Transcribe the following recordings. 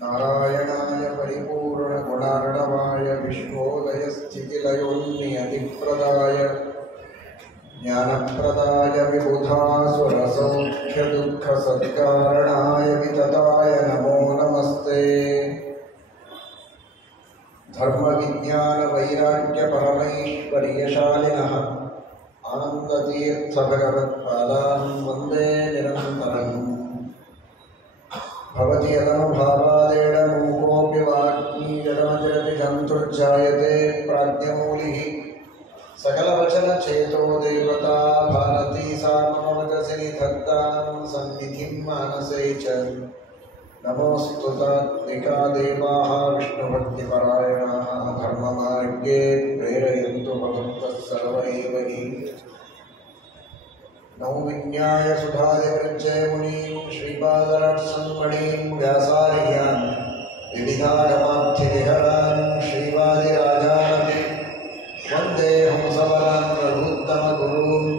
ನಾರಾಯಣಾಯ ಪರಿಪೂರ್ಣಗುಣಾರ್ಣವಾಯ ವಿಶ್ವೋದಯಸ್ಥಿತಿಲಯೋನ್ನಿಯತಿಪ್ರದಾಯ ಜ್ಞಾನಪ್ರದಾಯ ವಿಬುಧಾಸುರಸೌಖ್ಯದುಃಖಸತ್ಕಾರಣಾಯ ವಿತತಾಯ ನಮೋ ನಮಸ್ತೆ. ಧರ್ಮವಿಜ್ಞಾನವೈರಾಗ್ಯಪರಮೈಶ್ವರ್ಯಶಾಲಿನಃ ಆನಂದತೀರ್ಥಭಗವತ್ಪಾದಾನ್ ವಂದೇ ನಿರಂತರಂ. ಭವತಿ ಯದನುಭಾವಾದೇಡಮೂಕೋऽಪಿ ವಾಗ್ಮೀಯದಮತಿರಪಿ ಜಂತುರ್ಜಾಯತೆ ಪ್ರಾಜ್ಞಮೂಲಿಃ सकलवचनचेतो देवता भारती सा मम वचसि निधत्तां सन्निधिं मानसे च. नमोऽस्तु तात्विका देवाः विष्णुभक्तिपरायणाः धर्ममार्गे प्रेरयन्तु भवन्तः सर्व एव हि. नौमिन्याय सुधादिवृज्जय मुनीं श्रीपादरत्सन्मणीं व्यासार्यान् विविधागमाब्धिविहरान् श्रीवादिराजानपि वन्दे हंसवरान् रघुत्तमगुरून्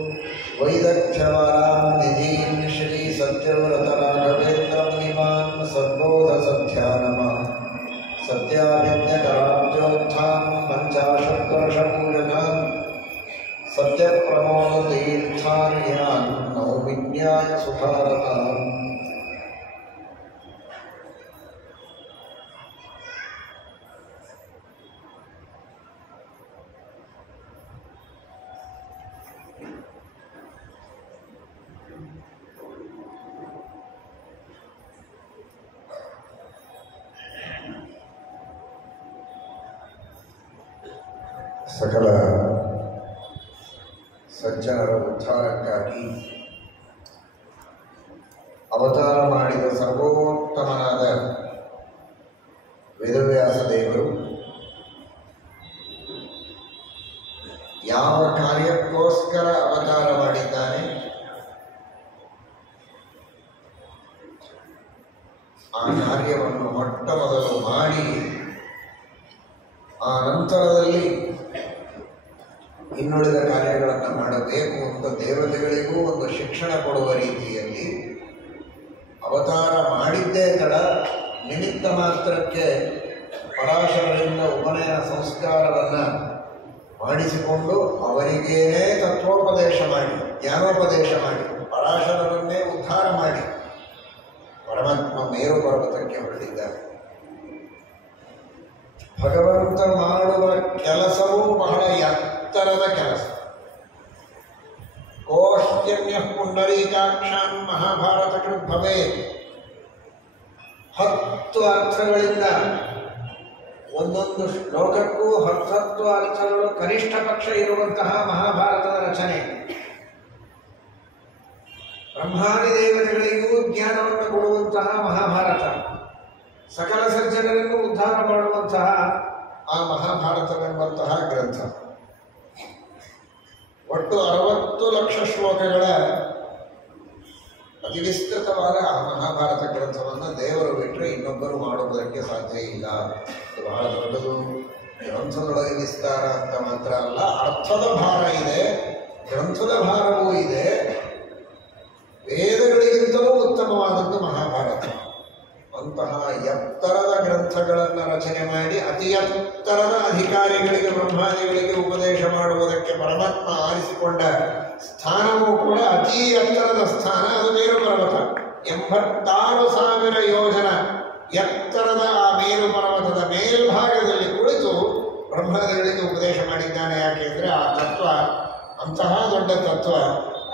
वैदग्ध्यवरान् निधीन् श्रीसत्यव्रतराघवेन्द्रमुनिमान् सद्बोधसध्यानमान् सत्याभिज्ञकराब्जोत्थान् पञ्चाशद्वर्षपूजनान् सत्यप्रमोदतीर्थान् यान् नौमिन्याय सुधारताम्. ಸಕಲ ಸಜ್ಜನರ ಉದ್ಧಾರಕ್ಕಾಗಿ ಅವತಾರ ಮಾಡಿದ ಸರ್ವೋತ್ತಮನಾದ ವೇದವ್ಯಾಸ ದೇವರು ಯಾವ ಕಾರ್ಯಕ್ಕೋಸ್ಕರ ಅವತಾರ ಮಾಡಿದ್ದಾನೆ, ಆ ಕಾರ್ಯವನ್ನು ಮೊಟ್ಟ ಮೊದಲು ಮಾಡಿ ಆ ನಂತರದಲ್ಲಿ ಇನ್ನುಳಿದ ಕಾರ್ಯಗಳನ್ನು ಮಾಡಬೇಕು ಅಂತ ದೇವತೆಗಳಿಗೂ ಒಂದು ಶಿಕ್ಷಣ ಕೊಡುವ ರೀತಿಯಲ್ಲಿ ಅವತಾರ ಮಾಡಿದ್ದೇ ತಡ ನಿಮಿತ್ತ ಮಾತ್ರಕ್ಕೆ ಪರಾಶರರಿಂದ ಉಪನಯನ ಸಂಸ್ಕಾರವನ್ನು ಮಾಡಿಸಿಕೊಂಡು ಅವರಿಗೇನೇ ತತ್ವೋಪದೇಶ ಮಾಡಿ ಜ್ಞಾನೋಪದೇಶ ಮಾಡಿ ಪರಾಶರರನ್ನೇ ಉದ್ಧಾರ ಮಾಡಿ ಪರಮಾತ್ಮ ಮೇರು ಪರ್ವತಕ್ಕೆ ಹೊರಟಿದ್ದಾರೆ. ಭಗವಂತ ಮಾಡುವ ಕೆಲಸವೂ ಬಹಳ ಎತ್ತರದ ಕೆಲಸ. ಕೋಶ್ಯನ್ಯ ಪುಂಡರೀಕಾಕ್ಷಾನ್ ಮಹಾಭಾರತ ಕೃದ್ಭವೇ. 10 ಅರ್ಥಗಳಿಂದ ಒಂದೊಂದು ಶ್ಲೋಕಕ್ಕೂ 10 ಅರ್ಥಗಳು ಕನಿಷ್ಠ ಪಕ್ಷ ಇರುವಂತಹ ಮಹಾಭಾರತದ ರಚನೆ. ಬ್ರಹ್ಮಾದಿ ದೇವತೆಗಳಿಗೂ ಜ್ಞಾನವನ್ನು ಕೊಡುವಂತಹ ಮಹಾಭಾರತ, ಸಕಲ ಸಜ್ಜನರಿಗೂ ಉದ್ಧಾರ ಮಾಡುವಂತಹ ಆ ಮಹಾಭಾರತವೆಂಬಂತಹ ಗ್ರಂಥ. ಒಟ್ಟು 60 ಲಕ್ಷ ಶ್ಲೋಕಗಳ ಅತಿ ವಿಸ್ತೃತವಾದ ಆ ಮಹಾಭಾರತ ಗ್ರಂಥವನ್ನು ದೇವರು ಬಿಟ್ಟರೆ ಇನ್ನೊಬ್ಬರು ಮಾಡುವುದಕ್ಕೆ ಸಾಧ್ಯ ಇಲ್ಲ. ಇದು ಬಹಳ ದೊಡ್ಡದು. ಗ್ರಂಥದೊಳಗೆ ವಿಸ್ತಾರ ಅಂತ ಮಾತ್ರ ಅಲ್ಲ, ಅರ್ಥದ ಭಾರ ಇದೆ, ಗ್ರಂಥದ ಭಾರವೂ ಇದೆ. ವೇದಗಳಿಗಿಂತಲೂ ಉತ್ತಮವಾದದ್ದು ಮಹಾಭಾರತ. ಅಂತಹ ಎತ್ತರದ ಗ್ರಂಥಗಳನ್ನು ರಚನೆ ಮಾಡಿ ಅತಿ ಎತ್ತರದ ಅಧಿಕಾರಿಗಳಿಗೆ ಬ್ರಹ್ಮಾದಿಗಳಿಗೆ ಉಪದೇಶ ಮಾಡುವುದಕ್ಕೆ ಪರಮಾತ್ಮ ಆರಿಸಿಕೊಂಡ ಸ್ಥಾನವೂ ಕೂಡ ಅತಿ ಎತ್ತರದ ಸ್ಥಾನ. ಅದು ಮೇರು ಪರ್ವತ. 86,000 ಯೋಜನ ಎತ್ತರದ ಆ ಮೇರು ಪರ್ವತದ ಮೇಲ್ಭಾಗದಲ್ಲಿ ಕುಳಿತು ಬ್ರಹ್ಮಾದಿಗಳಿಗೆ ಉಪದೇಶ ಮಾಡಿದ್ದಾನೆ. ಯಾಕೆಂದ್ರೆ ಆ ತತ್ವ ಅಂತಹ ದೊಡ್ಡ ತತ್ವ,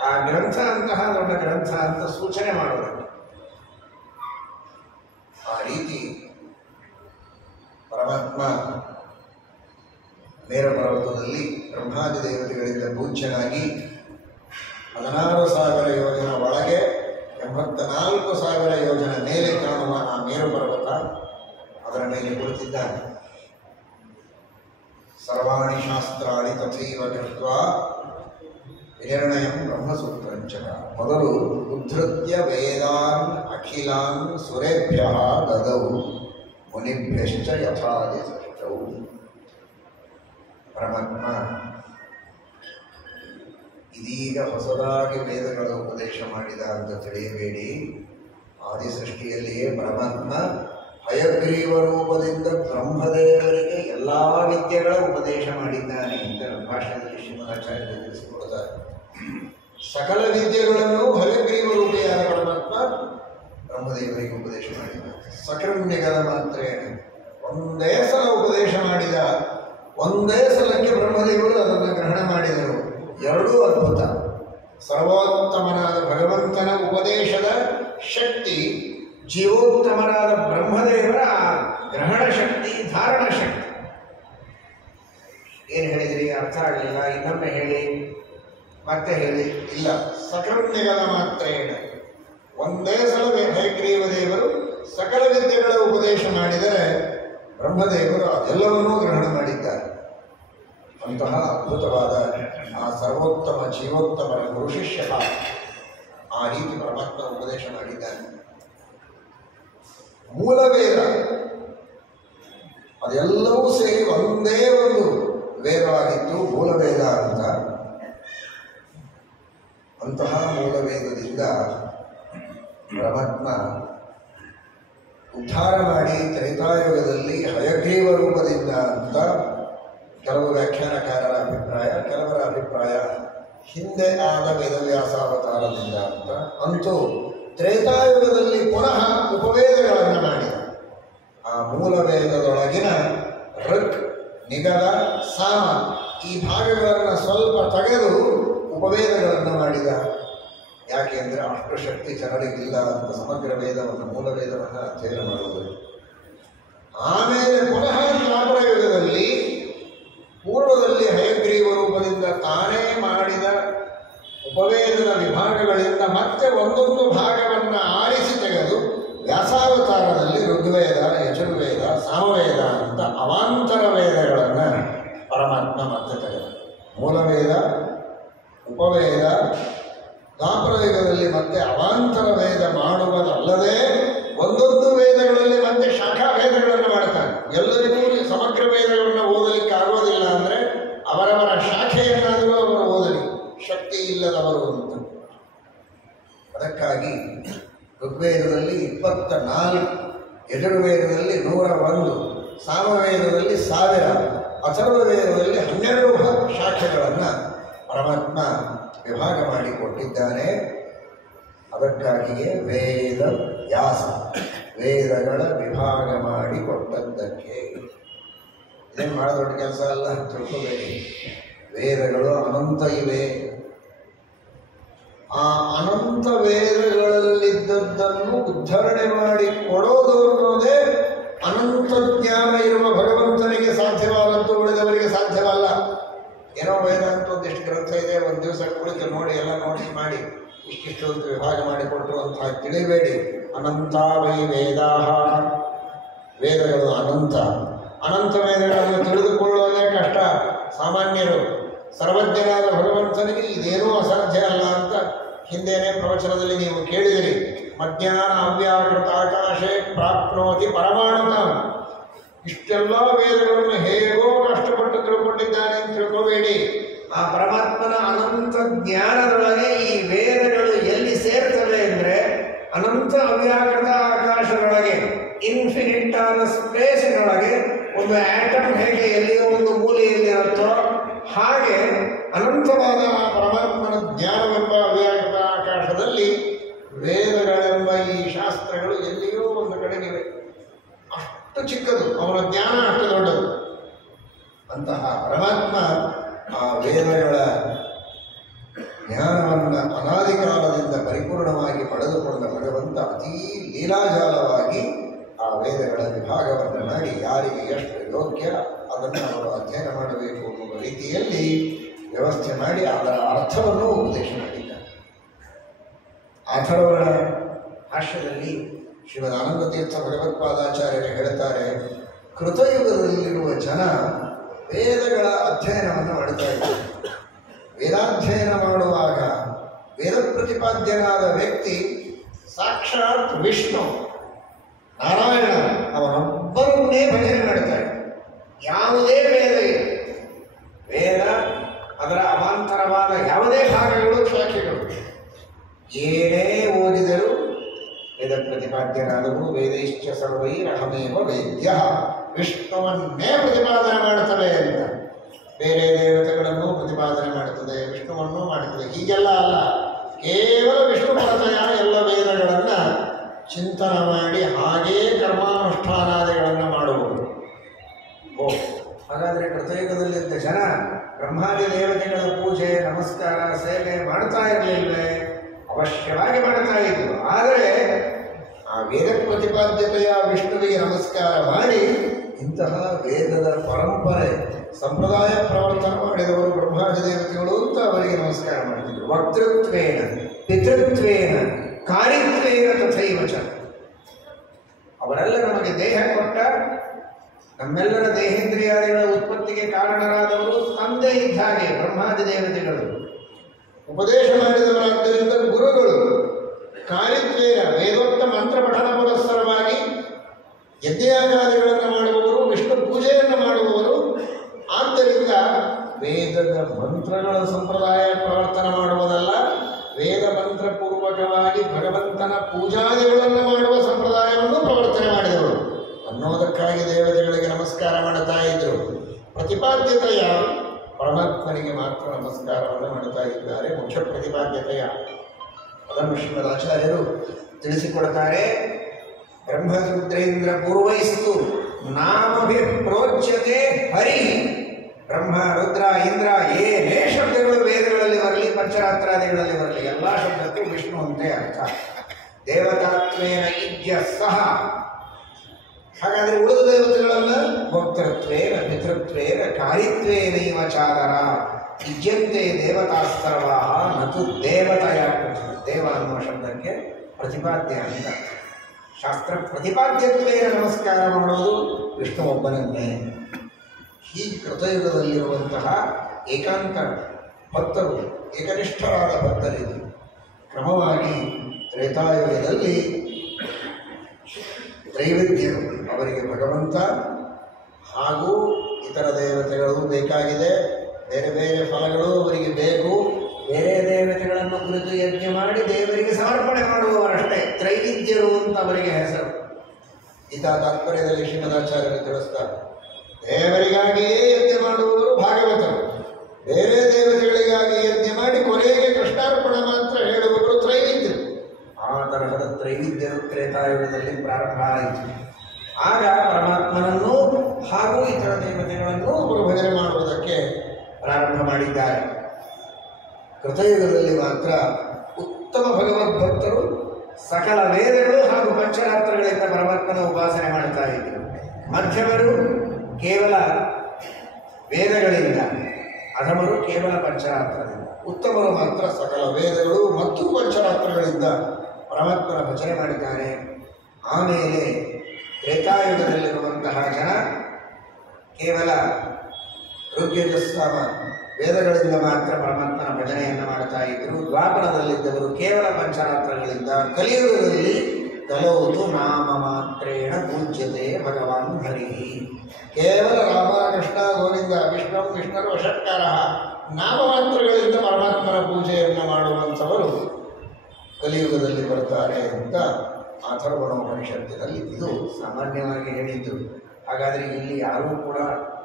ಆ ಗ್ರಂಥ ಅಂತಹ ದೊಡ್ಡ ಗ್ರಂಥ ಅಂತ ಸೂಚನೆ ಮಾಡುವುದಕ್ಕೆ. ಆ ರೀತಿ ಪರಮಾತ್ಮ ಮೇರು ಪರ್ವತದಲ್ಲಿ ಬ್ರಹ್ಮಾದಿ ದೇವತೆಗಳಿಂದ ಪೂಜ್ಯನಾಗಿ 16,000 ಯೋಜನ ಒಳಗೆ 84,000 ಯೋಜನ ಮೇಲೆ ಕಾಣುವ ಆ ಮೇರು ಪರ್ವತ, ಅದರ ಮೇಲೆ ಕುಳಿತಿದ್ದಾನೆ. ಸರ್ವಾಣಿ ಶಾಸ್ತ್ರಾಣಿ ತಥೈವ ಕೃತ್ವಾ ನಿರ್ಣಯಂ ಬ್ರಹ್ಮಸೂತ್ರಂಚಕ. ಮೊದಲು ಉದ್ಧೃತ್ಯ ವೇದಾನ್ ಅಖಿಲಾನ್ ಸುರೇಭ್ಯ ದದೌ ಮುನಿಭ್ಯಶ್ಚ ಯಥಾದಿಸೃಷ್ಟೌ. ಪರಮಾತ್ಮ ಇದೀಗ ಹೊಸದಾಗಿ ವೇದಗಳ ಉಪದೇಶ ಮಾಡಿದ ಅಂತ ತಿಳಿಯಬೇಡಿ. ಆದಿಸೃಷ್ಟಿಯಲ್ಲಿಯೇ ಪರಮಾತ್ಮ ಹಯಗ್ರೀವ ರೂಪದಿಂದ ಬ್ರಹ್ಮದೇವರಿಗೆ ಎಲ್ಲ ವಿದ್ಯೆಗಳ ಉಪದೇಶ ಮಾಡಿದ್ದಾನೆ ಅಂತ ನಮ್ಮ ಭಾಷಣದಲ್ಲಿ ಶ್ರೀಮದಾಚಾರ್ಯರು ತಿಳಿಸಿಕೊಡ್ತಾರೆ. ಸಕಲ ವಿದ್ಯೆಗಳನ್ನು ಹಯಗ್ರೀವ ರೂಪಿಯಾದ ಪರಮಾತ್ಮ ಬ್ರಹ್ಮದೇವರಿಗೆ ಉಪದೇಶ ಮಾಡಿದ್ದಾನೆ. ಸಕೃನ್ನಿಗದ ಮಾತ್ರ ಒಂದೇ ಸಲ ಉಪದೇಶ ಮಾಡಿದ, ಒಂದೇ ಸಲಕ್ಕೆ ಬ್ರಹ್ಮದೇವರು ಅದನ್ನು ಗ್ರಹಣ ಮಾಡಿದರು. ಎರಡೂ ಅದ್ಭುತ. ಸರ್ವೋತ್ತಮನಾದ ಭಗವಂತನ ಉಪದೇಶದ ಶಕ್ತಿ, ಜೀವೋತ್ತಮನಾದ ಬ್ರಹ್ಮದೇವರ ಗ್ರಹಣ ಶಕ್ತಿ, ಧಾರಣ ಶಕ್ತಿ. ಏನು ಹೇಳಿದ್ರಿ? ಅರ್ಥ ಆಗಲಿಲ್ಲ, ಇನ್ನೊಮ್ಮೆ ಹೇಳಿ, ಮತ್ತೆ ಹೇಳಿ. ಇಲ್ಲ, ಸಕೃನ್ನಿಗದ ಮಾತ್ರ ಒಂದೇ ಸಲ ಹಯಗ್ರೀವ ದೇವರು ಸಕಲ ವಿದ್ಯೆಗಳ ಉಪದೇಶ ಮಾಡಿದರೆ ಬ್ರಹ್ಮದೇವರು ಅದೆಲ್ಲವನ್ನೂ ಗ್ರಹಣ ಮಾಡಿದ್ದಾರೆ. ಅಂತಹ ಅದ್ಭುತವಾದ ಆ ಸರ್ವೋತ್ತಮ ಜೀವೋತ್ತಮರ ಗುರು ಶಿಷ್ಯ ಆ ರೀತಿ ಪರಮಾತ್ಮ ಉಪದೇಶ ಮಾಡಿದ್ದಾನೆ. ಮೂಲವೇದ ಅದೆಲ್ಲವೂ ಸೇರಿ ಒಂದೇ ಒಂದು ವೇದವಾಗಿತ್ತು, ಮೂಲವೇದ ಅಂತ. ಅಂತಹ ಮೂಲವೇದದಿಂದ ಪರಮಾತ್ಮ ಉದ್ಧಾರ ಮಾಡಿ ತ್ರೈತಾಯುಗದಲ್ಲಿ ಹಯಗ್ರೀವ ರೂಪದಿಂದ ಅಂತ ಕೆಲವು ವ್ಯಾಖ್ಯಾನಕಾರರ ಅಭಿಪ್ರಾಯ, ಕೆಲವರ ಅಭಿಪ್ರಾಯ ಹಿಂದೆ ಆದ ವೇದವ್ಯಾಸಾವತಾರದಿಂದ ಅಂತ. ಅಂತೂ ತ್ರೇತಾಯುಗದಲ್ಲಿ ಪುನಃ ಉಪವೇದಗಳನ್ನು ಮಾಡಿ ಆ ಮೂಲವೇದದೊಳಗಿನ ಋಕ್, ನಿಗದ, ಸಾಮ ಈ ಭಾಗಗಳನ್ನು ಸ್ವಲ್ಪ ತೆಗೆದು ಉಪವೇದಗಳನ್ನು ಮಾಡಿದ. ಯಾಕೆ ಅಂದರೆ ಅಷ್ಟು ಶಕ್ತಿ ಜನರಿಗಿಲ್ಲ ಅಂತ ಸಮಗ್ರ ವೇದವನ್ನು, ಮೂಲ ವೇದವನ್ನು ಅಧ್ಯಯನ ಮಾಡುವುದು. ಆಮೇಲೆ ಪುನಃ ದ್ವಾಪರ ಯುಗದಲ್ಲಿ ಪೂರ್ವದಲ್ಲಿ ಹಯಗ್ರೀವ ರೂಪದಿಂದ ತಾನೇ ಮಾಡಿದ ಉಪವೇದದ ವಿಭಾಗಗಳಿಂದ ಮತ್ತೆ ಒಂದೊಂದು ಭಾಗವನ್ನು ಆರಿಸಿ ತೆಗೆದು ವ್ಯಾಸಾವತಾರದಲ್ಲಿ ಋಗ್ವೇದ, ಯಜುರ್ವೇದ, ಸಾಮವೇದ ಅಂತ ಅವಾಂತರ ವೇದಗಳನ್ನು ಪರಮಾತ್ಮ ಮತ್ತೆ ತೆಗೆದ. ಮೂಲವೇದ, ಉಪವೇದ, ದ್ವಾಪರ ಯುಗದಲ್ಲಿ ಮತ್ತೆ ಅವಾಂತರ ವೇದ ಮಾಡುವುದಲ್ಲದೆ ಒಂದೊಂದು ವೇದಗಳಲ್ಲಿ ಮತ್ತೆ ಶಾಖಾ ವೇದಗಳನ್ನು ಮಾಡ್ತಾನೆ. ಎಲ್ಲರಿಗೂ ಸಮಗ್ರ ವೇದಗಳನ್ನು ಓದಲಿಕ್ಕೆ ಆಗೋದಿಲ್ಲ ಅಂದರೆ ಅವರವರ ಶಾಖೆಯನ್ನಾದರೂ ಅವರು ಓದಲಿ, ಶಕ್ತಿ ಇಲ್ಲದವರು ಅಂತ. ಅದಕ್ಕಾಗಿ ಋಗ್ವೇದದಲ್ಲಿ 24, ಯಜುರ್ವೇದದಲ್ಲಿ 101, ಸಾಮವೇದದಲ್ಲಿ 1000, ಅಥರ್ವ ವೇದದಲ್ಲಿ 12 ಶಾಖೆಗಳನ್ನು ಪರಮಾತ್ಮ ವಿಭಾಗ ಮಾಡಿಕೊಟ್ಟಿದ್ದಾನೆ. ಅದಕ್ಕಾಗಿಯೇ ವೇದ ವ್ಯಾಸ, ವೇದಗಳ ವಿಭಾಗ ಮಾಡಿಕೊಟ್ಟದ್ದಕ್ಕೆ. ಇದೇನು ಭಾಳ ದೊಡ್ಡ ಕೆಲಸ ಅಲ್ಲ, ತಿಳ್ಕೋಬೇಡಿ. ವೇದಗಳು ಅನಂತ ಇವೆ. ಆ ಅನಂತ ವೇದಗಳಲ್ಲಿದ್ದದ್ದನ್ನು ಉದ್ಧರಣೆ ಮಾಡಿ ಕೊಡೋದು ಅನ್ನೋದೇ ಅನಂತ ಜ್ಞಾನ ಇರುವ ಭಗವಂತನಿಗೆ ಸಾಧ್ಯವಾದದ್ದು, ಉಳಿದವರಿಗೆ ಸಾಧ್ಯವಲ್ಲ. ಏನೋ ವೇದ ಅಂತ ಒಂದಿಷ್ಟು ಗ್ರಂಥ ಇದೆ, ಒಂದು ದಿವಸ ಕುಳಿತು ನೋಡಿ, ಎಲ್ಲ ನೋಟ್ಸ್ ಮಾಡಿ ಇಷ್ಟಿಷ್ಟು ಅಂತ ವಿಭಾಗ ಮಾಡಿಕೊಟ್ರು ಅಂತ ತಿಳಿಬೇಡಿ. ಅನಂತ ವೈ ವೇದಾಹ, ವೇದಗಳು ಅನಂತ. ಅನಂತ ವೇದಗಳನ್ನು ತಿಳಿದುಕೊಳ್ಳೋದೇ ಕಷ್ಟ. ಸಾಮಾನ್ಯರು ಸರ್ವಜ್ಞನಾದ ಭಗವಂತನಿಗೆ ಇದೇನೂ ಅಸಾಧ್ಯ ಅಲ್ಲ ಅಂತ ಹಿಂದೇನೆ ಪ್ರವಚನದಲ್ಲಿ ನೀವು ಕೇಳಿದಿರಿ. ಮಜ್ಞಾನ ಅವ್ಯಾಕೃತ ಆಕಾಶೆ ಪ್ರಾಪ್ನೋತಿ ಪರಮಾಣುತ. ಇಷ್ಟೆಲ್ಲ ವೇದಗಳನ್ನು ಹೇಗೋ ಕಷ್ಟಪಟ್ಟು ತಿಳ್ಕೊಂಡಿದ್ದಾನೆ ಅಂತ ತಿಳ್ಕೋಬೇಡಿ. ಆ ಪರಮಾತ್ಮನ ಅನಂತ ಜ್ಞಾನದೊಳಗೆ ಈ ವೇದಗಳು ಎಲ್ಲಿ ಸೇರ್ತವೆ ಅಂದರೆ ಅನಂತ ಅವ್ಯಾಕೃತ ಆಕಾಶದೊಳಗೆ, ಇನ್ಫಿನಿಟ್ ಆದ ಸ್ಪೇಸಿನೊಳಗೆ ಒಂದು ಆಟಮ್ ಹೇಗೆ ಎಲ್ಲಿಯೋ ಒಂದು ಮೂಲೆಯಲ್ಲಿರುತ್ತೋ ಹಾಗೆ ಅನಂತವಾದ ಆ ಪರಮಾತ್ಮನ ಜ್ಞಾನವೆಂಬ ಅವ್ಯಾಕೃತ ಆಕಾಶದಲ್ಲಿ ವೇದಗಳೆಂಬ ಈ ಶಾಸ್ತ್ರಗಳು ಎಲ್ಲಿಯೋ ಒಂದು ಕಡೆಗಿವೆ. ಅಷ್ಟು ಚಿಕ್ಕದು, ಅವನ ಜ್ಞಾನ ಅಷ್ಟು ದೊಡ್ಡದು. ಅಂತಹ ಪರಮಾತ್ಮ ಆ ವೇದಗಳ ಜ್ಞಾನವನ್ನು ಅನಾದಿ ಕಾಲದಿಂದ ಪರಿಪೂರ್ಣವಾಗಿ ಪಡೆದುಕೊಂಡ ಭಗವಂತ ಅತೀ ಲೀಲಾಜಾಲವಾಗಿ ಆ ವೇದಗಳ ವಿಭಾಗವನ್ನು ಮಾಡಿ ಯಾರಿಗೆ ಎಷ್ಟು ಯೋಗ್ಯ ಅದನ್ನು ಅವರು ಅಧ್ಯಯನ ಮಾಡಬೇಕು ಅನ್ನುವ ರೀತಿಯಲ್ಲಿ ವ್ಯವಸ್ಥೆ ಮಾಡಿ ಅದರ ಅರ್ಥವನ್ನು ಉಪದೇಶ ಮಾಡಿದ್ದಾರೆ. ಅಥರ್ವಣ ಭಾಷ್ಯದಲ್ಲಿ ಶ್ರೀಮದ್ ಆನಂದತೀರ್ಥ ಭಗವತ್ಪಾದಾಚಾರ್ಯರು ಹೇಳ್ತಾರೆ, ಕೃತಯುಗದಲ್ಲಿರುವ ಜನ ವೇದಗಳ ಅಧ್ಯಯನವನ್ನು ಮಾಡ್ತಾ ಇದ್ದಾರೆ. ವೇದಾಧ್ಯಯನ ಮಾಡುವಾಗ ವೇದ ಪ್ರತಿಪಾದ್ಯನಾದ ವ್ಯಕ್ತಿ ಸಾಕ್ಷಾತ್ ವಿಷ್ಣು ನಾರಾಯಣ ಅವನೊಬ್ಬರನ್ನೇ ಭಜನೆ ಮಾಡ್ತಾರೆ. ಯಾವುದೇ ವೇದ ಇದೆ, ವೇದ ಅದರ ಅವಾಂತರವಾದ ಯಾವುದೇ ಭಾಗಗಳು ಶಾಖೆಗಳು ಏನೇ ಓದಿದರೂ ವೇದ ಪ್ರತಿಪಾದ್ಯರಾದವರು ವೇದೈಶ್ಚ ಸರ್ವೈರಹಮೇವ ವೇದ್ಯ ವಿಷ್ಣುವನ್ನೇ ಪ್ರತಿಪಾದನೆ ಮಾಡುತ್ತವೆ ಅಂತ. ಬೇರೆ ದೇವತೆಗಳನ್ನು ಪ್ರತಿಪಾದನೆ ಮಾಡುತ್ತದೆ, ವಿಷ್ಣುವನ್ನು ಮಾಡುತ್ತದೆ, ಹೀಗೆಲ್ಲ ಅಲ್ಲ. ಕೇವಲ ವಿಷ್ಣು ಪರತೆಯ ಎಲ್ಲ ವೇದಗಳನ್ನು ಚಿಂತನೆ ಮಾಡಿ ಹಾಗೆಯೇ ಕರ್ಮಾನುಷ್ಠಾನಾದಿಗಳನ್ನು ಮಾಡುವುದು. ಹಾಗಾದರೆ ಕೃತಯುಗದಲ್ಲಿದ್ದ ಜನ ಬ್ರಹ್ಮಾದಿ ದೇವತೆಗಳ ಪೂಜೆ ನಮಸ್ಕಾರ ಸೇವೆ ಮಾಡ್ತಾ ಇರಲಿಲ್ವೇ? ಅವಶ್ಯವಾಗಿ ಮಾಡ್ತಾ ಇದ್ರು. ಆದರೆ ಆ ವೇದ ಪ್ರತಿಪಾದ್ಯತೆಯ ವಿಷ್ಣುವಿಗೆ ನಮಸ್ಕಾರ ಮಾಡಿ ಇಂತಹ ವೇದದ ಪರಂಪರೆ ಸಂಪ್ರದಾಯ ಪ್ರವರ್ತನ ಮಾಡಿದವರು ಬ್ರಹ್ಮಾದಿ ದೇವತೆಗಳು ಅಂತ ಅವರಿಗೆ ನಮಸ್ಕಾರ ಮಾಡ್ತಿದ್ರು. ವಕ್ತೃತ್ವೇನ ಪಿತೃತ್ವೇನ ಕಾರಿತ್ವೇನ ತಥೈವ ಚ. ಅವರೆಲ್ಲ ನಮಗೆ ದೇಹ ಕೊಟ್ಟ, ನಮ್ಮೆಲ್ಲರ ದೇಹೇಂದ್ರಿಯಾದಿಗಳ ಉತ್ಪತ್ತಿಗೆ ಕಾರಣರಾದವರು ತಂದೆ ಇದ್ದ ಹಾಗೆ ಬ್ರಹ್ಮಾದಿ ದೇವತೆಗಳು. ಉಪದೇಶ ಮಾಡಿದವರಾದ್ದರಿಂದ ಗುರುಗಳು. ಕಾರಿತ್ವೇನ ವೇದೋಕ್ತ ಮಂತ್ರ ಪಠನ ಪುರಸ್ಸರವಾಗಿ ಯಜ್ಞಯಾಗಾದಿಗಳನ್ನು ಮಾಡುವವರು, ವಿಷ್ಣು ಪೂಜೆಯನ್ನು ಮಾಡುವವರು. ಆದ್ದರಿಂದ ವೇದದ ಮಂತ್ರಗಳ ಸಂಪ್ರದಾಯ ಪ್ರವರ್ತನ ಮಾಡುವುದಲ್ಲ, ವೇದ ಮಂತ್ರ ಪೂರ್ವಕವಾಗಿ ಭಗವಂತನ ಪೂಜಾದಿಗಳನ್ನು ಮಾಡುವ ಸಂಪ್ರದಾಯವನ್ನು ಪ್ರವರ್ತನೆ ಮಾಡಿದವರು ಅನ್ನೋದಕ್ಕಾಗಿ ದೇವತೆಗಳಿಗೆ ನಮಸ್ಕಾರ ಮಾಡುತ್ತಾ ಇದ್ದರು. ಪ್ರತಿಪಾದ್ಯತೆಯ ಪರಮಾತ್ಮನಿಗೆ ಮಾತ್ರ ನಮಸ್ಕಾರವನ್ನು ಮಾಡುತ್ತಾ ಇದ್ದಾರೆ. ಮುಖ್ಯ ಪ್ರತಿಪಾದ್ಯತೆಯ ಅದನ್ನು ಶ್ರೀಮದಾಚಾರ್ಯರು ತಿಳಿಸಿಕೊಡ್ತಾರೆ. ಬ್ರಹ್ಮರುದ್ರೇಂದ್ರ ಪೂರ್ವೈಸ್ತು ನಾಮಭಿ ಪ್ರೋಚ್ಯತೆ ಹರಿ. ಬ್ರಹ್ಮ, ರುದ್ರ, ಇಂದ್ರ ಏನೇ ಶಬ್ದಗಳು ವೇದಗಳಲ್ಲಿ ಬರಲಿ, ಪಂಚರಾತ್ರಾದಿಗಳಲ್ಲಿ ಬರಲಿ, ಎಲ್ಲ ಶಬ್ದಕ್ಕೂ ವಿಷ್ಣು ಅಂತೆ ಅರ್ಥ. ದೇವತಾತ್ವೇನ ಇಜ್ಯ ಸಹ. ಹಾಗಾದರೆ ಉಳಿದ ದೇವತೆಗಳನ್ನ ವಕ್ತೃತ್ವೇನ ಪಿತೃತ್ವೇನ ಕಾರಿತ್ವೇನೈವ ಚಾದರ ಇಜ್ಯಂತೆ ದೇವತಾಸ್ತರ್ವಾಹ ನತು ದೇವತೆಯ. ದೇವ ಅನ್ನುವ ಶಬ್ದಕ್ಕೆ ಪ್ರತಿಪಾದ್ಯ ಅಂತ. ಶಾಸ್ತ್ರ ಪ್ರತಿಪಾದ್ಯತ್ವೇನ ನಮಸ್ಕಾರ ಮಾಡೋದು ವಿಷ್ಣು ಒಬ್ಬನನ್ನೇ. ಈ ಕೃತಯುಗದಲ್ಲಿರುವಂತಹ ಏಕಾಂತ ಭಕ್ತರು, ಏಕನಿಷ್ಠರಾದ ಭಕ್ತರಿದ್ದು ಕ್ರಮವಾಗಿ ತ್ರೇತಾಯುಗದಲ್ಲಿ ತ್ರೈವಿಧ್ಯರು, ಅವರಿಗೆ ಭಗವಂತ ಹಾಗೂ ಇತರ ದೇವತೆಗಳು ಬೇಕಾಗಿದೆ. ಬೇರೆ ಬೇರೆ ಫಲಗಳು ಅವರಿಗೆ ಬೇಕು. ಬೇರೆ ದೇವತೆಗಳನ್ನು ಕುರಿತು ಯಜ್ಞ ಮಾಡಿ ದೇವರಿಗೆ ಸಮರ್ಪಣೆ ಮಾಡುವವರಷ್ಟೇ ತ್ರೈವಿದ್ಯರು ಅಂತ ಅವರಿಗೆ ಹೆಸರು. ಗೀತಾ ತಾತ್ಪರ್ಯದಲ್ಲಿ ಶ್ರೀಮದಾಚಾರ್ಯರು ತಿಳಿಸ್ತಾರೆ, ದೇವರಿಗಾಗಿಯೇ ಯಜ್ಞ ಮಾಡುವವರು ಭಾಗವತರು, ಬೇರೆ ದೇವತೆಗಳಿಗಾಗಿ ಯಜ್ಞ ಮಾಡಿ ಕೊನೆಗೆ ಕೃಷ್ಣಾರ್ಪಣ ಮಾತ್ರ ಹೇಳುವವರು ತ್ರೈವಿದ್ಯರು. ಆ ತರಹದ ತ್ರೈವಿದ್ಯರು ತ್ರೇತಾಯುಗದಲ್ಲಿ ಪ್ರಾರಂಭ ಆಯಿತು. ಆಗ ಪರಮಾತ್ಮನನ್ನು ಹಾಗೂ ಇತರ ದೇವತೆಗಳನ್ನು ಅವರು ಭಜನೆ ಮಾಡುವುದಕ್ಕೆ ಪ್ರಾರಂಭ ಮಾಡಿದ್ದಾರೆ. ಕೃತಯುಗದಲ್ಲಿ ಮಾತ್ರ ಉತ್ತಮ ಭಗವದ್ಭಕ್ತರು ಸಕಲ ವೇದಗಳು ಹಾಗೂ ಪಂಚರಾತ್ರಗಳಿಂದ ಪರಮಾತ್ಮನ ಉಪಾಸನೆ ಮಾಡ್ತಾ ಇದ್ದರು. ಮಧ್ಯಮರು ಕೇವಲ ವೇದಗಳಿಂದ, ಅಧಮರು ಕೇವಲ ಪಂಚರಾತ್ರದಿಂದ, ಉತ್ತಮರು ಮಾತ್ರ ಸಕಲ ವೇದಗಳು ಮತ್ತು ಪಂಚರಾತ್ರಗಳಿಂದ ಪರಮಾತ್ಮನ ಭಜನೆ ಮಾಡಿದ್ದಾರೆ. ಆಮೇಲೆ ತ್ರೇತಾಯುಗದಲ್ಲಿರುವಂತಹ ಜನ ಕೇವಲ ಋಗ್ಯಜಸ್ಸಾಮ ವೇದಗಳಿಂದ ಮಾತ್ರ ಪರಮಾತ್ಮನ ಭಜನೆಯನ್ನು ಮಾಡ್ತಾ ಇದ್ದರು. ದ್ವಾಪರದಲ್ಲಿದ್ದವರು ಕೇವಲ ಪಂಚರಾತ್ರಗಳಿಂದ. ಕಲಿಯುಗದಲ್ಲಿ ಕಲೌತು ನಾಮ ಮಾತ್ರೇಣ ಪೂಜ್ಯತೆ ಭಗವಾನ್ ಹರಿ. ಕೇವಲ ರಾಮ, ಕೃಷ್ಣ, ಗೋವಿಂದ, ವಿಷ್ಣುರು ಷಟ್ಕಾರ ನಾಮಮಾತ್ರಗಳಿಂದ ಪರಮಾತ್ಮನ ಪೂಜೆಯನ್ನು ಮಾಡುವಂಥವರು ಕಲಿಯುಗದಲ್ಲಿ ಬರ್ತಾರೆ ಅಂತ ಅಥರ್ವಣೋಪನಿಷತ್ತಿನಲ್ಲಿ ಇದು ಸಾಮಾನ್ಯವಾಗಿ ಹೇಳಿದ್ದು. ಹಾಗಾದರೆ ಇಲ್ಲಿ ಯಾರೂ ಕೂಡ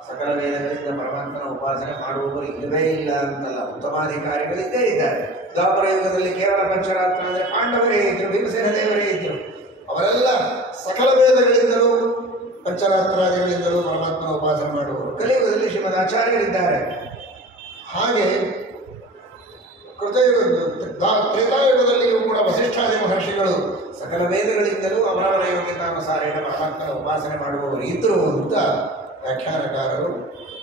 ಸಕಲ ವೇದಗಳಿಂದ ಪರಮಾತ್ಮನ ಉಪಾಸನೆ ಮಾಡುವವರು ಇಲ್ಲವೇ ಇಲ್ಲ ಅಂತಲ್ಲ, ಉತ್ತಮಾಧಿಕಾರಿಗಳಿದ್ದೇ ಇದ್ದಾರೆ. ದ್ವಾಪರ ಯುಗದಲ್ಲಿ ಕೇವಲ ಪಂಚರಾತ್ರ ಅಂದರೆ ಪಾಂಡವರೇ ಇದ್ದರು, ಭೀಮಸೇನ ದೇವರೇ ಇದ್ದರು. ಅವರೆಲ್ಲ ಸಕಲ ವೇದಗಳಿಂದಲೂ ಪಂಚರಾತ್ರಾದಿಗಳಿಂದಲೂ ಪರಮಾತ್ಮನ ಉಪಾಸನೆ ಮಾಡುವರು. ಕಲಿಯುಗದಲ್ಲಿ ಶ್ರೀಮದ್ ಆಚಾರ್ಯರಿದ್ದಾರೆ. ಹಾಗೆ ತ್ರೇತಾಯುಗದಲ್ಲಿಯೂ ಕೂಡ ವಸಿಷ್ಠಾದಿ ಮಹರ್ಷಿಗಳು ಸಕಲ ವೇದಗಳಿಂದಲೂ ಅವರವರ ಯೋಗ್ಯತಾನುಸಾರೇಣ ಪರಮಾತ್ಮನ ಉಪಾಸನೆ ಮಾಡುವವರು ಇದ್ದರು ಅಂತ ವ್ಯಾಖ್ಯಾನಕಾರರು,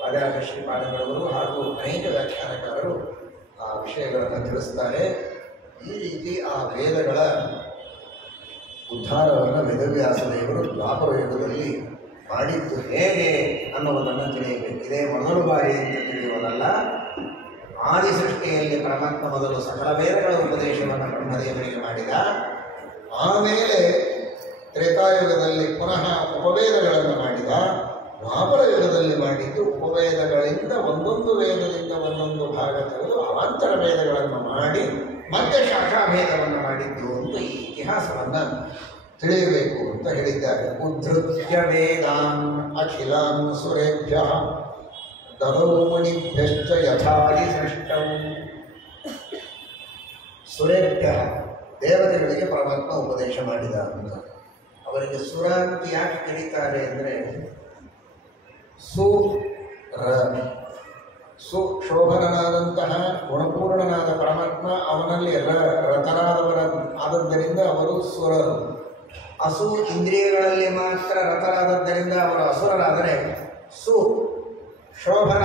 ವಾದಿರಾಜ ಶ್ರೀಪಾದಗಳವರು ಹಾಗೂ ಅನೇಕ ವ್ಯಾಖ್ಯಾನಕಾರರು ಆ ವಿಷಯಗಳನ್ನು ತಿಳಿಸ್ತಾರೆ. ಈ ರೀತಿ ಆ ವೇದಗಳ ಉದ್ಧಾರವನ್ನು ವೇದವ್ಯಾಸ ದೇವರು ದ್ವಾಪರ ಯುಗದಲ್ಲಿ ಮಾಡಿದ್ದು ಹೇಗೆ ಅನ್ನುವುದನ್ನು ತಿಳಿಯಬೇಕು. ಇದೇ ಮೊದಲು ಬಾರಿ ಅಂತ ತಿಳಿಯುವುದಲ್ಲ. ಆದಿ ಸೃಷ್ಟಿಯಲ್ಲಿ ಪರಮಾತ್ಮ ಮೊದಲು ಸಕಲ ವೇದಗಳ ಉಪದೇಶವನ್ನು ಬ್ರಹ್ಮದೇವರಿಗೆ ಮಾಡಿದ. ಆಮೇಲೆ ತ್ರೇತಾಯುಗದಲ್ಲಿ ಪುನಃ ಉಪವೇದಗಳನ್ನು ಮಾಡಿದ. ದ್ವಾಪರ ಯುಗದಲ್ಲಿ ಮಾಡಿದ್ದು ಉಪವೇದಗಳಿಂದ ಒಂದೊಂದು ವೇದದಿಂದ ಒಂದೊಂದು ಭಾಗ ತೆಗೆದು ಅವಾಂತರ ವೇದಗಳನ್ನು ಮಾಡಿ ಮತ್ತೆ ಶಾಖಾಭೇದವನ್ನು ಮಾಡಿದ್ದು ಅಂತ ಈ ಇತಿಹಾಸವನ್ನು ತಿಳಿಯಬೇಕು ಅಂತ ಹೇಳಿದ್ದಾರೆ. ಉದ್ಧೃತ್ಯ ವೇದಾನ್ ಅಖಿಲಾನ್ ಸುರೇಭ್ಯ ದದೌ ಮುನಿಭ್ಯಶ್ಚ ಯಥಾದಿ ಸೃಷ್ಟಂ. ಸುರೇಭ್ಯ ದೇವತೆಗಳಿಗೆ ಪರಮಾತ್ಮ ಉಪದೇಶ ಮಾಡಿದ ಅಂತ. ಅವರಿಗೆ ಸುರ ಅಂತ ಯಾಕೆ ಕರೀತಾರೆ ಅಂದರೆ ಶೋಭನನಾದಂತಹ ಗುಣಪೂರ್ಣನಾದ ಪರಮಾತ್ಮ ಅವನಲ್ಲಿ ರತರಾದವರ ಆದದ್ದರಿಂದ ಅವರು ಸುರರು. ಅಸು ಇಂದ್ರಿಯಗಳಲ್ಲಿ ಮಾತ್ರ ರತರಾದದ್ದರಿಂದ ಅವರು ಅಸುರರಾದರೆ ಶೋಭನ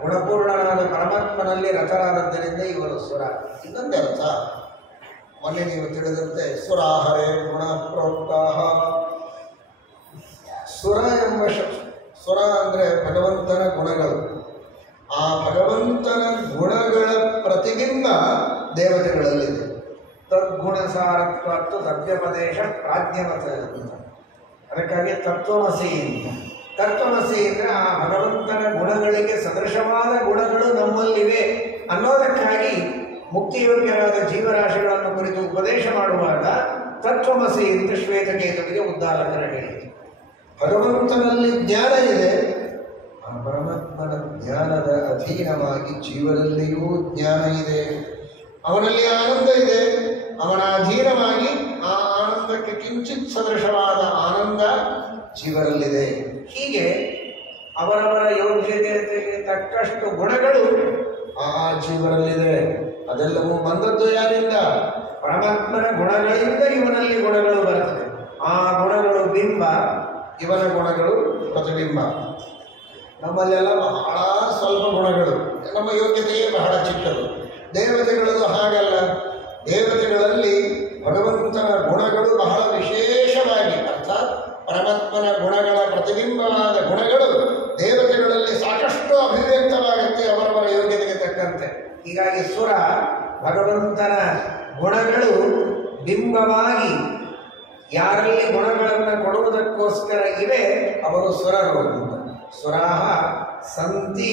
ಗುಣಪೂರ್ಣನಾದ ಪರಮಾತ್ಮನಲ್ಲಿ ರತರಾದದ್ದರಿಂದ ಇವರು ಸುರ. ಇನ್ನೊಂದು ಅರ್ಥ ಮೊನ್ನೆ ನೀವು ತಿಳಿದಂತೆ ಸುರಾಹರೇ ಗುಣ ಪ್ರೋಕ್ತಾಹ. ಸುರ ಎಂಬ ಸುರ ಅಂದರೆ ಭಗವಂತನ ಗುಣಗಳು. ಆ ಭಗವಂತನ ಗುಣಗಳ ಪ್ರತಿಬಿಂಬ ದೇವತೆಗಳಲ್ಲಿದೆ. ತದ್ಗುಣ ಸಾರತ್ವತ್ತು ತದ್ವ್ಯಪದೇಶ ಪ್ರಾಜ್ಞಮತ ಅಂತ. ಅದಕ್ಕಾಗಿ ತತ್ವಮಸಿ ಅಂತ. ತತ್ವಮಸಿ ಅಂದರೆ ಆ ಭಗವಂತನ ಗುಣಗಳಿಗೆ ಸದೃಶವಾದ ಗುಣಗಳು ನಮ್ಮಲ್ಲಿವೆ ಅನ್ನೋದಕ್ಕಾಗಿ ಮುಕ್ತಿಯೋಗ್ಯರಾದ ಜೀವರಾಶಿಗಳನ್ನು ಕುರಿತು ಉಪದೇಶ ಮಾಡುವಾಗ ತತ್ವಮಸಿ ಅಂತ ಶ್ವೇತಕೇತುವಿಗೆ ಉದ್ದಾಲಕರ ಹೇಳಿದೆ. ಭಗವಂತನಲ್ಲಿ ಜ್ಞಾನ ಇದೆ, ಆ ಪರಮಾತ್ಮನ ಜ್ಞಾನದ ಅಧೀನವಾಗಿ ಜೀವನಲ್ಲಿಯೂ ಜ್ಞಾನ ಇದೆ. ಅವನಲ್ಲಿ ಆನಂದ ಇದೆ, ಅವನ ಅಧೀನವಾಗಿ ಆ ಆನಂದಕ್ಕೆ ಕಿಂಚಿತ್ ಸದೃಶವಾದ ಆನಂದ ಜೀವನಲ್ಲಿದೆ. ಹೀಗೆ ಅವರವರ ಯೋಗ್ಯತೆಗೆ ತಕ್ಕಷ್ಟು ಗುಣಗಳು ಆ ಜೀವನಲ್ಲಿದೆ. ಅದೆಲ್ಲವೂ ಬಂದದ್ದು ಯಾರಿಂದ? ಪರಮಾತ್ಮನ ಗುಣಗಳಿಂದ ಇವನಲ್ಲಿ ಗುಣಗಳು ಬರ್ತದೆ. ಆ ಗುಣಗಳು ಬಿಂಬ, ಇವನ ಗುಣಗಳು ಪ್ರತಿಬಿಂಬ. ನಮ್ಮಲ್ಲೆಲ್ಲ ಬಹಳ ಸ್ವಲ್ಪ ಗುಣಗಳು, ನಮ್ಮ ಯೋಗ್ಯತೆಯೇ ಬಹಳ ಚಿಕ್ಕದು. ದೇವತೆಗಳದು ಹಾಗಲ್ಲ. ದೇವತೆಗಳಲ್ಲಿ ಭಗವಂತನ ಗುಣಗಳು ಬಹಳ ವಿಶೇಷವಾಗಿ, ಅರ್ಥಾತ್ ಪರಮಾತ್ಮನ ಗುಣಗಳ ಪ್ರತಿಬಿಂಬವಾದ ಗುಣಗಳು ದೇವತೆಗಳಲ್ಲಿ ಸಾಕಷ್ಟು ಅಭಿವ್ಯಕ್ತವಾಗುತ್ತೆ ಅವರವರ ಯೋಗ್ಯತೆಗೆ ತಕ್ಕಂತೆ. ಹೀಗಾಗಿ ಸುರ ಭಗವಂತನ ಗುಣಗಳು ಬಿಂಬವಾಗಿ ಯಾರಲ್ಲಿ ಗುಣಗಳನ್ನು ಕೊಡುವುದಕ್ಕೋಸ್ಕರ ಇವೆ ಅವರು ಸುರರು. ಸುರಾಹ ಸಂತಿ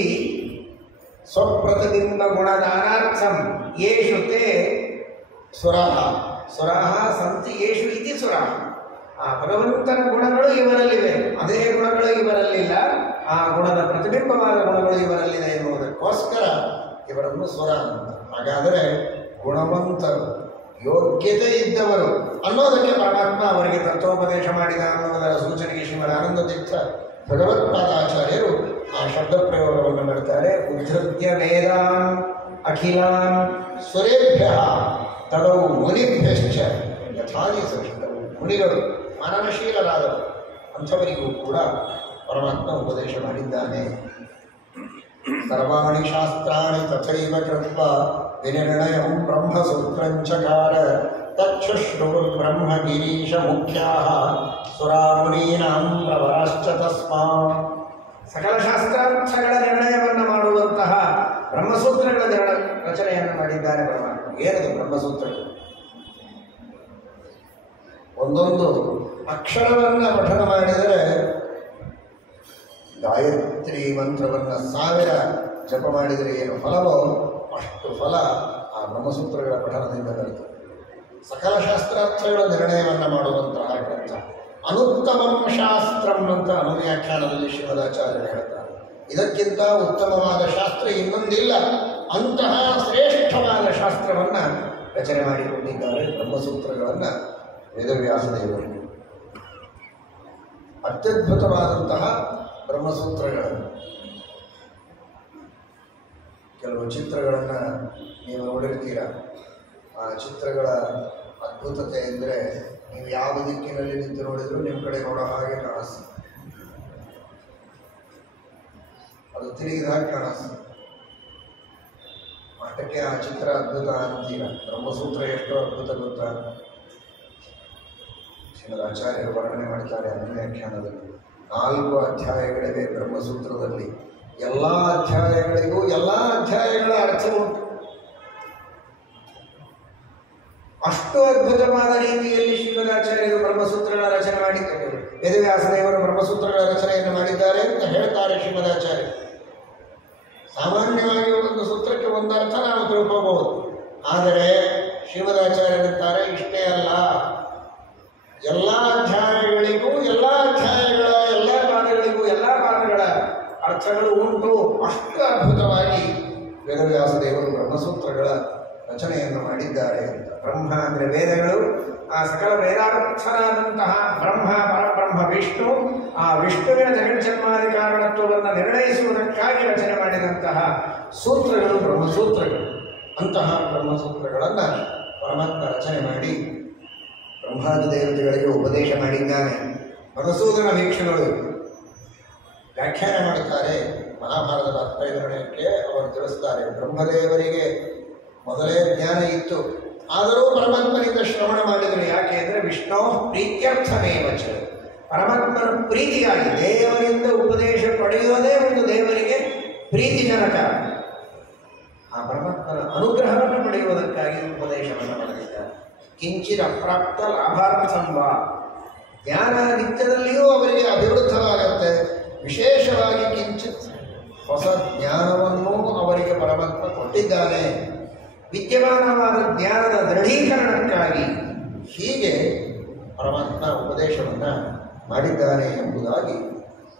ಸ್ವಪ್ರತಿಬಿಂಬ ಗುಣದಾನಾರ್ಥಂ ಯೇಷು ತೇ ಸುರಾಹ. ಸುರಾಹ ಸಂತಿ ಯೇಷು ಇತಿ ಸುರಾಹ. ಆ ಭಗವಂತನ ಗುಣಗಳು ಇವರಲ್ಲಿವೆ, ಅದೇ ಗುಣಗಳು ಇವರಲ್ಲಿಲ್ಲ. ಆ ಗುಣದ ಪ್ರತಿಬಿಂಬವಾದ ಗುಣಗಳು ಇವರಲ್ಲಿದೆ ಎನ್ನುವುದಕ್ಕೋಸ್ಕರ ಇವರನ್ನು ಸುರ ಅಂತ. ಹಾಗಾದರೆ ಗುಣವಂತರು, ಯೋಗ್ಯತೆ ಇದ್ದವರು ಅನ್ನೋದಕ್ಕೆ ಪರಮಾತ್ಮ ಅವರಿಗೆ ತತ್ವೋಪದೇಶ ಮಾಡಿದ ಅನ್ನುವುದರ ಸೂಚನೆಗೆ ಶ್ರೀಮದ್ ಆನಂದ ತೀರ್ಥ ಭಗವತ್ಪಾದಾಚಾರ್ಯರು ಆ ಶಬ್ದ ಪ್ರಯೋಗವನ್ನು ಮಾಡ್ತಾರೆ. ಉದ್ಧೃತ್ಯ ವೇದಾನ್ ಅಖಿಲಾನ್ ಸುರೇಭ್ಯ ತದೌ ಮುನಿಭ್ಯಶ್ಚ ಯಥಾದಿ ಸೃಷ್ಟವು. ಮುನಿಗಳು ಮನನಶೀಲರಾದರು, ಅಂಥವರಿಗೂ ಕೂಡ ಪರಮಾತ್ಮ ಉಪದೇಶ ಮಾಡಿದ್ದಾನೆ. ಸರ್ವಾಣಿ ಶಾಸ್ತ್ರಾಣಿ ತಥೈವ ಕೃತ್ವಾ ವಿನಿರ್ಣಯಂ ಬ್ರಹ್ಮಸೂತ್ರಂಚಕಾರ ತಕ್ಷುಶ್ರುರ್ ಬ್ರಹ್ಮಗಿರೀಶ ಮುಖ್ಯಾಃ ಸುರಾಮುನೀನಾಂ ಪ್ರವರಾಶ್ಚ ತಸ್ಮಾತ್. ಸಕಲ ಶಾಸ್ತ್ರಾರ್ಥಗಳ ನಿರ್ಣಯವನ್ನು ಮಾಡುವಂತಹ ಬ್ರಹ್ಮಸೂತ್ರಗಳ ರಚನೆಯನ್ನು ಮಾಡಿದ್ದಾರೆ ಪರಮಾತ್ಮ. ಏನದು ಬ್ರಹ್ಮಸೂತ್ರಗಳು? ಒಂದೊಂದು ಅಕ್ಷರವನ್ನು ಪಠನ ಮಾಡಿದರೆ ಗಾಯತ್ರಿ ಮಂತ್ರವನ್ನು 1000 ಜಪ ಮಾಡಿದರೆ ಏನು ಫಲವೋ ಅಷ್ಟು ಫಲ ಆ ಬ್ರಹ್ಮಸೂತ್ರಗಳ ಪಠನದಿಂದ ಬರುತ್ತದೆ. ಸಕಲ ಶಾಸ್ತ್ರಾರ್ಥಗಳ ನಿರ್ಣಯವನ್ನು ಮಾಡುವಂತಹ ಗ್ರಂಥ. ಅನುತ್ತಮಂ ಶಾಸ್ತ್ರಂ ಅಂತ ಅನುವ್ಯಾಖ್ಯಾನದಲ್ಲಿ ಶ್ರೀಮದಾಚಾರ್ಯರು ಹೇಳ್ತಾರೆ. ಇದಕ್ಕಿಂತ ಉತ್ತಮವಾದ ಶಾಸ್ತ್ರ ಇನ್ನೊಂದಿಲ್ಲ. ಅಂತಹ ಶ್ರೇಷ್ಠವಾದ ಶಾಸ್ತ್ರವನ್ನು ರಚನೆ ಮಾಡಿಕೊಂಡಿದ್ದಾರೆ ಬ್ರಹ್ಮಸೂತ್ರಗಳನ್ನು ವೇದವ್ಯಾಸದೇವರು. ಅತ್ಯದ್ಭುತವಾದಂತಹ ಬ್ರಹ್ಮಸೂತ್ರಗಳನ್ನು, ಕೆಲವು ಚಿತ್ರಗಳನ್ನು ನೀವು ನೋಡಿರ್ತೀರ. ಆ ಚಿತ್ರಗಳ ಅದ್ಭುತತೆ ಎಂದರೆ ನೀವು ಯಾವ ದಿಕ್ಕಿನಲ್ಲಿ ನಿಂತು ನೋಡಿದರೂ ನಿಮ್ಮ ಕಡೆ ನೋಡೋ ಹಾಗೆ ಕಾಣಿಸ್ತದೆ. ಅದು ತಿರುಗಿದ ಹಾಗೆ ಕಾಣಿಸ್ತದೆ. ಅಷ್ಟಕ್ಕೆ ಆ ಚಿತ್ರ ಅದ್ಭುತ ಅಂತೀರ. ಬ್ರಹ್ಮಸೂತ್ರ ಎಷ್ಟೋ ಅದ್ಭುತ ಗೊತ್ತಾ? ಶ್ರೀಮದ್ ಆಚಾರ್ಯರು ವರ್ಣನೆ ಮಾಡ್ತಾರೆ ಅನ್ವ್ಯಾಖ್ಯಾನದಲ್ಲಿ. 4 ಅಧ್ಯಾಯಗಳಿವೆ ಬ್ರಹ್ಮಸೂತ್ರದಲ್ಲಿ. ಎಲ್ಲ ಅಧ್ಯಾಯಗಳಿಗೂ ಎಲ್ಲ ಅಧ್ಯಾಯಗಳ ಅರ್ಥ ಉಂಟು. ಅಷ್ಟು ಅದ್ಭುತವಾದ ರೀತಿಯಲ್ಲಿ ಶ್ರೀಮದಾಚಾರ್ಯರು ಬ್ರಹ್ಮಸೂತ್ರಗಳ ರಚನೆ ಮಾಡಿದ್ದಾರೆ. ವೇದವ್ಯಾಸದೇವರು ಬ್ರಹ್ಮಸೂತ್ರಗಳ ರಚನೆಯನ್ನು ಮಾಡಿದ್ದಾರೆ ಅಂತ ಹೇಳ್ತಾರೆ ಶ್ರೀಮದಾಚಾರ್ಯರು. ಸಾಮಾನ್ಯವಾಗಿ ಒಂದು ಸೂತ್ರಕ್ಕೆ ಒಂದು ಅರ್ಥ ನಾವು ತಿಳ್ಕೋಬಹುದು. ಆದರೆ ಶ್ರೀಮದಾಚಾರ್ಯರಿದ್ದಾರೆ. ಇಷ್ಟೇ ಅಲ್ಲ, ಎಲ್ಲ ಅಧ್ಯಾಯಗಳಿಗೂ ಎಲ್ಲ ಅಧ್ಯಾಯಗಳ ಎಲ್ಲ ಪಾದಗಳಿಗೂ ಎಲ್ಲ ಪಾದಗಳ ಅರ್ಥಗಳು ಉಂಟು. ಅಷ್ಟು ಅದ್ಭುತವಾಗಿ ವೇದವ್ಯಾಸ ದೇವರು ಬ್ರಹ್ಮಸೂತ್ರಗಳ ರಚನೆಯನ್ನು ಮಾಡಿದ್ದಾರೆ. ಬ್ರಹ್ಮ ಅಂದರೆ ವೇದಗಳು, ಆ ಸಕಲ ವೇದಾರ್ಥನಾದಂತಹ ಬ್ರಹ್ಮ ಪರಬ್ರಹ್ಮ ವಿಷ್ಣು, ಆ ವಿಷ್ಣುವಿನ ಜಗಜ್ಜನ್ಮಾದಿ ಕಾರಣತ್ವವನ್ನು ನಿರ್ಣಯಿಸುವುದಕ್ಕಾಗಿ ರಚನೆ ಮಾಡಿದಂತಹ ಸೂತ್ರಗಳು ಬ್ರಹ್ಮಸೂತ್ರಗಳು. ಅಂತಹ ಬ್ರಹ್ಮಸೂತ್ರಗಳನ್ನು ಪರಮಾತ್ಮ ರಚನೆ ಮಾಡಿ ಬ್ರಹ್ಮಾದಿ ದೇವತೆಗಳಿಗೆ ಉಪದೇಶ ಮಾಡಿದ್ದಾನೆ. ಮಧುಸೂದನ ವೀಕ್ಷಣಗಳು ವ್ಯಾಖ್ಯಾನ ಮಾಡುತ್ತಾರೆ. ಮಹಾಭಾರತದ ತಾತ್ಪರ್ಯ ನಿರ್ಣಯಕ್ಕೆ ಅವರು ತಿಳಿಸ್ತಾರೆ, ಬ್ರಹ್ಮದೇವರಿಗೆ ಮೊದಲೇ ಜ್ಞಾನ ಇತ್ತು, ಆದರೂ ಪರಮಾತ್ಮನಿಂದ ಶ್ರವಣ ಮಾಡಿದರು. ಯಾಕೆ ಅಂದರೆ ವಿಷ್ಣು ಪ್ರೀತ್ಯರ್ಥಮೇವಚ, ಪರಮಾತ್ಮನ ಪ್ರೀತಿಗಾಗಿ ದೇವರಿಂದ ಉಪದೇಶ ಪಡೆಯುವುದೇ ಒಂದು ದೇವರಿಗೆ ಪ್ರೀತಿಜನಕ. ಆ ಪರಮಾತ್ಮನ ಅನುಗ್ರಹವನ್ನು ಪಡೆಯುವುದಕ್ಕಾಗಿ ಉಪದೇಶವನ್ನು ಮಾಡಲಿದ್ದಾರೆ. ಕಿಂಚಿತ್ ಅಪ್ರಾಪ್ತ ಲಾಭಾರ್ಥಂಬ, ಜ್ಞಾನ ನಿತ್ಯದಲ್ಲಿಯೂ ಅವರಿಗೆ ಅಭಿವೃದ್ಧವಾಗತ್ತೆ. ವಿಶೇಷವಾಗಿ ಕಿಂಚಿತ್ ಹೊಸ ಜ್ಞಾನವನ್ನು ಅವರಿಗೆ ಪರಮಾತ್ಮ ಕೊಟ್ಟಿದ್ದಾನೆ, ವಿದ್ಯಮಾನವಾದ ಜ್ಞಾನದ ದೃಢೀಕರಣಕ್ಕಾಗಿ. ಹೀಗೆ ಪರಮಾತ್ಮ ಉಪದೇಶವನ್ನು ಮಾಡಿದ್ದಾನೆ ಎಂಬುದಾಗಿ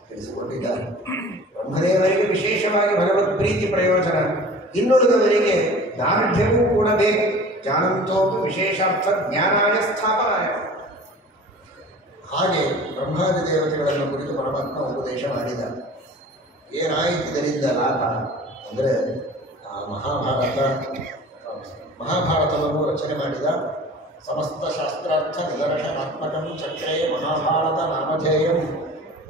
ತಿಳಿಸಿಕೊಟ್ಟಿದ್ದಾರೆ. ಬ್ರಹ್ಮದೇವರಿಗೆ ವಿಶೇಷವಾಗಿ ಭಗವತ್ ಪ್ರೀತಿ ಪ್ರಯೋಜನ, ಇನ್ನುಳಿದವರಿಗೆ ದಾರ್ಢ್ಯವೂ ಕೂಡ ಬೇಕು. ಜ್ಞಾನಂತೋಪಿ ವಿಶೇಷಾರ್ಥ ಜ್ಞಾನಾಯ ಸ್ಥಾಪನಾಯ. ಹಾಗೆ ಬ್ರಹ್ಮಾದಿ ದೇವತೆಗಳನ್ನು ಕುರಿತು ಪರಮಾತ್ಮ ಉಪದೇಶ ಮಾಡಿದ. ಏನಾಯಿತು ಇದರಿಂದ ಲಾಭ ಅಂದರೆ ಮಹಾಭಾರತವನ್ನು ರಚನೆ ಮಾಡಿದ. ಸಮಸ್ತ ಶಾಸ್ತ್ರಾರ್ಥ ನಿದರ್ಶನಾತ್ಮಕಂ ಚಕ್ರೇ ಮಹಾಭಾರತ ನಾಮಧೇಯಂ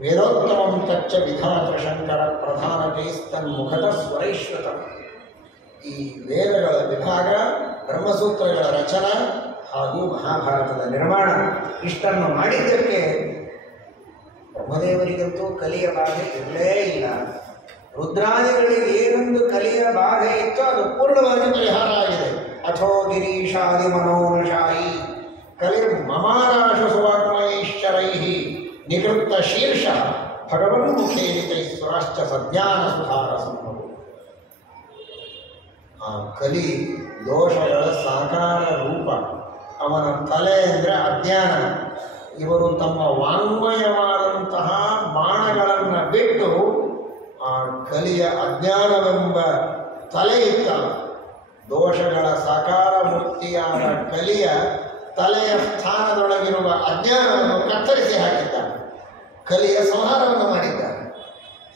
ವೇದೋತ್ತಮಂ ತಚ್ಚ ವಿಧಾತ ಶಂಕರ ಪ್ರಧಾನಕೈಸ್ತನ್ಮುಖದ ಸ್ವರೈಶ್ವತ. ಈ ವೇದಗಳ ವಿಭಾಗ, ಬ್ರಹ್ಮಸೂತ್ರಗಳ ರಚನಾ ಹಾಗೂ ಮಹಾಭಾರತದ ನಿರ್ಮಾಣ ಇಷ್ಟನ್ನು ಮಾಡಿದ್ದಕ್ಕೆ ಬ್ರಹ್ಮದೇವರಿಗಂತೂ ಕಲಿಯ ಬಾಧೆ ಇರಲೇ ಇಲ್ಲ. ರುದ್ರಾದಿಗಳಿಗೆ ಏನೊಂದು ಕಲಿಯ ಬಾಧೆ ಇತ್ತು ಅದು ಪೂರ್ಣವಾಗಿ ಪರಿಹಾರ ಆಗಿದೆ. ಅಥೋ ಗಿರೀಶಾದಿ ಮನೋನಶಾಯಿ ಕಲಿ ಮಮಾರಾಶ ಸುವಾಗ್ಮೈಶ್ಚರೈ ನಿಕೃತ್ತ ಶೀರ್ಷ ಭಗವನ್ಮುಖೇನಿತೈ ಸ್ವರಾಶ್ಚ ಸಜ್ಞಾನ ಸುಧಾರ ಸಂಭವ. ಆ ಕಲಿ ದೋಷಗಳ ಸಾಕಾರ ರೂಪ. ಅವನ ತಲೆ ಅಂದರೆ ಅಜ್ಞಾನ. ಇವರು ತಮ್ಮ ವಾಂಗ್ಮಯವಾದಂತಹ ಬಾಣಗಳನ್ನು ಬಿಟ್ಟು ಆ ಕಲಿಯ ಅಜ್ಞಾನವೆಂಬ ತಲೆ ಇತ್ತ. ದೋಷಗಳ ಸಾಕಾರ ಮೂರ್ತಿಯಾದ ಕಲಿಯ ತಲೆಯ ಸ್ಥಾನದೊಳಗಿರುವ ಅಜ್ಞಾನವನ್ನು ಕತ್ತರಿಸಿ ಹಾಕಿದ್ದಾನೆ. ಕಲಿಯ ಸಂಹಾರವನ್ನು ಮಾಡಿದ್ದಾನೆ.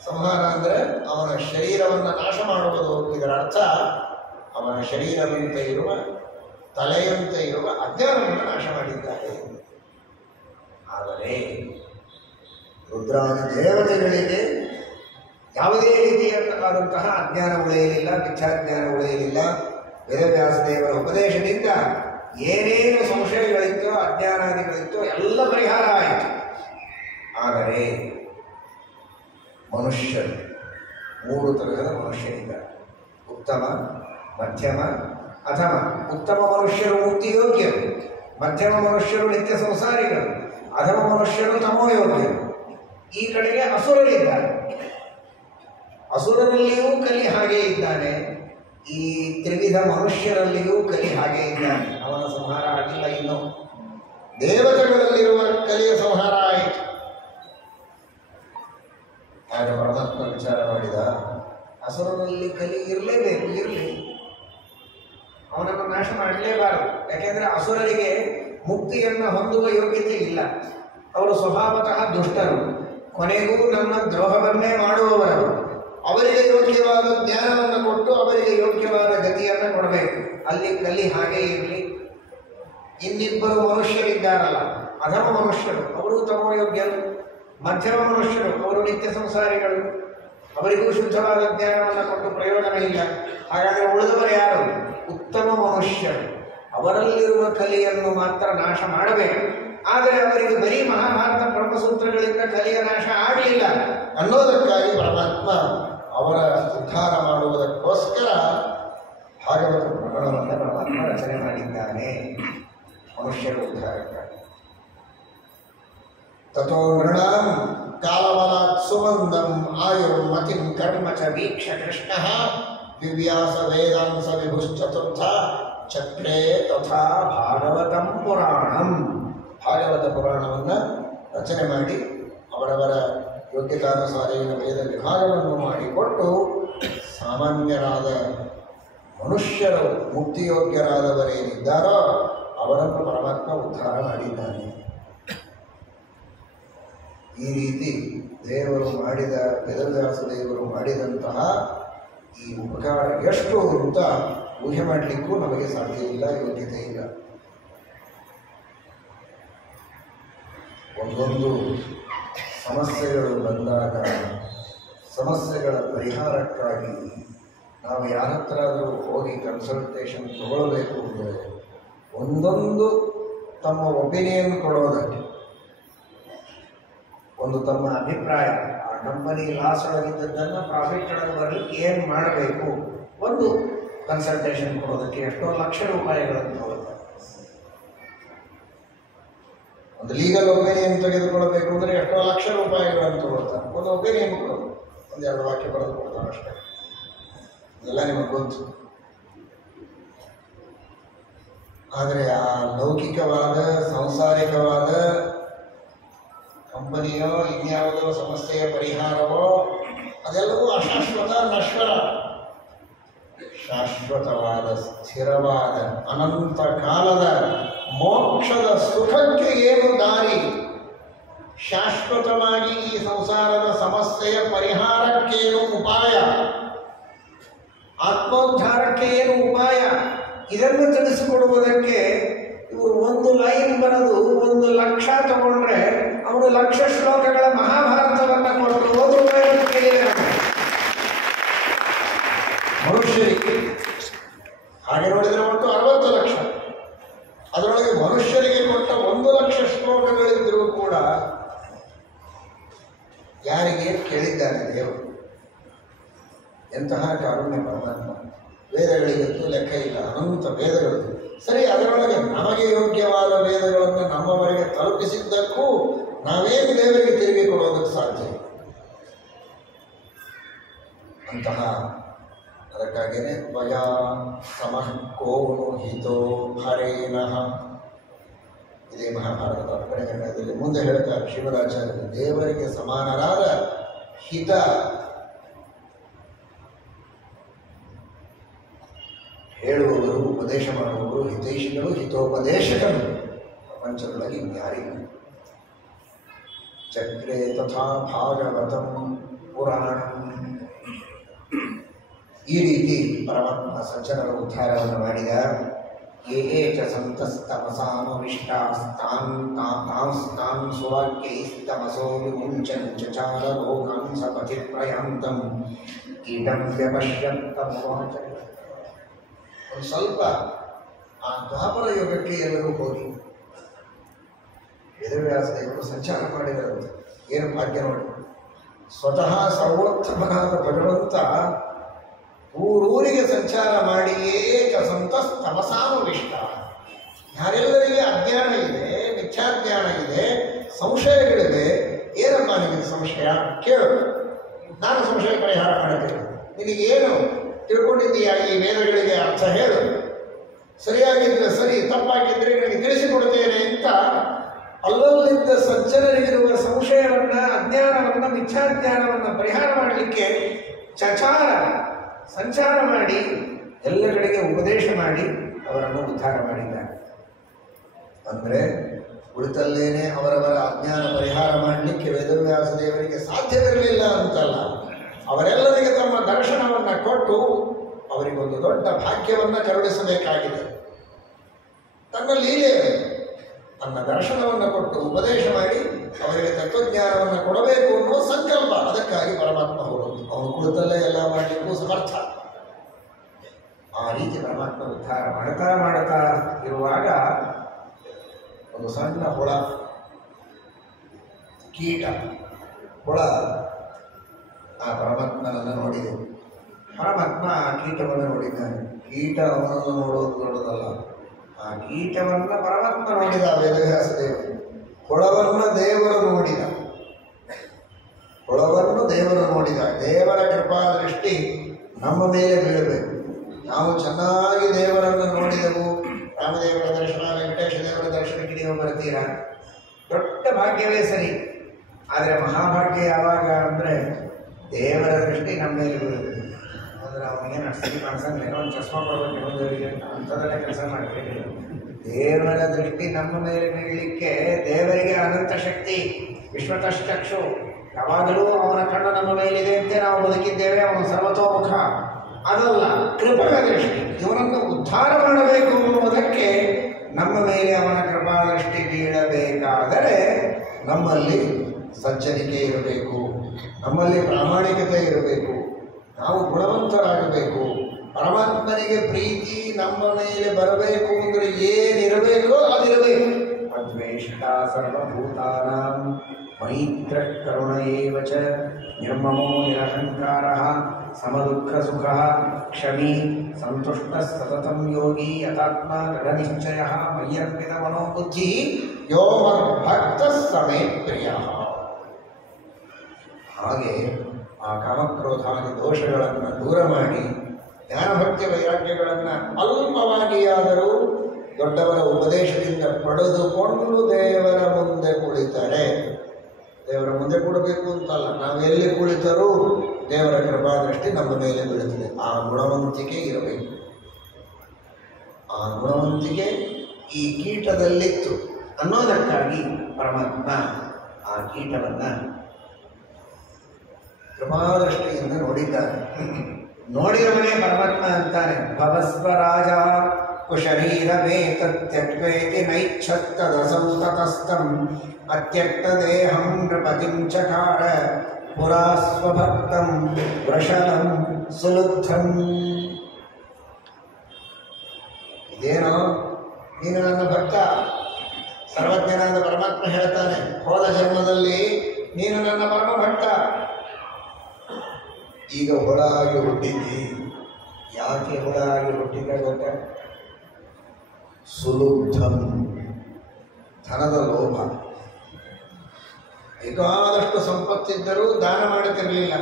ಸಂಹಾರ ಅಂದರೆ ಅವನ ಶರೀರವನ್ನು ನಾಶ ಮಾಡುವುದು. ಇದರ ಅರ್ಥ ಅವನ ಶರೀರದಂತೆ ಇರುವ, ತಲೆಯಂತೆ ಇರುವ ಅಜ್ಞಾನವನ್ನು ನಾಶ ಮಾಡಿದ್ದಾರೆ. ಆದರೆ ರುದ್ರಾದಿ ದೇವತೆಗಳಿಗೆ ಯಾವುದೇ ರೀತಿಯಾದಂತಹ ಅಜ್ಞಾನ ಉಳಿಯಲಿಲ್ಲ, ಮಿಥ್ಯಾಜ್ಞಾನ ಉಳಿಯಲಿಲ್ಲ. ವೇದವ್ಯಾಸ ದೇವರ ಉಪದೇಶದಿಂದ ಏನೇನು ಸಂಶಯಗಳಿತ್ತೋ, ಅಜ್ಞಾನಾದಿಗಳಿತ್ತೋ ಎಲ್ಲ ಪರಿಹಾರ ಆಯಿತು. ಆದರೆ ಮನುಷ್ಯರು 3 ತರಹದ ಮನುಷ್ಯರಿದ್ದಾರೆ: ಉತ್ತಮ, ಮಧ್ಯಮ, ಅಧಮ. ಉತ್ತಮ ಮನುಷ್ಯರು ಮುಕ್ತಿಯೋಗ್ಯರು, ಮಧ್ಯಮ ಮನುಷ್ಯರು ನಿತ್ಯ ಸಂಸಾರಿಗಳು, ಅಧಮ ಮನುಷ್ಯರು ತಮೋಯೋಗ್ಯರು. ಈ ಕಡೆಗೆ ಅಸುರರಿದ್ದಾರೆ. ಅಸುರರಲ್ಲಿಯೂ ಕಲಿ ಹಾಗೆ ಇದ್ದಾನೆ, ಈ ತ್ರಿವಿಧ ಮನುಷ್ಯರಲ್ಲಿಯೂ ಕಲಿ ಹಾಗೆ ಇದ್ದಾನೆ. ಅವನ ಸಂಹಾರ ಆಗಿಲ್ಲ ಇನ್ನು. ದೇವತೆಗಳಲ್ಲಿರುವ ಕಲಿಯ ಸಂಹಾರ ಆಯಿತು. ಆಗ ಪರಮಾತ್ಮ ವಿಚಾರ ಮಾಡಿದ, ಅಸುರರಲ್ಲಿ ಕಲಿ ಇರಲೇಬೇಕು, ಇರಲಿ, ಅವನನ್ನು ನಾಶ ಮಾಡಲೇಬಾರದು. ಯಾಕೆಂದರೆ ಅಸುರರಿಗೆ ಮುಕ್ತಿಯನ್ನು ಹೊಂದುವ ಯೋಗ್ಯತೆ ಇಲ್ಲ. ಅವರು ಸ್ವಭಾವತಃ ದುಷ್ಟರು, ಕೊನೆಗೂ ನಮ್ಮ ದ್ರೋಹವನ್ನೇ ಮಾಡುವವರು. ಅವರಿಗೆ ಯೋಗ್ಯವಾದ ಜ್ಞಾನವನ್ನು ಕೊಟ್ಟು ಅವರಿಗೆ ಯೋಗ್ಯವಾದ ಗತಿಯನ್ನು ಕೊಡಬೇಕು. ಅಲ್ಲಿ ಕಲಿ ಹಾಗೆ ಇರಲಿ. ಇನ್ನಿಬ್ಬರು ಮನುಷ್ಯರಿದ್ದಾರಲ್ಲ, ಅಧಮ ಮನುಷ್ಯರು, ಅವರು ತಮೋಯೋಗ್ಯರು. ಮಧ್ಯಮ ಮನುಷ್ಯರು, ಅವರು ನಿತ್ಯ ಸಂಸಾರಿಗಳು, ಅವರಿಗೂ ಶುದ್ಧವಾದ ಜ್ಞಾನವನ್ನು ಕೊಟ್ಟು ಪ್ರಯೋಜನ ಇಲ್ಲ. ಹಾಗಾದರೆ ಉಳಿದವರು ಯಾರು? ಉತ್ತಮ ಮನುಷ್ಯರು. ಅವರಲ್ಲಿರುವ ಕಲಿಯನ್ನು ಮಾತ್ರ ನಾಶ ಮಾಡಬೇಕು. ಆದರೆ ಅವರಿಗೆ ಬರೀ ಮಹಾಭಾರತ ಬ್ರಹ್ಮಸೂತ್ರಗಳಿಂದ ಕಲಿಯ ನಾಶ ಆಗಲಿಲ್ಲ ಅನ್ನೋದಕ್ಕಾಗಿ ಪರಮಾತ್ಮ ಅವರ ಉದ್ಧಾರ ಮಾಡುವುದಕ್ಕೋಸ್ಕರ ಭಾಗವತ ಪ್ರಕರಣವನ್ನು ಪರಮಾತ್ಮ ರಚನೆ ಮಾಡಿದ್ದಾನೆ, ಮನುಷ್ಯರ ಉದ್ಧಾರಕ್ಕಾಗಿ. ತಥೋ ನೃಣಾಂ ಕಾಲವಲಾತ್ ಸುಮಂದಂ ಆಯುರ್ಮತಿಂ ಕರ್ಮ ಚ ವೀಕ್ಷ ಕೃಷ್ಣ ವಿವ್ಯಾಸ ವೇದಾಂಸ ವಿಭುಶ್ಚತುರ್ಥ ಚಕ್ರೇ ತಥಾ ಭಾಗವತಂ ಪುರಾಣಂ. ಭಾಗವತ ಪುರಾಣವನ್ನು ರಚನೆ ಮಾಡಿ ಅವರವರ ಯೋಗ್ಯತಾನುಸಾರೇನ ವೇದ ವಿಭಾಗವನ್ನು ಮಾಡಿಕೊಟ್ಟು ಸಾಮಾನ್ಯರಾದ ಮನುಷ್ಯರು ಮುಕ್ತಿಯೋಗ್ಯರಾದವರೇನಿದ್ದಾರೋ ಅವರನ್ನು ಪರಮಾತ್ಮ ಉದ್ಧಾರ ಮಾಡಿದ್ದಾನೆ. ಈ ರೀತಿ ದೇವರು ಮಾಡಿದ ವೇದವ್ಯಾಸ ದೇವರು ಮಾಡಿದಂತಹ ಈ ಉಪಕಾರ ಎಷ್ಟು ಅಂತ ಊಹೆ ಮಾಡಲಿಕ್ಕೂ ನಮಗೆ ಸಾಧ್ಯ ಇಲ್ಲ, ಯೋಗ್ಯತೆ ಇಲ್ಲ. ಒಂದೊಂದು ಸಮಸ್ಯೆಗಳು ಬಂದಾಗ ಸಮಸ್ಯೆಗಳ ಪರಿಹಾರಕ್ಕಾಗಿ ನಾವು ಯಾರ ಹತ್ರ ಆದರೂ ಹೋಗಿ ಕನ್ಸಲ್ಟೇಷನ್ ತಗೊಳ್ಬೇಕು ಅಂದರೆ ಒಂದೊಂದು ತಮ್ಮ ಒಪಿನಿಯನ್ ಕೊಡೋದಕ್ಕೆ, ಒಂದು ತಮ್ಮ ಅಭಿಪ್ರಾಯ, ಆ ಕಂಪನಿ ಲಾಸ್ ಒಳಗಿದ್ದದ್ದನ್ನು ಪ್ರಾಫಿಟ್ ಒಳಗೆ ಬರಲಿಕ್ಕೆ ಏನು ಮಾಡಬೇಕು, ಒಂದು ಕನ್ಸಲ್ಟೇಷನ್ ಕೊಡೋದಕ್ಕೆ ಎಷ್ಟೋ ಲಕ್ಷ ರೂಪಾಯಿಗಳನ್ನು ತಗೊಳ್ತಾರೆ. ಒಂದು ಲೀಗಲ್ ಒಪಿನಿಯನ್ ತೆಗೆದುಕೊಳ್ಳಬೇಕು ಅಂದರೆ ಎಷ್ಟೋ ಲಕ್ಷ ರೂಪಾಯಿಗಳನ್ನು ತಗೊಳ್ತಾರೆ. ಒಂದು ಒಪಿನಿಯನ್ ಕೊಡೋದು, ಒಂದೆರಡು ವಾಕ್ಯ ಬರೆದು ಕೊಡ್ತಾರೆ ಅಷ್ಟೇ. ಇದೆಲ್ಲ ನಿಮಗೆ ಗೊತ್ತು. ಆದರೆ ಆ ಲೌಕಿಕವಾದ ಸಾಂಸಾರಿಕವಾದ ಕಂಪನಿಯೋ ಇನ್ಯಾವುದೋ ಸಮಸ್ಯೆಯ ಪರಿಹಾರವೋ ಅದೆಲ್ಲವೂ ಅಶಾಶ್ವತ, ನಶ್ವರ. ಶಾಶ್ವತವಾದ, ಸ್ಥಿರವಾದ, ಅನಂತ ಕಾಲದ ಮೋಕ್ಷದ ಸುಖಕ್ಕೆ ಏನು ದಾರಿ? ಶಾಶ್ವತವಾಗಿ ಈ ಸಂಸಾರದ ಸಮಸ್ಯೆಯ ಪರಿಹಾರಕ್ಕೇನು ಉಪಾಯ? ಆತ್ಮೋದ್ಧಾರಕ್ಕೆ ಏನು ಉಪಾಯ? ಇದನ್ನು ತಿಳಿಸಿಕೊಡುವುದಕ್ಕೆ ಇವರು ಒಂದು ಲೈನ್ ಬರೆದು 1,00,000 ತಗೊಂಡ್ರೆ ಅವರು 1,00,000 ಶ್ಲೋಕಗಳ ಮಹಾಭಾರತವನ್ನು ಕೊಟ್ಟು ಮನುಷ್ಯರಿಗೆ ಹಾಗೆ ನೋಡಿದರೆ ಒಟ್ಟು 60 ಲಕ್ಷ. ಅದರೊಳಗೆ ಮನುಷ್ಯರಿಗೆ ಕೊಟ್ಟ 1,00,000 ಶ್ಲೋಕಗಳಿದ್ದರೂ ಕೂಡ ಯಾರಿಗೆ ಕೇಳಿದ್ದಾರೆ ದೇವರು? ಎಂತಹ ಕಾರುಣ್ಯ ಪರಮಾತ್ಮ. ವೇದಗಳಿಗಂತೂ ಲೆಕ್ಕ ಇಲ್ಲ, ಅನಂತ ವೇದಗಳು. ಸರಿ, ಅದರೊಳಗೆ ನಮಗೆ ಯೋಗ್ಯವಾದ ವೇದಗಳನ್ನು ನಮ್ಮವರೆಗೆ ತಲುಪಿಸಿದ್ದಕ್ಕೂ ನಾವೇನು ದೇವರಿಗೆ ತಿರುಗಿ ಕೊಡೋದಕ್ಕೆ ಸಾಧ್ಯ? ಅಂತಹ ಅದಕ್ಕಾಗಿಯೇ ವಯಾ ಸಮಃ ಕೋನು ಹಿತೋ ಹರೇನಃ. ಇದೇ ಮಹಾಭಾರತದ ಅರ್ಪಣೆಗಳಲ್ಲಿ ಮುಂದೆ ಹೇಳ್ತಾರೆ ಶ್ರೀಮದಾಚಾರ್ಯರು, ದೇವರಿಗೆ ಸಮಾನರಾದ ಹಿತ ಹೇಳುವವರು, ಉಪದೇಶ ಮಾಡುವವರು, ಹಿತೈಷಿಗಳು, ಹಿತೋಪದೇಶಕರು ಪ್ರಪಂಚದೊಳಗೆ ಯಾರಿಲ್ಲ. ಚಕ್ರೇ ತಥಾ ಭಾಗವತಂ ಪುರಾಣಂ. ಈ ರೀತಿ ಪರಮಾತ್ಮ ಸಜ್ಜನರ ಉದ್ಧಾರವನ್ನು ಮಾಡಿದ. ಏ ಚ ಸಂತಸ್ತಮಸಾನುವಿಷ್ಟಾಸ್ತಾನ್ ಸುವಾಕ್ಯೈಸ್ತಮಸೋ ವಿಮುಂಚನ್ ಚಚಾರ ಲೋಕಾನ್ ಸಪತಿ ಪ್ರಯಾಂತಂ ಕೀಟಂ ವ್ಯಪಶ್ಯಂತಮೋಚ. ಒಂದು ಸ್ವಲ್ಪ ಆ ದ್ವಾಪರ ಯುಗಕ್ಕೆ ಎಲ್ಲರೂ ಹೋಗಿ ವೇದವ್ಯಾಸ ದೇವರು ಸಂಚಾರ ಮಾಡಿದರು. ಏನು ಭಾಗ್ಯ ನೋಡಿ. ಸ್ವತಃ ಸರ್ವೋತ್ತಮನಾದ ಭಗವಂತ ಊರೂರಿಗೆ ಸಂಚಾರ ಮಾಡಿಯೇ ಸಂತಸ್ತಮಸಾನುವಿಷ್ಟ. ಯಾರೆಲ್ಲರಿಗೆ ಅಜ್ಞಾನ ಇದೆ, ಮಿಥ್ಯಾಜ್ಞಾನ ಇದೆ, ಸಂಶಯಗಳಿವೆ. ಏನಪ್ಪ ನಿಮಗೆ ಸಂಶಯ? ಕೇಳು, ನಾನು ಸಂಶಯ ಪರಿಹಾರ ಮಾಡುತ್ತೇನೆ. ನಿನಗೇನು ತಿಳ್ಕೊಂಡಿದ್ದೀಯಾ ಈ ವೇದಗಳಿಗೆ ಅರ್ಥ ಹೇಳು. ಸರಿಯಾಗಿದ್ದರೆ ಸರಿ, ತಪ್ಪಾಗಿದ್ದರೆ ನಿನಗೆ ತಿಳಿಸಿಕೊಡುತ್ತೇನೆ ಅಂತ ಅಲ್ಲಲ್ಲಿದ್ದ ಸಜ್ಜನರಿಗಿರುವ ಸಂಶಯವನ್ನು, ಅಜ್ಞಾನವನ್ನು, ಮಿಥ್ಯಾಜ್ಞಾನವನ್ನು ಪರಿಹಾರ ಮಾಡಲಿಕ್ಕೆ ಚಚಾರ ಸಂಚಾರ ಮಾಡಿ ಎಲ್ಲ ಕಡೆಗೆ ಉಪದೇಶ ಮಾಡಿ ಅವರನ್ನು ಉದ್ಧಾರ ಮಾಡಿದ್ದಾರೆ. ಅಂದರೆ ಕುಳಿತಲ್ಲೇನೆ ಅವರವರ ಅಜ್ಞಾನ ಪರಿಹಾರ ಮಾಡಲಿಕ್ಕೆ ವೇದವ್ಯಾಸ ದೇವರಿಗೆ ಸಾಧ್ಯವಿರಲಿಲ್ಲ ಅಂತಲ್ಲ, ಅವರೆಲ್ಲರಿಗೆ ತಮ್ಮ ದರ್ಶನವನ್ನು ಕೊಟ್ಟು ಅವರಿಗೊಂದು ದೊಡ್ಡ ಭಾಗ್ಯವನ್ನು ಕರುಣಿಸಬೇಕಾಗಿದೆ. ತನ್ನ ಲೀಲೆ, ತನ್ನ ದರ್ಶನವನ್ನು ಕೊಟ್ಟು ಉಪದೇಶ ಮಾಡಿ ಅವರಿಗೆ ತತ್ವಜ್ಞಾನವನ್ನು ಕೊಡಬೇಕು ಅನ್ನುವ ಸಂಕಲ್ಪ. ಅದಕ್ಕಾಗಿ ಪರಮಾತ್ಮ ಹೋಗೋದು. ಅವನು ಕುಳಿತಲ್ಲೇ ಎಲ್ಲ ಮಾಡಲಿಕ್ಕೂ ಸಮರ್ಥ. ಆ ರೀತಿ ಪರಮಾತ್ಮ ಉದ್ಧಾರ ಮಾಡ್ತಾ ಇರುವಾಗ ಒಂದು ಸಣ್ಣ ಹುಳ, ಕೀಟ ಹುಳ ಆ ಪರಮಾತ್ಮನನ್ನು ನೋಡಿದೆ. ಪರಮಾತ್ಮ ಆ ಕೀಟವನ್ನು ನೋಡಿದ್ದಾನೆ. ಕೀಟ ಅವನನ್ನು ನೋಡೋದು ದೊಡ್ಡದಲ್ಲ, ಆ ಕೀಟವನ್ನು ಪರಮಾತ್ಮ ನೋಡಿದ. ವೇದವ್ಯಾಸ ದೇವರು ಹುಳವನ್ನು ದೇವರು ನೋಡಿದ. ಹುಳವನ್ನು ದೇವರು ನೋಡಿದ. ದೇವರ ಕೃಪಾ ದೃಷ್ಟಿ ನಮ್ಮ ಮೇಲೆ ಬೀಳಬೇಕು. ನಾವು ಚೆನ್ನಾಗಿ ದೇವರನ್ನು ನೋಡಿದೆವು, ರಾಮದೇವರ ದರ್ಶನ, ವೆಂಕಟೇಶ ದೇವರ ದರ್ಶನಕ್ಕೆ ನೀವು ಬರ್ತೀರಾ, ದೊಡ್ಡ ಭಾಗ್ಯವೇ ಸರಿ. ಆದರೆ ಮಹಾಭಾಗ್ಯ ಯಾವಾಗ ಅಂದರೆ ದೇವರ ದೃಷ್ಟಿ ನಮ್ಮ ಮೇಲೆ ಬೀಳುತ್ತೆ. ಅಂದರೆ ಅವನಿಗೇನು ಅಷ್ಟು ಕಾಣಿಸಂಗಿಲ್ಲ, ಒಂದು ಚಸ್ಮಾ ಕೊಡಬೇಕು ಇನ್ನೊಂದರಿಗೆ ಅಂಥದ್ದೆಲ್ಲ ಕೆಲಸ ಮಾಡಬೇಕು. ದೇವರ ದೃಷ್ಟಿ ನಮ್ಮ ಮೇಲೆ ಬೀಳಲಿಕ್ಕೆ ದೇವರಿಗೆ ಅನಂತ ಶಕ್ತಿ, ವಿಶ್ವತಶ್ಚಕ್ಷು, ಯಾವಾಗಲೂ ಅವನ ಕಣ್ಣು ನಮ್ಮ ಮೇಲಿದೆ ಅಂತ ನಾವು ಬದುಕಿದ್ದೇವೆ. ಅವನು ಸರ್ವತೋಮುಖ. ಅದಲ್ಲ, ಕೃಪಾ ದೃಷ್ಟಿ. ಇವನನ್ನು ಉದ್ಧಾರ ಮಾಡಬೇಕು ಎಂಬುದಕ್ಕೆ ನಮ್ಮ ಮೇಲೆ ಅವನ ಕೃಪಾ ದೃಷ್ಟಿ ಬೀಳಬೇಕಾದರೆ ನಮ್ಮಲ್ಲಿ ಸಜ್ಜನಿಕೆ ಇರಬೇಕು, ನಮ್ಮಲ್ಲಿ ಪ್ರಾಮಾಣಿಕತೆ ಇರಬೇಕು, ನಾವು ಗುಣವಂತರಾಗಬೇಕು. ಪರಮಾತ್ಮನಿಗೆ ಪ್ರೀತಿ ನಮ್ಮ ಮೇಲೆ ಬರಬೇಕು ಅಂದರೆ ಏನಿರಬೇಕೋ ಅದಿರಬೇಕು. ಅದ್ವೇಷ್ಟ ಸರ್ವಭೂತಾನಾಂ ಮೈತ್ರ ಕರುಣ ಏವ ಚ ನಿರ್ಮಮೋ ನಿರಹಂಕಾರ ಸಮದುಃಖ ಸುಖ ಕ್ಷಮಿ ಸಂತುಷ್ಟ ಸತತಂ ಯೋಗಿ ಯಥಾತ್ಮ ದೃಢನಿಶ್ಚಯ ಮಯ್ಯರ್ಪಿತ ಮನೋಬುದ್ಧಿ ಯೋ ಮದ್ಭಕ್ತ ಸಮೇ ಪ್ರಿಯ. ಹಾಗೆ ಆ ಕಾಮಕ್ರೋಧಾದಿ ದೋಷಗಳನ್ನು ದೂರ ಮಾಡಿ ಜ್ಞಾನಭಕ್ತಿ ವೈರಾಗ್ಯಗಳನ್ನು ಅಲ್ಪವಾಗಿಯಾದರೂ ದೊಡ್ಡವರ ಉಪದೇಶದಿಂದ ಪಡೆದುಕೊಂಡು ದೇವರ ಮುಂದೆ ಕುಳಿತರೆ, ದೇವರ ಮುಂದೆ ಕೊಡಬೇಕು ಅಂತಲ್ಲ, ನಾವೆಲ್ಲಿ ಕುಳಿತರೂ ದೇವರ ಕೃಪಾದೃಷ್ಟಿ ನಮ್ಮ ಮೇಲೆ ಬೀಳುತ್ತದೆ. ಆ ಗುಣವಂತಿಕೆ ಇರಬೇಕು. ಆ ಗುಣವಂತಿಕೆ ಈ ಕೀಟದಲ್ಲಿತ್ತು ಅನ್ನೋದಕ್ಕಾಗಿ ಪರಮಾತ್ಮ ಆ ಕೀಟವನ್ನು ಕೃಪಾದೃಷ್ಟಿಯಿಂದ ನೋಡಿದ್ದಾನೆ. ನೋಡಿದವನೇ ಪರಮಾತ್ಮ ಅಂತಾನೆ. ಭವಸ್ವರಾಜ ಕುಶರೀರವೇ ತತ್ಯಕ್ವೇತಿ ನೈಚ್ಛತ್ತದಸೌ ತತಸ್ಥಂ ಅತ್ಯಕ್ತ ದೇಹಂ ನೃಪತಿಂ ಚಕಾರ ಪುರಾ ಸ್ವಭಕ್ತಂ ವೃಷಲಂ ಸುಲುಬ್ಧಂ. ಇದೇನೋ ನೀನು ನನ್ನ ಭಕ್ತ, ಸರ್ವಜ್ಞನಾದ ಪರಮಾತ್ಮ ಹೇಳ್ತಾನೆ, ಹೋದ ಜನ್ಮದಲ್ಲಿ ನೀನು ನನ್ನ ಪರಮ ಭಕ್ತ, ಈಗ ಹುಳ ಆಗಿ ಹುಟ್ಟಿದ್ದಿ. ಯಾಕೆ ಹುಳ ಆಗಿ ಹುಟ್ಟಿದ ಗೊತ್ತ? ಸುಲುಬ್ಧಂ, ಧನದ ಲೋಭ. ಬೇಕಾದಷ್ಟು ಸಂಪತ್ತಿದ್ದರೂ ದಾನ ಮಾಡುತ್ತಿರಲಿಲ್ಲ.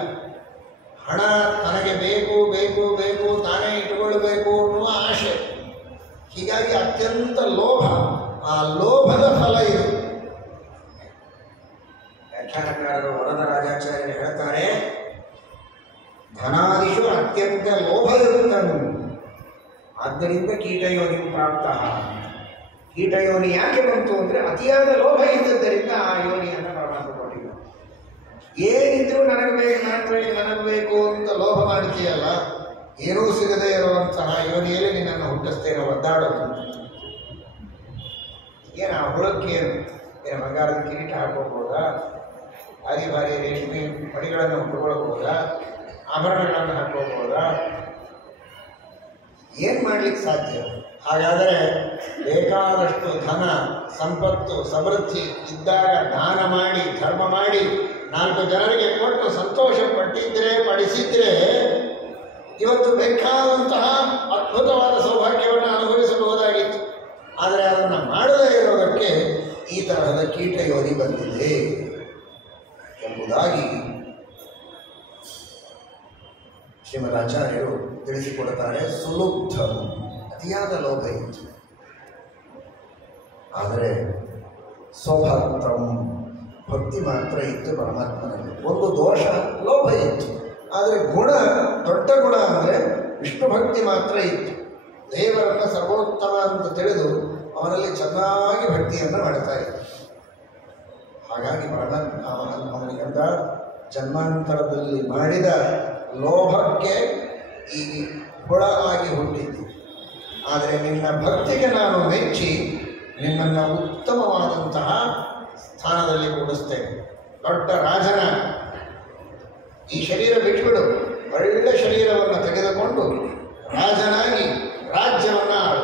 ಹಣ ತನಗೆ ಬೇಕು ಬೇಕು ಬೇಕು, ತಾನೇ ಇಟ್ಟುಕೊಳ್ಬೇಕು ಅನ್ನುವ ಆಶೆ. ಹೀಗಾಗಿ ಅತ್ಯಂತ ಲೋಭ. ಆ ಲೋಭದ ಫಲ ಇದು. ವ್ಯಾಖ್ಯಾನಕಾರರು ವರದ ರಾಜಾಚಾರ್ಯರು ಹೇಳ್ತಾರೆ, ಧನಾದಿಷು ಅತ್ಯಂತ ಲೋಭಯುಕ್ತನು, ಆದ್ದರಿಂದ ಕೀಟಯೋನಿ ಪ್ರಾಪ್ತ. ಕೀಟಯೋನಿ ಯಾಕೆ ಬಂತು ಅಂದರೆ ಅತಿಯಾದ ಲೋಭ ಇದ್ದದ್ದರಿಂದ ಆ ಯೋನಿಯನ್ನು ಪರಮಾತ್ಮ ಕೊಟ್ಟಿಲ್ಲ. ಏನಿದ್ರೂ ನನಗೆ ಬೇಕು ನನಗೆ ಬೇಕು ನನಗೆ ಬೇಕು ಅಂತ ಲೋಭ ಮಾಡ್ತೀಯಲ್ಲ, ಏನೂ ಸಿಗದೇ ಇರುವಂತಹ ಯೋನಿಯಲ್ಲಿ ನಿನ್ನನ್ನು ಹುಟ್ಟಿಸ್ತೇನೆ, ಒದ್ದಾಡೋದು. ಏನು ಆ ಹುಳಕ್ಕೇನು ಏನು ಬಂಗಾರದ ಕಿರೀಟ ಹಾಕೋಬೋದಾ, ಭಾರಿ ಭಾರಿ ರೇಷ್ಮೆ ಮಡಿಗಳನ್ನು ಉಟ್ಕೊಳ್ಬೋದಾ, ಆಭರಣಗಳನ್ನು ಹಾಕೋಬೋದಾ? ಏನು ಮಾಡ್ಲಿಕ್ಕೆ ಸಾಧ್ಯ? ಹಾಗಾದರೆ ಬೇಕಾದಷ್ಟು ಧನ ಸಂಪತ್ತು ಸಮೃದ್ಧಿ ಇದ್ದಾಗ ದಾನ ಮಾಡಿ ಧರ್ಮ ಮಾಡಿ 4 ಜನರಿಗೆ ಕೊಟ್ಟು ಸಂತೋಷ ಪಟ್ಟಿದ್ರೆ ಪಡಿಸಿದ್ರೆ ಇವತ್ತು ಬೇಕಾದಂತಹ ಅದ್ಭುತವಾದ ಸೌಭಾಗ್ಯವನ್ನು ಅನುಭವಿಸಬಹುದಾಗಿತ್ತು. ಆದರೆ ಅದನ್ನು ಮಾಡದೇ ಇರೋದಕ್ಕೆ ಈ ತರಹದ ಕೀಟ ಯೋನಿ ಬಂದಿದೆ ಎಂಬುದಾಗಿ ಶ್ರೀಮದಾಚಾರ್ಯರು ತಿಳಿಸಿಕೊಡುತ್ತಾರೆ. ಸುಲುಬ್ಧ, ಅತಿಯಾದ ಲೋಭ ಇತ್ತು. ಆದರೆ ಸ್ವಭಕ್ತಂ, ಭಕ್ತಿ ಮಾತ್ರ ಇತ್ತು ಪರಮಾತ್ಮನಲ್ಲಿ. ಒಂದು ದೋಷ ಲೋಭ ಇತ್ತು, ಆದರೆ ಗುಣ, ದೊಡ್ಡ ಗುಣ ಅಂದರೆ ವಿಷ್ಣು ಭಕ್ತಿ ಮಾತ್ರ ಇತ್ತು. ದೇವರನ್ನು ಸರ್ವೋತ್ತಮ ಅಂತ ತಿಳಿದು ಅವನಲ್ಲಿ ಚೆನ್ನಾಗಿ ಭಕ್ತಿಯನ್ನು ಮಾಡ್ತಾ ಇದ್ದ. ಹಾಗಾಗಿ ಪರಮಾತ್ಮ ಅವನಿಗಂತ ಜನ್ಮಾಂತರದಲ್ಲಿ ಮಾಡಿದ ಲೋಭಕ್ಕೆ ಈ ಹುಳ ಆಗಿ ಹುಟ್ಟಿದ್ದು. ಆದರೆ ನಿನ್ನ ಭಕ್ತಿಗೆ ನಾನು ಮೆಚ್ಚಿ ನಿನ್ನನ್ನು ಉತ್ತಮವಾದಂತಹ ಸ್ಥಾನದಲ್ಲಿ ಕೂಡಿಸ್ತೇನೆ. ದೊಡ್ಡ ರಾಜನ ಈ ಶರೀರ ಬಿಟ್ಟುಬಿಡು, ಒಳ್ಳೆ ಶರೀರವನ್ನು ತೆಗೆದುಕೊಂಡು ರಾಜನಾಗಿ ರಾಜ್ಯವನ್ನು ಆಳು.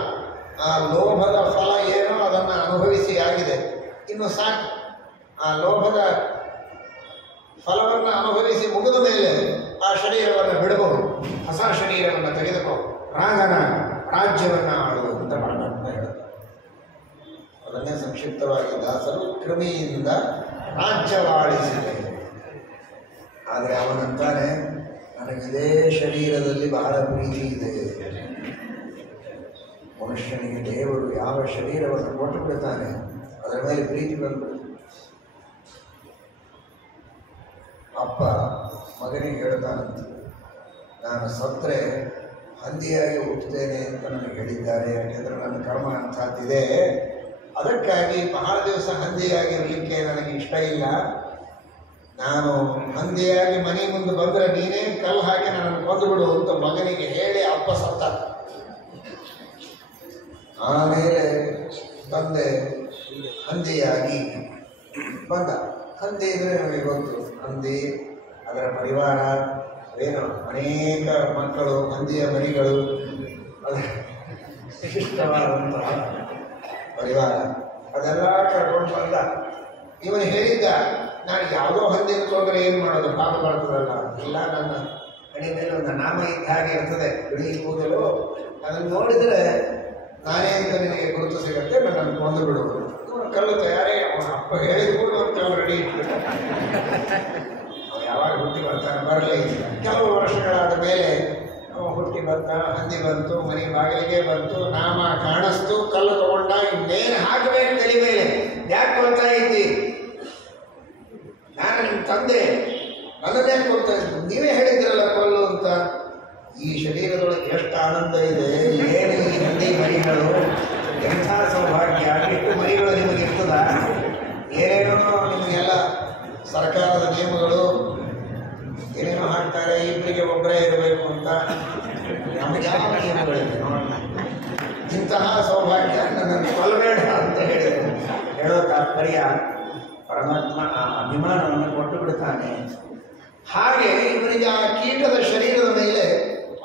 ಆ ಲೋಭದ ಫಲ ಏನೋ ಅದನ್ನು ಅನುಭವಿಸಿ ಆಗಿದೆ, ಇನ್ನು ಸಾಕು. ಆ ಲೋಭದ ಫಲವನ್ನು ಅನುಭವಿಸಿ ಮುಗಿದ ಮೇಲೆ ಆ ಶರೀರವನ್ನು ಬಿಡಬಹುದು, ಹೊಸ ಶರೀರವನ್ನು ತೆಗೆದುಕೋ, ರಾಜನ ರಾಜ್ಯವನ್ನು ಆಳು ಅಂತ ಪರಮಾತ್ಮ ಹೇಳುತ್ತಾರೆ. ಅದನ್ನೇ ಸಂಕ್ಷಿಪ್ತವಾಗಿ ದಾಸರು ಕೃಮಿಯಿಂದ ರಾಜ್ಯವಾಳಿಸಿದೆ. ಆದರೆ ಅವನಂತಾನೆ, ನನಗಿದೇ ಶರೀರದಲ್ಲಿ ಬಹಳ ಪ್ರೀತಿ ಇದೆ, ಮನುಷ್ಯನಿಗೆ ದೇವರು ಯಾವ ಶರೀರವನ್ನು ಕೊಟ್ಟು ಬಿಡ್ತಾನೆ ಅದರ ಮೇಲೆ ಪ್ರೀತಿ ಬಂದ್ಬಿಡುತ್ತೆ. ಅಪ್ಪ ಮಗನಿಗೆ ಹೇಳ್ತಾನಂತ, ನಾನು ಸತ್ತರೆ ಹಂದಿಯಾಗಿ ಹುಟ್ಟುತ್ತೇನೆ ಅಂತ ನನಗೆ ಹೇಳಿದ್ದಾರೆ. ಯಾಕೆಂದರೆ ನನ್ನ ಕರ್ಮ ಅಂಥದ್ದಿದೆ. ಅದಕ್ಕಾಗಿ ಬಹಳ ದಿವಸ ಹಂದಿಯಾಗಿರಲಿಕ್ಕೆ ನನಗೆ ಇಷ್ಟ ಇಲ್ಲ. ನಾನು ಹಂದಿಯಾಗಿ ಮನೆ ಮುಂದೆ ಬಂದರೆ ನೀನೇ ಕಲ್ಲು ಹಾಕಿ ನನ್ನನ್ನು ಕೊಂದುಬಿಡು ಅಂತ ಮಗನಿಗೆ ಹೇಳಿ ಅಪ್ಪ ಸತ್ತ. ಆಮೇಲೆ ತಂದೆ ಹಂದಿಯಾಗಿ ಬಂದ. ಹಂದಿ ಅಂದರೆ ನಮಗೆ ಗೊತ್ತು, ಹಂದಿ ಅದರ ಪರಿವಾರ ಏನು, ಅನೇಕ ಮಕ್ಕಳು, ಹಂದಿಯ ಮರಿಗಳು, ಅದು ವಿಶಿಷ್ಟವಾದಂತಹ ಪರಿವಾರ, ಅದೆಲ್ಲ ಕರ್ಕೊಂಡು ಬಂದ. ಇವನು ಹೇಳಿದ್ದ, ನಾನು ಯಾವುದೋ ಹಂದಿನ ತೊಂದರೆ ಏನು ಮಾಡೋದು, ಪಾಪ ಬರ್ತದಲ್ಲ. ಇಲ್ಲ, ನನ್ನ ಹಣೆ ಮೇಲೆ ಒಂದು ನಾಮ ಇದ್ದ ಹಾಗೆ ಇರ್ತದೆ, ಬಿಳಿ ಕೂದಲು, ಅದನ್ನು ನೋಡಿದರೆ ನಾನೇ ಅಂತ ನಿನಗೆ ಗುರುತು ಸಿಗುತ್ತೆ, ನನ್ನನ್ನು ಕೊಂದು ಬಿಡುವುದು. ಕಲ್ಲು ತಯಾರೇ, ಅವನ ಅಪ್ಪ ಹೇಳಿದ್ರು ಒಂದು ಕಲ್ಲು ರೆಡಿ ಇಟ್ಬಿಟ್ಟ. ಅವನು ಯಾವಾಗ ಹುಟ್ಟಿ ಬರ್ತಾನೆ, ಬರಲೇ ಇಲ್ಲ. ಕೆಲವು ವರ್ಷಗಳಾದ ಮೇಲೆ ಅವ ಹುಟ್ಟಿ ಬಂದ, ಹಂದಿ ಬಂತು, ಮನೆ ಬಾಗಿಲಿಗೆ ಬಂತು, ನಾಮ ಕಾಣಿಸ್ತು, ಕಲ್ಲು ತಗೊಂಡ. ಇನ್ನೇನು ಹಾಕಬೇಕು ತಲೆ ಮೇಲೆ, ಯಾಕೆ ಕೊಡ್ತಾ ಇದ್ದಿ? ನಾನು ನಿಮ್ಮ ತಂದೆ, ನನ್ನನ್ನೇ ಕೊಡ್ತಾ ಇದ್ದು, ನೀವೇ ಹೇಳಿದ್ರಲ್ಲ ಕೊಲ್ಲು ಅಂತ. ಈ ಶರೀರದೊಳಗೆ ಎಷ್ಟು ಆನಂದ ಇದೆ, ಏನು ಈ ಹಂದಿ ಮರಿಗಳು, ಎಂಥ ಸೌಭಾಗ್ಯ, ಎಷ್ಟು ಮರಿಗಳು ನಿಮಗೆ ಇರ್ತದ. ಏನೇನೋ ನಿಮಗೆಲ್ಲ ಸರ್ಕಾರದ ನಿಯಮಗಳು ಏನೇನೋ ಹಾಕ್ತಾರೆ, ಇಬ್ಬರಿಗೆ ಒಬ್ಬರೇ ಇರಬೇಕು ಅಂತ. ನಮಗೆ ಯಾವ ನಿಯಮಗಳಿದೆ ನೋಡೋಣ. ಇಂತಹ ಸೌಭಾಗ್ಯ ನನ್ನನ್ನು ಕೊಲ್ಲಬೇಡ ಅಂತ ಹೇಳೋ ತಾತ್ಪರ್ಯ, ಪರಮಾತ್ಮ ಆ ಅಭಿಮಾನವನ್ನು ಕೊಟ್ಟು ಬಿಡ್ತಾನೆ. ಹಾಗೆ ಇವರಿಗೆ ಆ ಕೀಟದ ಶರೀರದ ಮೇಲೆ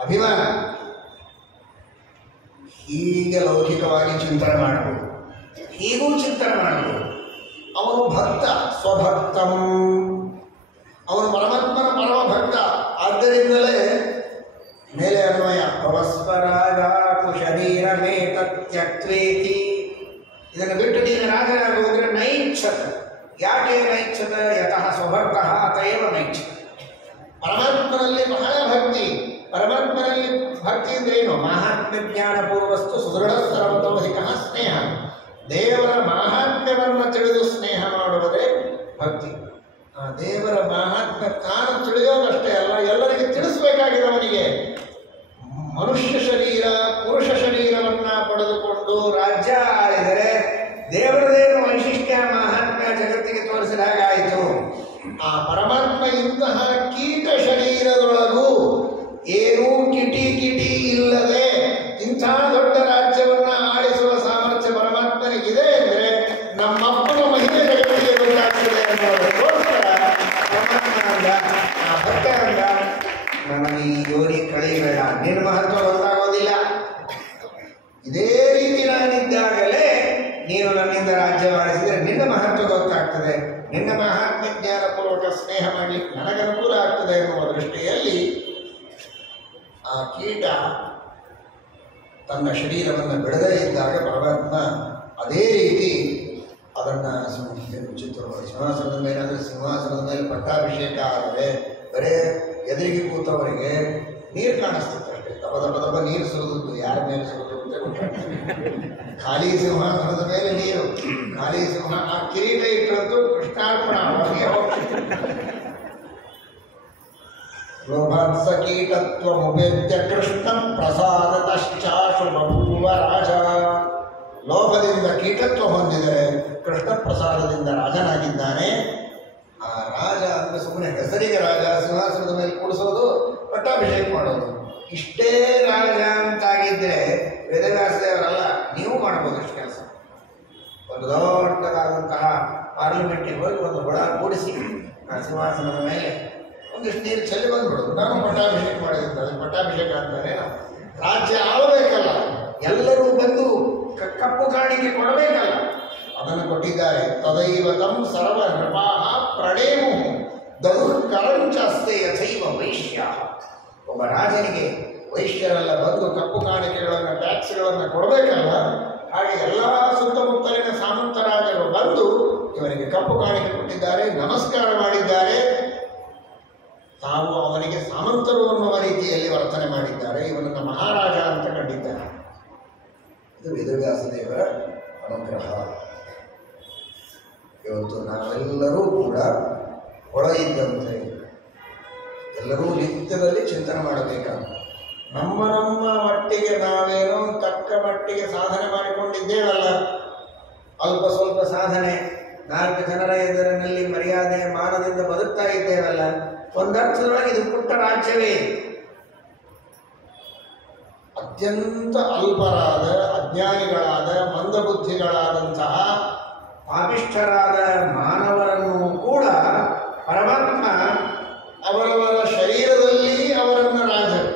ಅಭಿಮಾನ. ಹೀಗೆ ಲೌಕಿಕವಾಗಿ ಚಿಂತನೆ ಮಾಡಬಹುದು, ಹೀಗೂ ಚಿಂತನೆ ಮಾಡಬಹುದು. ಅವನು ಭಕ್ತ, ಸ್ವಭಕ್ತಂ, ಅವನು ಪರಮಾತ್ಮನ ಪರಮ ಭಕ್ತ. ಆದ್ದರಿಂದಲೇ ಮೇಲೆ ಅನ್ವಯ, ಭವಸ್ವರಾಜಾಕು ಶರೀರಮೇತತ್ಯಕ್ವೇತಿ. ಇದನ್ನು ಬಿಟ್ಟು ನೀನು ರಾಜನಾಗುವುದ್ರೆ ನೈಚ್ಛತ. ಯಾಕೆ ನೈಚ್ಛತ? ಯತಃ ಸ್ವಭಕ್ತಃ ಅತಯವ ನೈಚ್ಛತ. ಪರಮಾತ್ಮನಲ್ಲಿ ಬಹಳ ಭಕ್ತಿ. ಪರಮಾತ್ಮನಲ್ಲಿ ಭಕ್ತಿ ಅಂದ್ರೆ ಏನು? ಮಾಹಾತ್ಮ್ಯ ಜ್ಞಾನಪೂರ್ವಸ್ತು ಸುದೃಢ ಸರ್ವತೋಧಿಕ ಸ್ನೇಹ. ದೇವರ ಮಾಹಾತ್ಮ್ಯವನ್ನು ತಿಳಿದು ಸ್ನೇಹ ಮಾಡುವುದೇ ಭಕ್ತಿ. ಆ ದೇವರ ಮಾಹಾತ್ಮ್ಯ ತಾನು ತಿಳಿಯೋದಷ್ಟೇ ಅಲ್ಲ, ಎಲ್ಲರಿಗೆ ತಿಳಿಸಬೇಕಾಗಿದೆ. ಅವನಿಗೆ ಮನುಷ್ಯ ಶರೀರ, ಪುರುಷ ಶರೀರವನ್ನ ಪಡೆದುಕೊಂಡು ರಾಜ್ಯ ಆಳಿದರೆ ದೇವರದೇನು ವೈಶಿಷ್ಟ್ಯ, ಮಾಹಾತ್ಮ್ಯ ಜಗತ್ತಿಗೆ ತೋರಿಸಿದ ಹಾಗಾಯಿತು. ಆ ಪರಮಾತ್ಮ ಇಂತಹ ಕೀಟ ಶರೀರದೊಳಗೂ ಏನೂ ಕಿಟಿ ಇಲ್ಲದೆ ಇಂಥ ದೊಡ್ಡ ರಾಜ್ಯವನ್ನ ಆಳಿಸುವ ಸಾಮರ್ಥ್ಯ ಪರಮಾತ್ಮನಿಗಿದೆ ಅಂದರೆ ನಮ್ಮಪ್ಪನ ಮಹಿಮೆ ಜಗತ್ತಿಗೆ ಗೊತ್ತಾಗ್ತದೆ ಅನ್ನೋದಕ್ಕೋಸ್ಕರ ಪರಮಾತ್ಮ ಅಂದ, ಆ ಭಕ್ತ ಅಂದ, ನನಗೆ ಈ ಯೋನಿ ಕಳೆಯಬೇಡ, ನಿನ್ನ ಮಹತ್ವ ಗೊತ್ತಾಗೋದಿಲ್ಲ. ಇದೇ ರೀತಿ ನಾನಿದ್ದಾಗಲೇ ನೀನು ನನ್ನಿಂದ ರಾಜ್ಯವಾಡಿಸಿದರೆ ನಿನ್ನ ಮಹತ್ವ ಗೊತ್ತಾಗ್ತದೆ, ನಿನ್ನ ಮಹಾತ್ಮ ಜ್ಞಾನಪೂರ್ವಕ ಸ್ನೇಹ ಮಾಡಲಿಕ್ಕೆ ನನಗನುಕೂಲ ಆಗ್ತದೆ ಎನ್ನುವ ದೃಷ್ಟಿಯಲ್ಲಿ ಆ ಕೀಟ ತನ್ನ ಶರೀರವನ್ನು ಬಿಡದೇ ಇದ್ದಾಗ ಪರಮಾತ್ಮ ಅದೇ ರೀತಿ ಅದನ್ನು ಚಿತ್ರವಾಗಿ ಸಿಂಹಾಸನದ ಮೇಲೆ, ಅಂದರೆ ಸಿಂಹಾಸನದ ಮೇಲೆ ಪಟ್ಟಾಭಿಷೇಕ ಆದರೆ ಬರೇ ಎದುರಿಗೆ ಕೂತವರಿಗೆ ನೀರು ಕಾಣಿಸ್ತದೆ ಅಷ್ಟೇ. ದಬ ನೀರು ಸುರಿದು ಯಾರ ಮೇಲೆ ಸುರಿದು ಅಂತ ಗೊತ್ತಾಗ್ತದೆ. ಖಾಲಿ ಸಿಂಹಾಸನದ ಮೇಲೆ ನೀರು, ಖಾಲಿ ಸಿಂಹ. ಆ ಕಿರೀಟ ಇಟ್ಟದ್ದು ಕೃಷ್ಣಾರ್ಪಣ. ಲೋಭಾತ್ಸ ಕೀಟತ್ವಮುಪೇತ್ಯ ಕೃಷ್ಣಂ ಪ್ರಸಾದತಶ್ಚಾಶು ಬಭೂವ ರಾಜ. ಲೋಭದಿಂದ ಕೀಟತ್ವ ಹೊಂದಿದರೆ ಕೃಷ್ಣ ಪ್ರಸಾದದಿಂದ ರಾಜನಾಗಿದ್ದಾನೆ. ಆ ರಾಜ ಅಂದರೆ ಸುಮ್ಮನೆ ಹೆಸರಿಗೆ ರಾಜ, ಸಿಂಹಾಸನದ ಮೇಲೆ ಕೂಡಿಸೋದು, ಪಟ್ಟಾಭಿಷೇಕ ಮಾಡೋದು, ಇಷ್ಟೇ ರಾಜ ಅಂತಾಗಿದ್ದರೆ ವೇದವ್ಯಾಸದೇವರಲ್ಲ, ನೀವು ಮಾಡ್ಬೋದು ಇಷ್ಟು ಕೆಲಸ. ಒಂದು ದೊಡ್ಡದಾದಂತಹ ಪಾರ್ಲಿಮೆಂಟಿಗೆ ಹೋಗಿ ಒಂದು ಹೊಳ ಕೂಡಿಸಿ ಆ ಸಿಂಹಾಸನದ ಮೇಲೆ ಒಂದಿಷ್ಟು ನೀರು ಚೆಲ್ಲಿ ಬಂದ್ಬಿಡೋದು, ನಾನು ಪಟ್ಟಾಭಿಷೇಕ ಮಾಡಿದಂತೆ. ಅದಕ್ಕೆ ಪಟ್ಟಾಭಿಷೇಕ ಅಂತಾರೆ. ರಾಜ್ಯ ಆಳಬೇಕಲ್ಲ, ಎಲ್ಲರೂ ಬಂದು ಕಪ್ಪು ಕಾಣಿಕೆ ಕೊಡಬೇಕಲ್ಲ, ಅದನ್ನು ಕೊಟ್ಟಿದ್ದಾರೆ. ತದೈವತಂ ಸರ್ವ ನೃಪಾಃ ಪ್ರಣೇಮು ದದುಃಕರಂಚಾಸ್ತೆ ಯಥೈವ ವೈಶ್ಯ. ಒಬ್ಬ ರಾಜನಿಗೆ ವೈಶ್ಯರೆಲ್ಲ ಬಂದು ಕಪ್ಪು ಕಾಣಿಕೆಗಳನ್ನು, ಟ್ಯಾಕ್ಸ್ಗಳನ್ನು ಕೊಡಬೇಕಲ್ಲ, ಹಾಗೆ ಎಲ್ಲ ಸುತ್ತಮುತ್ತಲಿನ ಸಾಮಂತರಾಜರು ಬಂದು ಇವನಿಗೆ ಕಪ್ಪು ಕಾಣಿಕೆ ಕೊಟ್ಟಿದ್ದಾರೆ, ನಮಸ್ಕಾರ ಮಾಡಿದ್ದಾರೆ. ತಾವು ಅವನಿಗೆ ಸಾಮಂತರು ಅನ್ನುವ ರೀತಿಯಲ್ಲಿ ವರ್ತನೆ ಮಾಡಿದ್ದಾರೆ. ಇವನನ್ನು ಮಹಾರಾಜ ಅಂತ ಕಂಡಿದ್ದಾರೆ. ಇದು ವೇದವ್ಯಾಸದೇವರ ಅನುಗ್ರಹ. ಇವತ್ತು ನಾವೆಲ್ಲರೂ ಕೂಡ ಹೊರ ಇದ್ದಂತೆ ಎಲ್ಲರೂ ನಿತ್ಯದಲ್ಲಿ ಚಿಂತನೆ ಮಾಡಬೇಕಾದ ನಮ್ಮ ಮಟ್ಟಿಗೆ ನಾವೇನೋ ತಕ್ಕ ಮಟ್ಟಿಗೆ ಸಾಧನೆ ಮಾಡಿಕೊಂಡಿದ್ದೇವಲ್ಲ, ಅಲ್ಪ ಸ್ವಲ್ಪ ಸಾಧನೆ, 4 ಜನರ ಎದುರಿನಲ್ಲಿ ಮರ್ಯಾದೆ ಮಾನದಿಂದ ಬದುಕ್ತಾ ಇದ್ದೇವಲ್ಲ, ಒಂದರ್ಥದೊಳಗೆ ಇದು ಪುಟ್ಟ ರಾಜ್ಯವೇ. ಅತ್ಯಂತ ಅಲ್ಪರಾದ ಅಜ್ಞಾನಿಗಳಾದ ಮಂದಬುದ್ಧಿಗಳಾದಂತಹ ಪಾಪಿಷ್ಠರಾದ ಮಾನವರನ್ನು ಕೂಡ ಪರಮಾತ್ಮ ಅವರವರ ಶರೀರದಲ್ಲಿ ಅವರನ್ನು ರಾಜರು,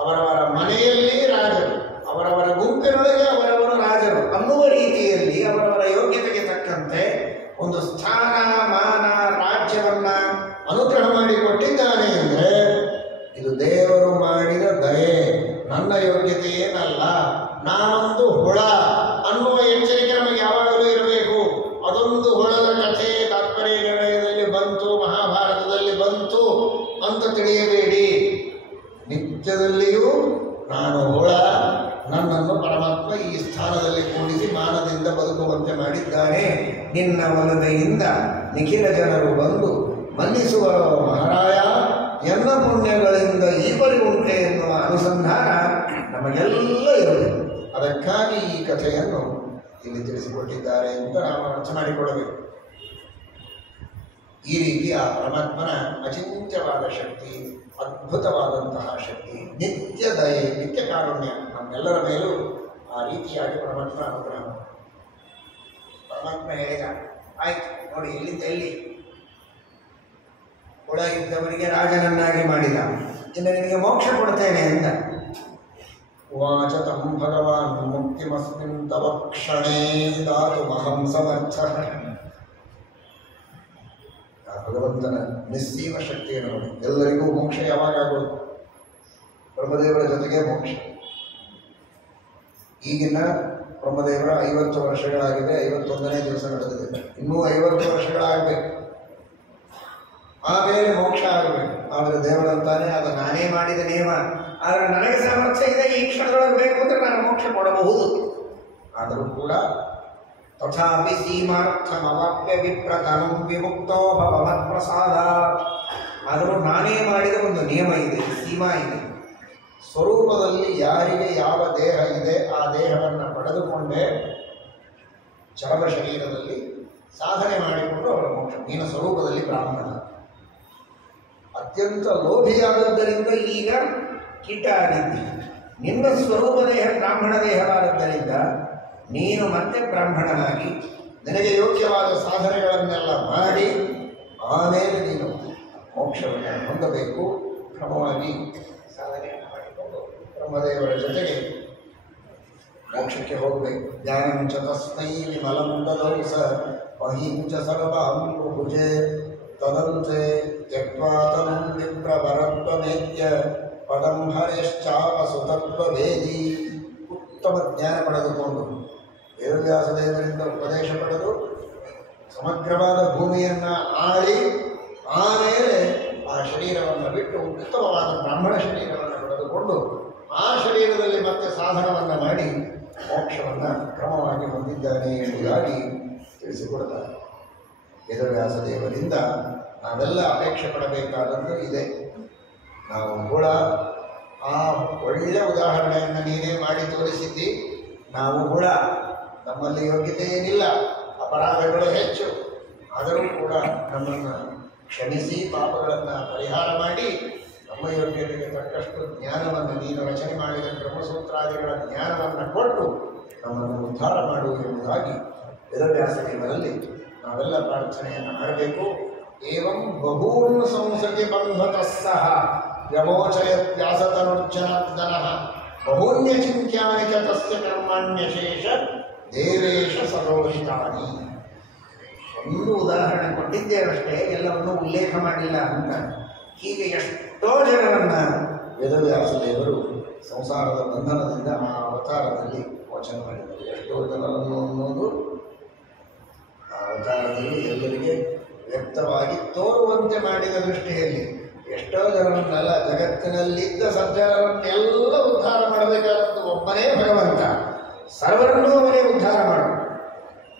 ಅವರವರ ಮನೆಯಲ್ಲಿ ರಾಜರು, ಅವರವರ ಗುಂಪಿನೊಳಗೆ ಅವರವರ ರಾಜರು ಅನ್ನುವ ರೀತಿಯಲ್ಲಿ ಅವರವರ ಯೋಗ್ಯತೆಗೆ ತಕ್ಕಂತೆ ಒಂದು ಸ್ಥಾನ ಮಾನ ರಾಜ್ಯವನ್ನ ಅನುಗ್ರಹ ಮಾಡಿಕೊಟ್ಟಿದ್ದಾನೆ ಅಂದರೆ ಇದು ದೇವರು ಮಾಡಿದ ದಯೆ, ನನ್ನ ಯೋಗ್ಯತೆ ಏನಲ್ಲ, ನಾನೊಂದು ಹುಳ ಅನ್ನುವ ಎಚ್ಚರಿಕೆ ನಮಗೆ ಯಾವಾಗಲೂ ಇರಬೇಕು. ಅದೊಂದು ಹುಳದ ಕಥೆ ತಾತ್ಪರ್ಯ ನಿರ್ಣಯದಲ್ಲಿ ಬಂತು, ಮಹಾಭಾರತದಲ್ಲಿ ಬಂತು ಅಂತ ತಿಳಿಯಬೇಡಿ. ನಿತ್ಯದಲ್ಲಿಯೂ ನಾನು ಹುಳ, ನನ್ನನ್ನು ಪರಮಾತ್ಮ ಈ ಸ್ಥಾನದಲ್ಲಿ ಕೂಡಿಸಿ ಮಾನದಿಂದ ಬದುಕುವಂತೆ ಮಾಡಿದ್ದಾನೆ. ನಿನ್ನ ಒಲವೆಯಿಂದ ನಿಖಿಲ ಜನರು ಬಂದು ಮನ್ನಿಸುವ ಮಹಾರಾಯ, ಎಲ್ಲ ಪುಣ್ಯಗಳಿಂದ ಈ ಪರಿ ಉಂಟೆ ಎನ್ನುವ ಅನುಸಂಧಾನ ನಮಗೆಲ್ಲ ಇರಬೇಕು. ಅದಕ್ಕಾಗಿ ಈ ಕಥೆಯನ್ನು ಇಲ್ಲಿ ತಿಳಿಸಿಕೊಟ್ಟಿದ್ದಾರೆ ಅಂತ ನಾವು ಅರ್ಥ ಮಾಡಿಕೊಳ್ಳಬೇಕು. ಈ ರೀತಿ ಆ ಪರಮಾತ್ಮನ ಅಚಿಂತ್ಯವಾದ ಶಕ್ತಿ, ಅದ್ಭುತವಾದಂತಹ ಶಕ್ತಿ, ನಿತ್ಯ ದಯೆ, ನಿತ್ಯ ಕಾರುಣ್ಯ ನಮ್ಮೆಲ್ಲರ ಮೇಲೂ ಆ ರೀತಿಯಾಗಿ ಪರಮಾತ್ಮ ಅನುಗ್ರಹ. ಪರಮಾತ್ಮ ಹೇಳಿದ, ಆಯ್ತು ನೋಡಿ, ಇಲ್ಲಿಂದ ಎಲ್ಲಿ ಹುಳ ಇದ್ದವನಿಗೆ ರಾಜನನ್ನಾಗಿ ಮಾಡಿದ, ಇನ್ನು ನಿನಗೆ ಮೋಕ್ಷ ಕೊಡ್ತೇನೆ ಅಂತ. ಉವಾಚ ತಂ ಭಗವಾನ್ ಮುಕ್ತಿಮಸ್ಮಿನ್ ತವ ಕ್ಷಣೇ ದಾತುಮಹಂ ಸಮರ್ಥಃ. ಆ ಭಗವಂತನ ನಿಸ್ಸೀಮ ಶಕ್ತಿಯನ್ನು ನೋಡಿ. ಎಲ್ಲರಿಗೂ ಮೋಕ್ಷ ಯಾವಾಗ ಆಗೋದು? ಬ್ರಹ್ಮದೇವರ ಜೊತೆಗೆ ಮೋಕ್ಷ. ಈಗಿನ ಬ್ರಹ್ಮದೇವರ 50 ವರ್ಷಗಳಾಗಿದೆ, 51ನೇ ದಿವಸ ನಡೆದಿದೆ. ಇನ್ನೂ 50 ವರ್ಷಗಳಾಗಬೇಕು, ಆಮೇಲೆ ಮೋಕ್ಷ ಆಗಬೇಕು. ಆದರೆ ದೇವರಂತಾನೆ ಅದು ನಾನೇ ಮಾಡಿದ ನಿಯಮ, ಆದರೆ ನನಗೆ ಸಾಮರ್ಥ್ಯ ಇದೆ, ಈ ಕ್ಷಣದೊಳಗೆ ಬೇಕು ಅಂದರೆ ನಾನು ಮೋಕ್ಷ ಕೊಡಬಹುದು. ಆದರೂ ಕೂಡ ತಥಾಪಿ ಸೀಮಾರ್ಥಮವಾಪ್ಯ ವಿಪ್ರತನಂ ವಿಮುಕ್ತೋ ಭವತ್ ಪ್ರಸಾದ. ಆದರೂ ನಾನೇ ಮಾಡಿದ ಒಂದು ನಿಯಮ ಇದೆ, ಸೀಮಾ ಇದೆ. ಸ್ವರೂಪದಲ್ಲಿ ಯಾರಿಗೆ ಯಾವ ದೇಹ ಇದೆ ಆ ದೇಹವನ್ನು ಪಡೆದುಕೊಂಡೇ ಚರಮ ಶರೀರದಲ್ಲಿ ಸಾಧನೆ ಮಾಡಿಕೊಂಡು ಅವರ ಮೋಕ್ಷ. ನೀನು ಸ್ವರೂಪದಲ್ಲಿ ಬ್ರಾಹ್ಮಣ, ಅತ್ಯಂತ ಲೋಭಿಯಾದದ್ದರಿಂದ ಈಗ ಕೀಟ ಆಗಿದ್ದಿ. ನಿನ್ನ ಸ್ವರೂಪ ದೇಹ ಬ್ರಾಹ್ಮಣ ದೇಹವಾದದ್ದರಿಂದ ನೀನು ಮತ್ತೆ ಬ್ರಾಹ್ಮಣನಾಗಿ ನಿನಗೆ ಯೋಗ್ಯವಾದ ಸಾಧನೆಗಳನ್ನೆಲ್ಲ ಮಾಡಿ ಆಮೇಲೆ ನೀನು ಮೋಕ್ಷವನ್ನು ಹೊಂದಬೇಕು. ಕ್ರಮವಾಗಿ ಸಾಧನೆಯನ್ನು ಮಾಡಿಕೊಂಡು ಬ್ರಹ್ಮದೇವರ ಜೊತೆಗೆ ಮೋಕ್ಷಕ್ಕೆ ಹೋಗಬೇಕು. ಜ್ಞಾನಂಚ ತಸ್ಮೈ ವಿಮಲಂ ದದೌಸ ಮಹೀಂಚ ಸರ್ವಾಂಬುಭುಜೆ ತದಂತೆ ತ್ಯಕ್ವಾ ತನಂ ವಿಪ್ರವರತ್ವಮೇತ್ಯ ಪದಂ ಹರೇಶ್ಚಾವಸುತತ್ವವೇದಿ. ಉತ್ತಮ ಜ್ಞಾನ ಪಡೆದುಕೊಂಡು ವೇದವ್ಯಾಸದೇವರಿಂದ ಉಪದೇಶ ಪಡೆದು ಸಮಗ್ರವಾದ ಭೂಮಿಯನ್ನು ಆಳಿ ಆಮೇಲೆ ಆ ಶರೀರವನ್ನು ಬಿಟ್ಟು ಉತ್ತಮವಾದ ಬ್ರಾಹ್ಮಣ ಶರೀರವನ್ನು ಪಡೆದುಕೊಂಡು ಆ ಶರೀರದಲ್ಲಿ ಮತ್ತೆ ಸಾಧನವನ್ನು ಮಾಡಿ ಮೋಕ್ಷವನ್ನು ಕ್ರಮವಾಗಿ ಹೊಂದಿದ್ದಾನೆ ಎಂಬುದಾಗಿ ತಿಳಿಸಿಕೊಡ್ತಾರೆ. ವೇದವ್ಯಾಸದೇವರಿಂದ ನಾವೆಲ್ಲ ಅಪೇಕ್ಷೆ ಪಡಬೇಕಾದದ್ದು ಇದೆ. ನಾವು ಕೂಡ ಆ ಒಳ್ಳೆಯ ಉದಾಹರಣೆಯನ್ನು ನೀನೇ ಮಾಡಿ ತೋರಿಸಿದ್ದಿ. ನಾವು ಕೂಡ ನಮ್ಮಲ್ಲಿ ಯೋಗ್ಯತೆ ಏನಿಲ್ಲ, ಅಪರಾಧಗಳು ಹೆಚ್ಚು, ಆದರೂ ಕೂಡ ನಮ್ಮನ್ನು ಕ್ಷಮಿಸಿ ಪಾಪಗಳನ್ನು ಪರಿಹಾರ ಮಾಡಿ ನಮ್ಮ ಯೋಗ್ಯತೆಗೆ ತಕ್ಕಷ್ಟು ಜ್ಞಾನವನ್ನು ನೀನು ರಚನೆ ಮಾಡಿದ ಬ್ರಹ್ಮಸೂತ್ರಾದಿಗಳ ಜ್ಞಾನವನ್ನು ಕೊಟ್ಟು ನಮ್ಮನ್ನು ಉದ್ಧಾರ ಮಾಡು ಎಂಬುದಾಗಿ ವೇದವ್ಯಾಸದೇವರಲ್ಲಿ ನಾವೆಲ್ಲ ಪ್ರಾರ್ಥನೆಯನ್ನು ಮಾಡಬೇಕು. ಏವಂ ಬಹೂನ್ ಸಂಸತಿ ಬಂಧತಃ ಸಹ ವ್ಯಮೋಚಯತ್ ವ್ಯಾಸತನುರ್ಜನಾರ್ದನಃ ಬಹೂನ್ಯ ಚಿಂತ್ಯಾನಿ ಚ ತಸ್ಯ ಕರ್ಮಾಣ್ಯಶೇಷ ದೇವೇಶ ಸರೋಹಿತಾನಿ. ಒಂದು ಉದಾಹರಣೆ ಕೊಟ್ಟಿದ್ದೇವಷ್ಟೇ, ಎಲ್ಲವನ್ನೂ ಉಲ್ಲೇಖ ಮಾಡಿಲ್ಲ ಅಂತ. ಹೀಗೆ ಎಷ್ಟೋ ಜನರನ್ನು ವೇದವ್ಯಾಸದೇವರು ಸಂಸಾರದ ಬಂಧನದಿಂದ ಆ ಅವತಾರದಲ್ಲಿ ವಚನ ಮಾಡಿದರು. ಎಷ್ಟೋ ಜನರನ್ನು ಅನ್ನೋದು ಆ ಅವತಾರದಲ್ಲಿ ಎಲ್ಲರಿಗೆ ವ್ಯಕ್ತವಾಗಿ ತೋರುವಂತೆ ಮಾಡಿದ ದೃಷ್ಟಿಯಲ್ಲಿ ಎಷ್ಟೋ ಜನರನ್ನೆಲ್ಲ ಜಗತ್ತಿನಲ್ಲಿದ್ದ ಸಜ್ಜನರನ್ನೆಲ್ಲ ಉದ್ಧಾರ ಮಾಡಬೇಕಾದದ್ದು ಒಬ್ಬನೇ ಭಗವಂತ. ಸರ್ವರನ್ನೂ ಅವನೇ ಉದ್ಧಾರ ಮಾಡ.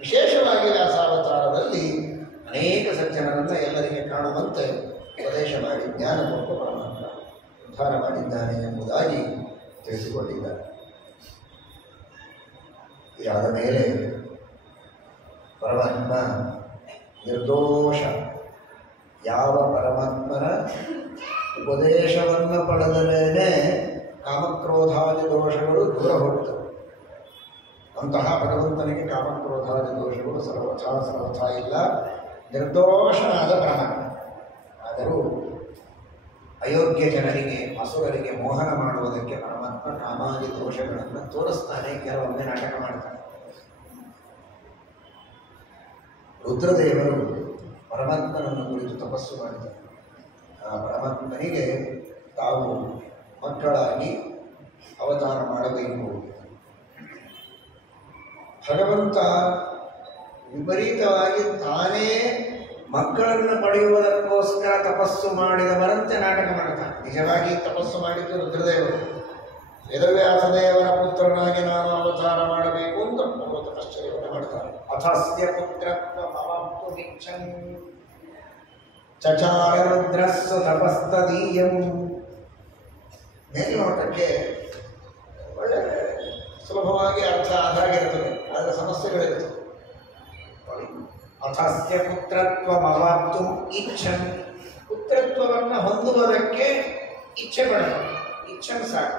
ವಿಶೇಷವಾಗಿ ವ್ಯಾಸಾವತಾರದಲ್ಲಿ ಅನೇಕ ಸಜ್ಜನರನ್ನು ಎಲ್ಲರಿಗೆ ಕಾಣುವಂತೆ ಉಪದೇಶ ಮಾಡಿ ಜ್ಞಾನ ಕೊಟ್ಟು ಪರಮಾತ್ಮ ಉದ್ಧಾರ ಮಾಡಿದ್ದಾನೆ ಎಂಬುದಾಗಿ ತಿಳಿಸಿಕೊಂಡಿದ್ದಾರೆ. ಇದಾದ ಮೇಲೆ ಪರಮಾತ್ಮ ನಿರ್ದೋಷ, ಯಾವ ಪರಮಾತ್ಮನ ಉಪದೇಶವನ್ನು ಪಡೆದ ಮೇಲೆ ಕಾಮಕ್ರೋಧಾದಿ ದೋಷಗಳು ದೂರ ಹೋಗ್ತವೆ. ಅಂತಹ ಭಗವಂತನಿಗೆ ಕಾಮಕ್ರೋಧಾದಿ ದೋಷಗಳು ಸರ್ವಥಾ ಇಲ್ಲ, ನಿರ್ದೋಷನಾದ ಪರಮಾತ್ಮ. ಆದರೂ ಅಯೋಗ್ಯ ಜನರಿಗೆ, ಅಸುರರಿಗೆ ಮೋಹನ ಮಾಡುವುದಕ್ಕೆ ಪರಮಾತ್ಮ ಕಾಮಾದಿ ದೋಷಗಳನ್ನು ತೋರಿಸ್ತಾನೆ, ಕೆಲವೊಮ್ಮೆ ನಾಟಕ ಮಾಡ್ತಾನೆ. ರುದ್ರದೇವರು ಪರಮಾತ್ಮನನ್ನು ಕುರಿತು ತಪಸ್ಸು ಮಾಡಿದ್ದಾರೆ. ಆ ಪರಮಾತ್ಮನಿಗೆ ತಾವು ಮಕ್ಕಳಾಗಿ ಅವತಾರ ಮಾಡಬೇಕು. ಭಗವಂತ ವಿಪರೀತವಾಗಿ ತಾನೇ ಮಕ್ಕಳನ್ನು ಪಡೆಯುವುದಕ್ಕೋಸ್ಕರ ತಪಸ್ಸು ಮಾಡಿದವರಂತೆ ನಾಟಕ ಮಾಡ್ತಾನೆ. ನಿಜವಾಗಿ ತಪಸ್ಸು ಮಾಡಿದ್ದು ರುದ್ರದೇವರು. ವೇದವ್ಯಾಸದೇವರ ಪುತ್ರನಾಗಿ ನಾನು ಅವತಾರ ಮಾಡಬೇಕು ಅಂತ ತಪಶ್ಚರ್ಯವನ್ನು ಮಾಡ್ತಾರೆ. ಅಥಸ್ಯ ಪುತ್ರತ್ವ ಭವಾಪ್ತು ವಿಚ್ಛನ್ ಚಚಾರ ರುದ್ರಸ್ಸು ತಪಸ್ತದೀಯಂ. ಮೇಲ್ನೋಟಕ್ಕೆ ಒಳ್ಳೆ ಸುಲಭವಾಗಿ ಅರ್ಥ ಆದಾಗಿರುತ್ತದೆ, ಆದರೆ ಸಮಸ್ಯೆಗಳಿರ್ತದೆ. ಅಥಸ್ಯ ಪುತ್ರತ್ವ ಭವಾಪ್ತು ಇಚ್ಛನ್, ಪುತ್ರತ್ವವನ್ನು ಹೊಂದುವುದಕ್ಕೆ ಇಚ್ಛೆ ಪಡಬೇಕು. ಇಚ್ಛನ್ ಸಾಕು.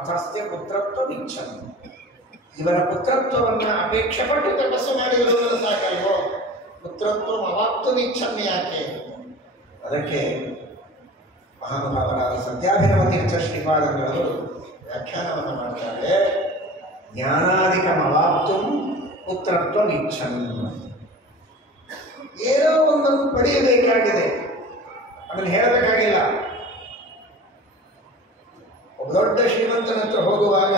ಅಥಸ್ಯ ಪುತ್ರತ್ವ ಇಚ್ಛನ್, ಇವರ ಪುತ್ರತ್ವವನ್ನು ಅಪೇಕ್ಷೆ ಪಟ್ಟು ತಪಸ್ಸು ಮಾಡಿರುವುದು ಸಾಕಲ್ವೋ. ಪುತ್ರತ್ವ ಅವಾಪ್ತು ಇಚ್ಛನ್ ಯಾಕೆ? ಅದಕ್ಕೆ ಮಹಾನುಭಾವರಾದ ಸತ್ಯಾಭಿನವ ತೀರ್ಥ ಶ್ರೀಪಾದಂಗಳವರು ವ್ಯಾಖ್ಯಾನವನ್ನು ಮಾಡ್ತಾರೆ. ಜ್ಞಾನಾಧಿಕಮವಾಪ್ತು ಪುತ್ರತ್ವ ಇಚ್ಛನ್, ಏನೋ ಒಂದನ್ನು ಪಡೆಯಬೇಕಾಗಿದೆ, ಅದನ್ನು ಹೇಳಬೇಕಾಗಿಲ್ಲ. ಒಬ್ಬ ದೊಡ್ಡ ಶ್ರೀಮಂತನ ಹತ್ರ ಹೋಗುವಾಗ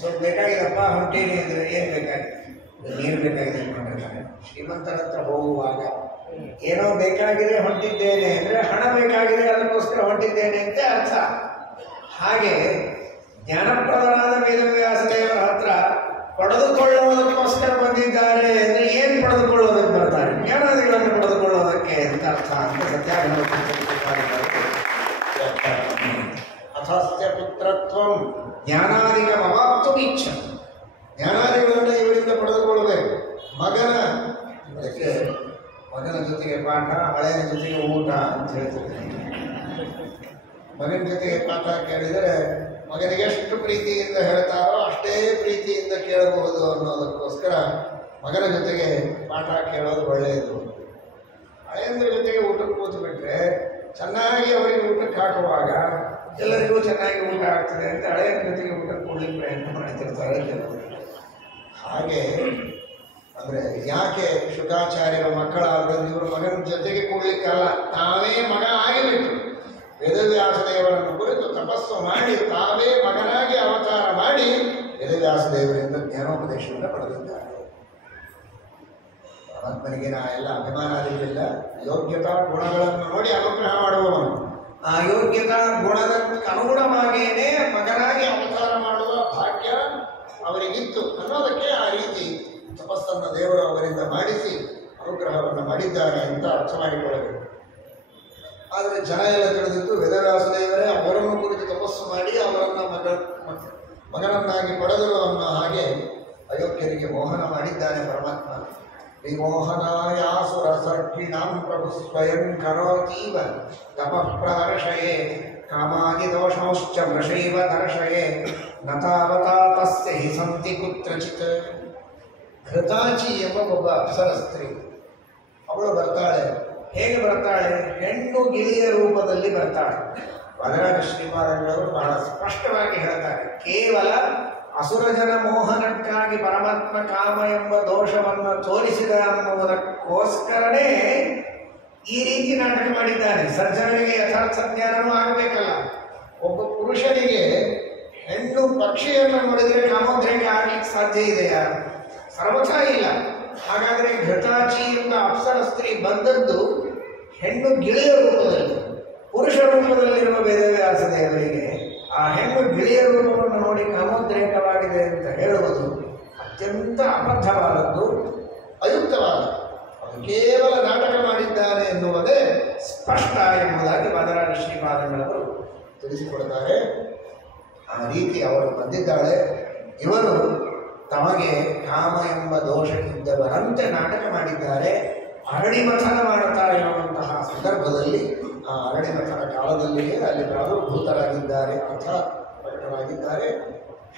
ಸ್ವಲ್ಪ ಬೇಕಾಗಿದಪ್ಪ ಹೊಂಟೇನೆ ಅಂದರೆ ಏನು ಬೇಕಾಗಿದೆ? ನೀರು ಬೇಕಾಗಿದೆ ಅಂದ್ಕೊಂಡಿರ್ತಾನೆ. ಶ್ರೀಮಂತನ ಹತ್ರ ಹೋಗುವಾಗ ಏನೋ ಬೇಕಾಗಿದೆ ಹೊಂಟಿದ್ದೇನೆ ಅಂದರೆ ಹಣ ಬೇಕಾಗಿದೆ, ಅದಕ್ಕೋಸ್ಕರ ಹೊಂಟಿದ್ದೇನೆ ಅಂತ ಅರ್ಥ. ಹಾಗೆ ಜ್ಞಾನಪ್ರದನಾದ ವೇದವ್ಯಾಸದೇವರ ಹತ್ರ ಪಡೆದುಕೊಳ್ಳುವುದಕ್ಕೋಸ್ಕರ ಬಂದಿದ್ದಾರೆ ಅಂದರೆ ಏನು ಪಡೆದುಕೊಳ್ಳೋದಕ್ಕೆ ಬರ್ತಾರೆ? ಜ್ಞಾನಾದಿಗಳನ್ನು ಪಡೆದುಕೊಳ್ಳೋದಕ್ಕೆ ಅಂತ ಅರ್ಥ ಅಂತ ಸತ್ಯಾಗ್ರಹ. ಅಥಸ್ಯ ಪುತ್ರತ್ವಂ ಜ್ಞಾನಾದಿಕಮವಾಪ್ತು ಇಚ್ಛನ್, ಜ್ಞಾನಾದಿಗಳನ್ನು ಇವರಿಂದ ಪಡೆದುಕೊಳ್ಳಬೇಕು. ಅದಕ್ಕೆ ಮಗನ ಜೊತೆಗೆ ಪಾಠ, ಹಳೆಯ ಜೊತೆಗೆ ಊಟ ಅಂತ ಹೇಳ್ತಿರ್ತಾರೆ. ಮಗನ ಜೊತೆಗೆ ಪಾಠ ಕೇಳಿದರೆ ಮಗನಿಗೆ ಎಷ್ಟು ಪ್ರೀತಿಯಿಂದ ಹೇಳ್ತಾರೋ ಅಷ್ಟೇ ಪ್ರೀತಿಯಿಂದ ಕೇಳಬಹುದು ಅನ್ನೋದಕ್ಕೋಸ್ಕರ ಮಗನ ಜೊತೆಗೆ ಪಾಠ ಕೇಳೋದು ಒಳ್ಳೆಯದು. ಹಳೆಯಂದ್ರ ಜೊತೆಗೆ ಊಟಕ್ಕೆ ಕೂತು ಬಿಟ್ಟರೆ ಚೆನ್ನಾಗಿ ಅವರಿಗೆ ಊಟಕ್ಕೆ ಹಾಕುವಾಗ ಎಲ್ಲರಿಗೂ ಚೆನ್ನಾಗಿ ಊಟ ಆಗ್ತದೆ ಅಂತ ಹಳೆಯಂದ್ರ ಜೊತೆಗೆ ಊಟಕ್ಕೆ ಕೊಡ್ಲಿಕ್ಕೆ ಪ್ರಯತ್ನ ಮಾಡ್ತಿರ್ತಾರೆ ಕೆಲವರು. ಹಾಗೆ ಅಂದರೆ ಯಾಕೆ ಶುಕಾಚಾರ್ಯರ ಮಕ್ಕಳಾದರೂ ಇವರು ಮಗನ ಜೊತೆಗೆ ಕೂಡ್ಲಿಕ್ಕಲ್ಲ, ತಾವೇ ಮಗ ಆಗಿಬಿಟ್ಟು ವೇದವ್ಯಾಸದೇವರನ್ನು ಕುರಿತು ತಪಸ್ಸು ಮಾಡಿ ತಾವೇ ಮಗನಾಗಿ ಅವತಾರ ಮಾಡಿ ವೇದವ್ಯಾಸದೇವರಿಂದ ಜ್ಞಾನೋಪದೇಶವನ್ನು ಪಡೆದಿದ್ದಾರೆ. ಪರಮಾತ್ಮನಿಗೆ ನಾ ಎಲ್ಲ ಅಭಿಮಾನಾದಿಗಳಿಲ್ಲ, ಯೋಗ್ಯತಾ ಗುಣಗಳನ್ನು ನೋಡಿ ಅನುಗ್ರಹ ಮಾಡುವವನು. ಆ ಯೋಗ್ಯತಾ ಗುಣಕ್ಕೆ ಅನುಗುಣವಾಗಿಯೇ ಮಗನಾಗಿ ಅವತಾರ ಮಾಡುವ ಭಾಗ್ಯ ಅವರಿಗಿತ್ತು ಅನ್ನೋದಕ್ಕೆ ಆ ರೀತಿ ತಪಸ್ಸನ್ನು ದೇವರು ಅವರಿಂದ ಮಾಡಿಸಿ ಅನುಗ್ರಹವನ್ನು ಮಾಡಿದ್ದಾರೆ ಅಂತ ಅರ್ಥ ಮಾಡಿಕೊಳ್ಳಬೇಕು. ಆದರೆ ಜನ ಎಲ್ಲ ತಿಳಿದಿದ್ದು ವೇದವ್ಯಾಸದೇವರೇ ಅವರನ್ನು ಕುರಿತು ತಪಸ್ಸು ಮಾಡಿ ಅವರನ್ನು ಮಗನನ್ನಾಗಿ ಪಡೆದರು ಅನ್ನೋ ಹಾಗೆ ಅಯೋಗ್ಯರಿಗೆ ಮೋಹನ ಮಾಡಿದ್ದಾನೆ ಪರಮಾತ್ಮ. ವಿಮೋಹನಾಯಾಸುರಸರ್ಪಿಣಾಂ ಪ್ರಭು ಸ್ವಯಂ ಕರೋತೀವ ತಪಃ ಪ್ರಹರ್ಷಯೇ ಕಾಮಾದಿ ದೋಷೌಶ್ಚ ವೃಷೈವ ದರ್ಶಯೇ ನ ತಾವತಾ ತಸ್ಯ ಹಿ ಸಂತಿ ಕುತ್ರಚಿತ್. ಘೃತಾಚಿ ಎಂಬ ಒಬ್ಬ ಅಪ್ಸರ ಸ್ತ್ರೀ, ಅವಳು ಬರ್ತಾಳೆ. ಹೇಗೆ ಬರ್ತಾಳೆ? ಹೆಣ್ಣು ಗಿಳಿಯ ರೂಪದಲ್ಲಿ ಬರ್ತಾಳೆ. ವದರಾಜ ಶ್ರೀಪಾದಂಗಳವರು ಬಹಳ ಸ್ಪಷ್ಟವಾಗಿ ಹೇಳ್ತಾರೆ, ಕೇವಲ ಅಸುರಜನ ಮೋಹನಕ್ಕಾಗಿ ಪರಮಾತ್ಮ ಕಾಮ ಎಂಬ ದೋಷವನ್ನು ತೋರಿಸಿದ ಅನ್ನುವುದಕ್ಕೋಸ್ಕರನೇ ಈ ರೀತಿ ನಾಟಕ ಮಾಡಿದ್ದಾನೆ. ಸಜ್ಜನರಿಗೆ ಯಥಾರ್ಥ ಜ್ಞಾನವೂ ಆಗಬೇಕಲ್ಲ. ಒಬ್ಬ ಪುರುಷನಿಗೆ ಹೆಣ್ಣು ಪಕ್ಷಿಯನ್ನು ನೋಡಿದರೆ ಕಾಮೋದ್ರೇಕ ಆಗಲಿಕ್ಕೆ ಸಾಧ್ಯ ಇದೆಯಾ? ಸರ್ವಥಾ ಇಲ್ಲ. ಹಾಗಾದರೆ ಘೃತಾಚಿ ಎಂಬ ಅಪ್ಸರ ಸ್ತ್ರೀ ಬಂದದ್ದು ಹೆಣ್ಣು ಗಿಳಿಯ ರೂಪದಲ್ಲಿ, ಪುರುಷ ರೂಪದಲ್ಲಿರುವ ವೇದವ್ಯಾಸದೇವರಿಗೆ ಆ ಆ ಹೆಣ್ಣು ಗಿಳಿಯ ರೂಪವನ್ನು ನೋಡಿ ಕಾಮೋದ್ರೇಕವಾಗಿದೆ ಅಂತ ಹೇಳುವುದು ಅತ್ಯಂತ ಅಬದ್ಧವಾದದ್ದು, ಅಯುಕ್ತವಾದ. ಅದು ಕೇವಲ ನಾಟಕ ಮಾಡಿದ್ದಾನೆ ಎನ್ನುವುದೇ ಸ್ಪಷ್ಟ ಎಂಬುದಾಗಿ ವಾದರಾಜ ಶ್ರೀಪಾದಂಗಳವರು ತಿಳಿಸಿಕೊಡುತ್ತಾರೆ. ಆ ರೀತಿ ಅವರು ಬಂದಿದ್ದಾಳೆ. ಇವರು ತಮಗೆ ಕಾಮ ಎಂಬ ದೋಷಕ್ಕಿದ್ದವರಂತೆ ನಾಟಕ ಮಾಡಿದ್ದಾರೆ. ಅರಣಿಮಥನ ಮಾಡುತ್ತಾ ಇರುವಂತಹ ಸಂದರ್ಭದಲ್ಲಿ, ಆ ಅರಣಿಮಥನ ಕಾಲದಲ್ಲಿಯೇ ಅಲ್ಲಿ ಪ್ರಾದುರ್ಭೂತರಾಗಿದ್ದಾರೆ, ಅರ್ಥಾತ್ ಪ್ರಕಟವಾಗಿದ್ದಾರೆ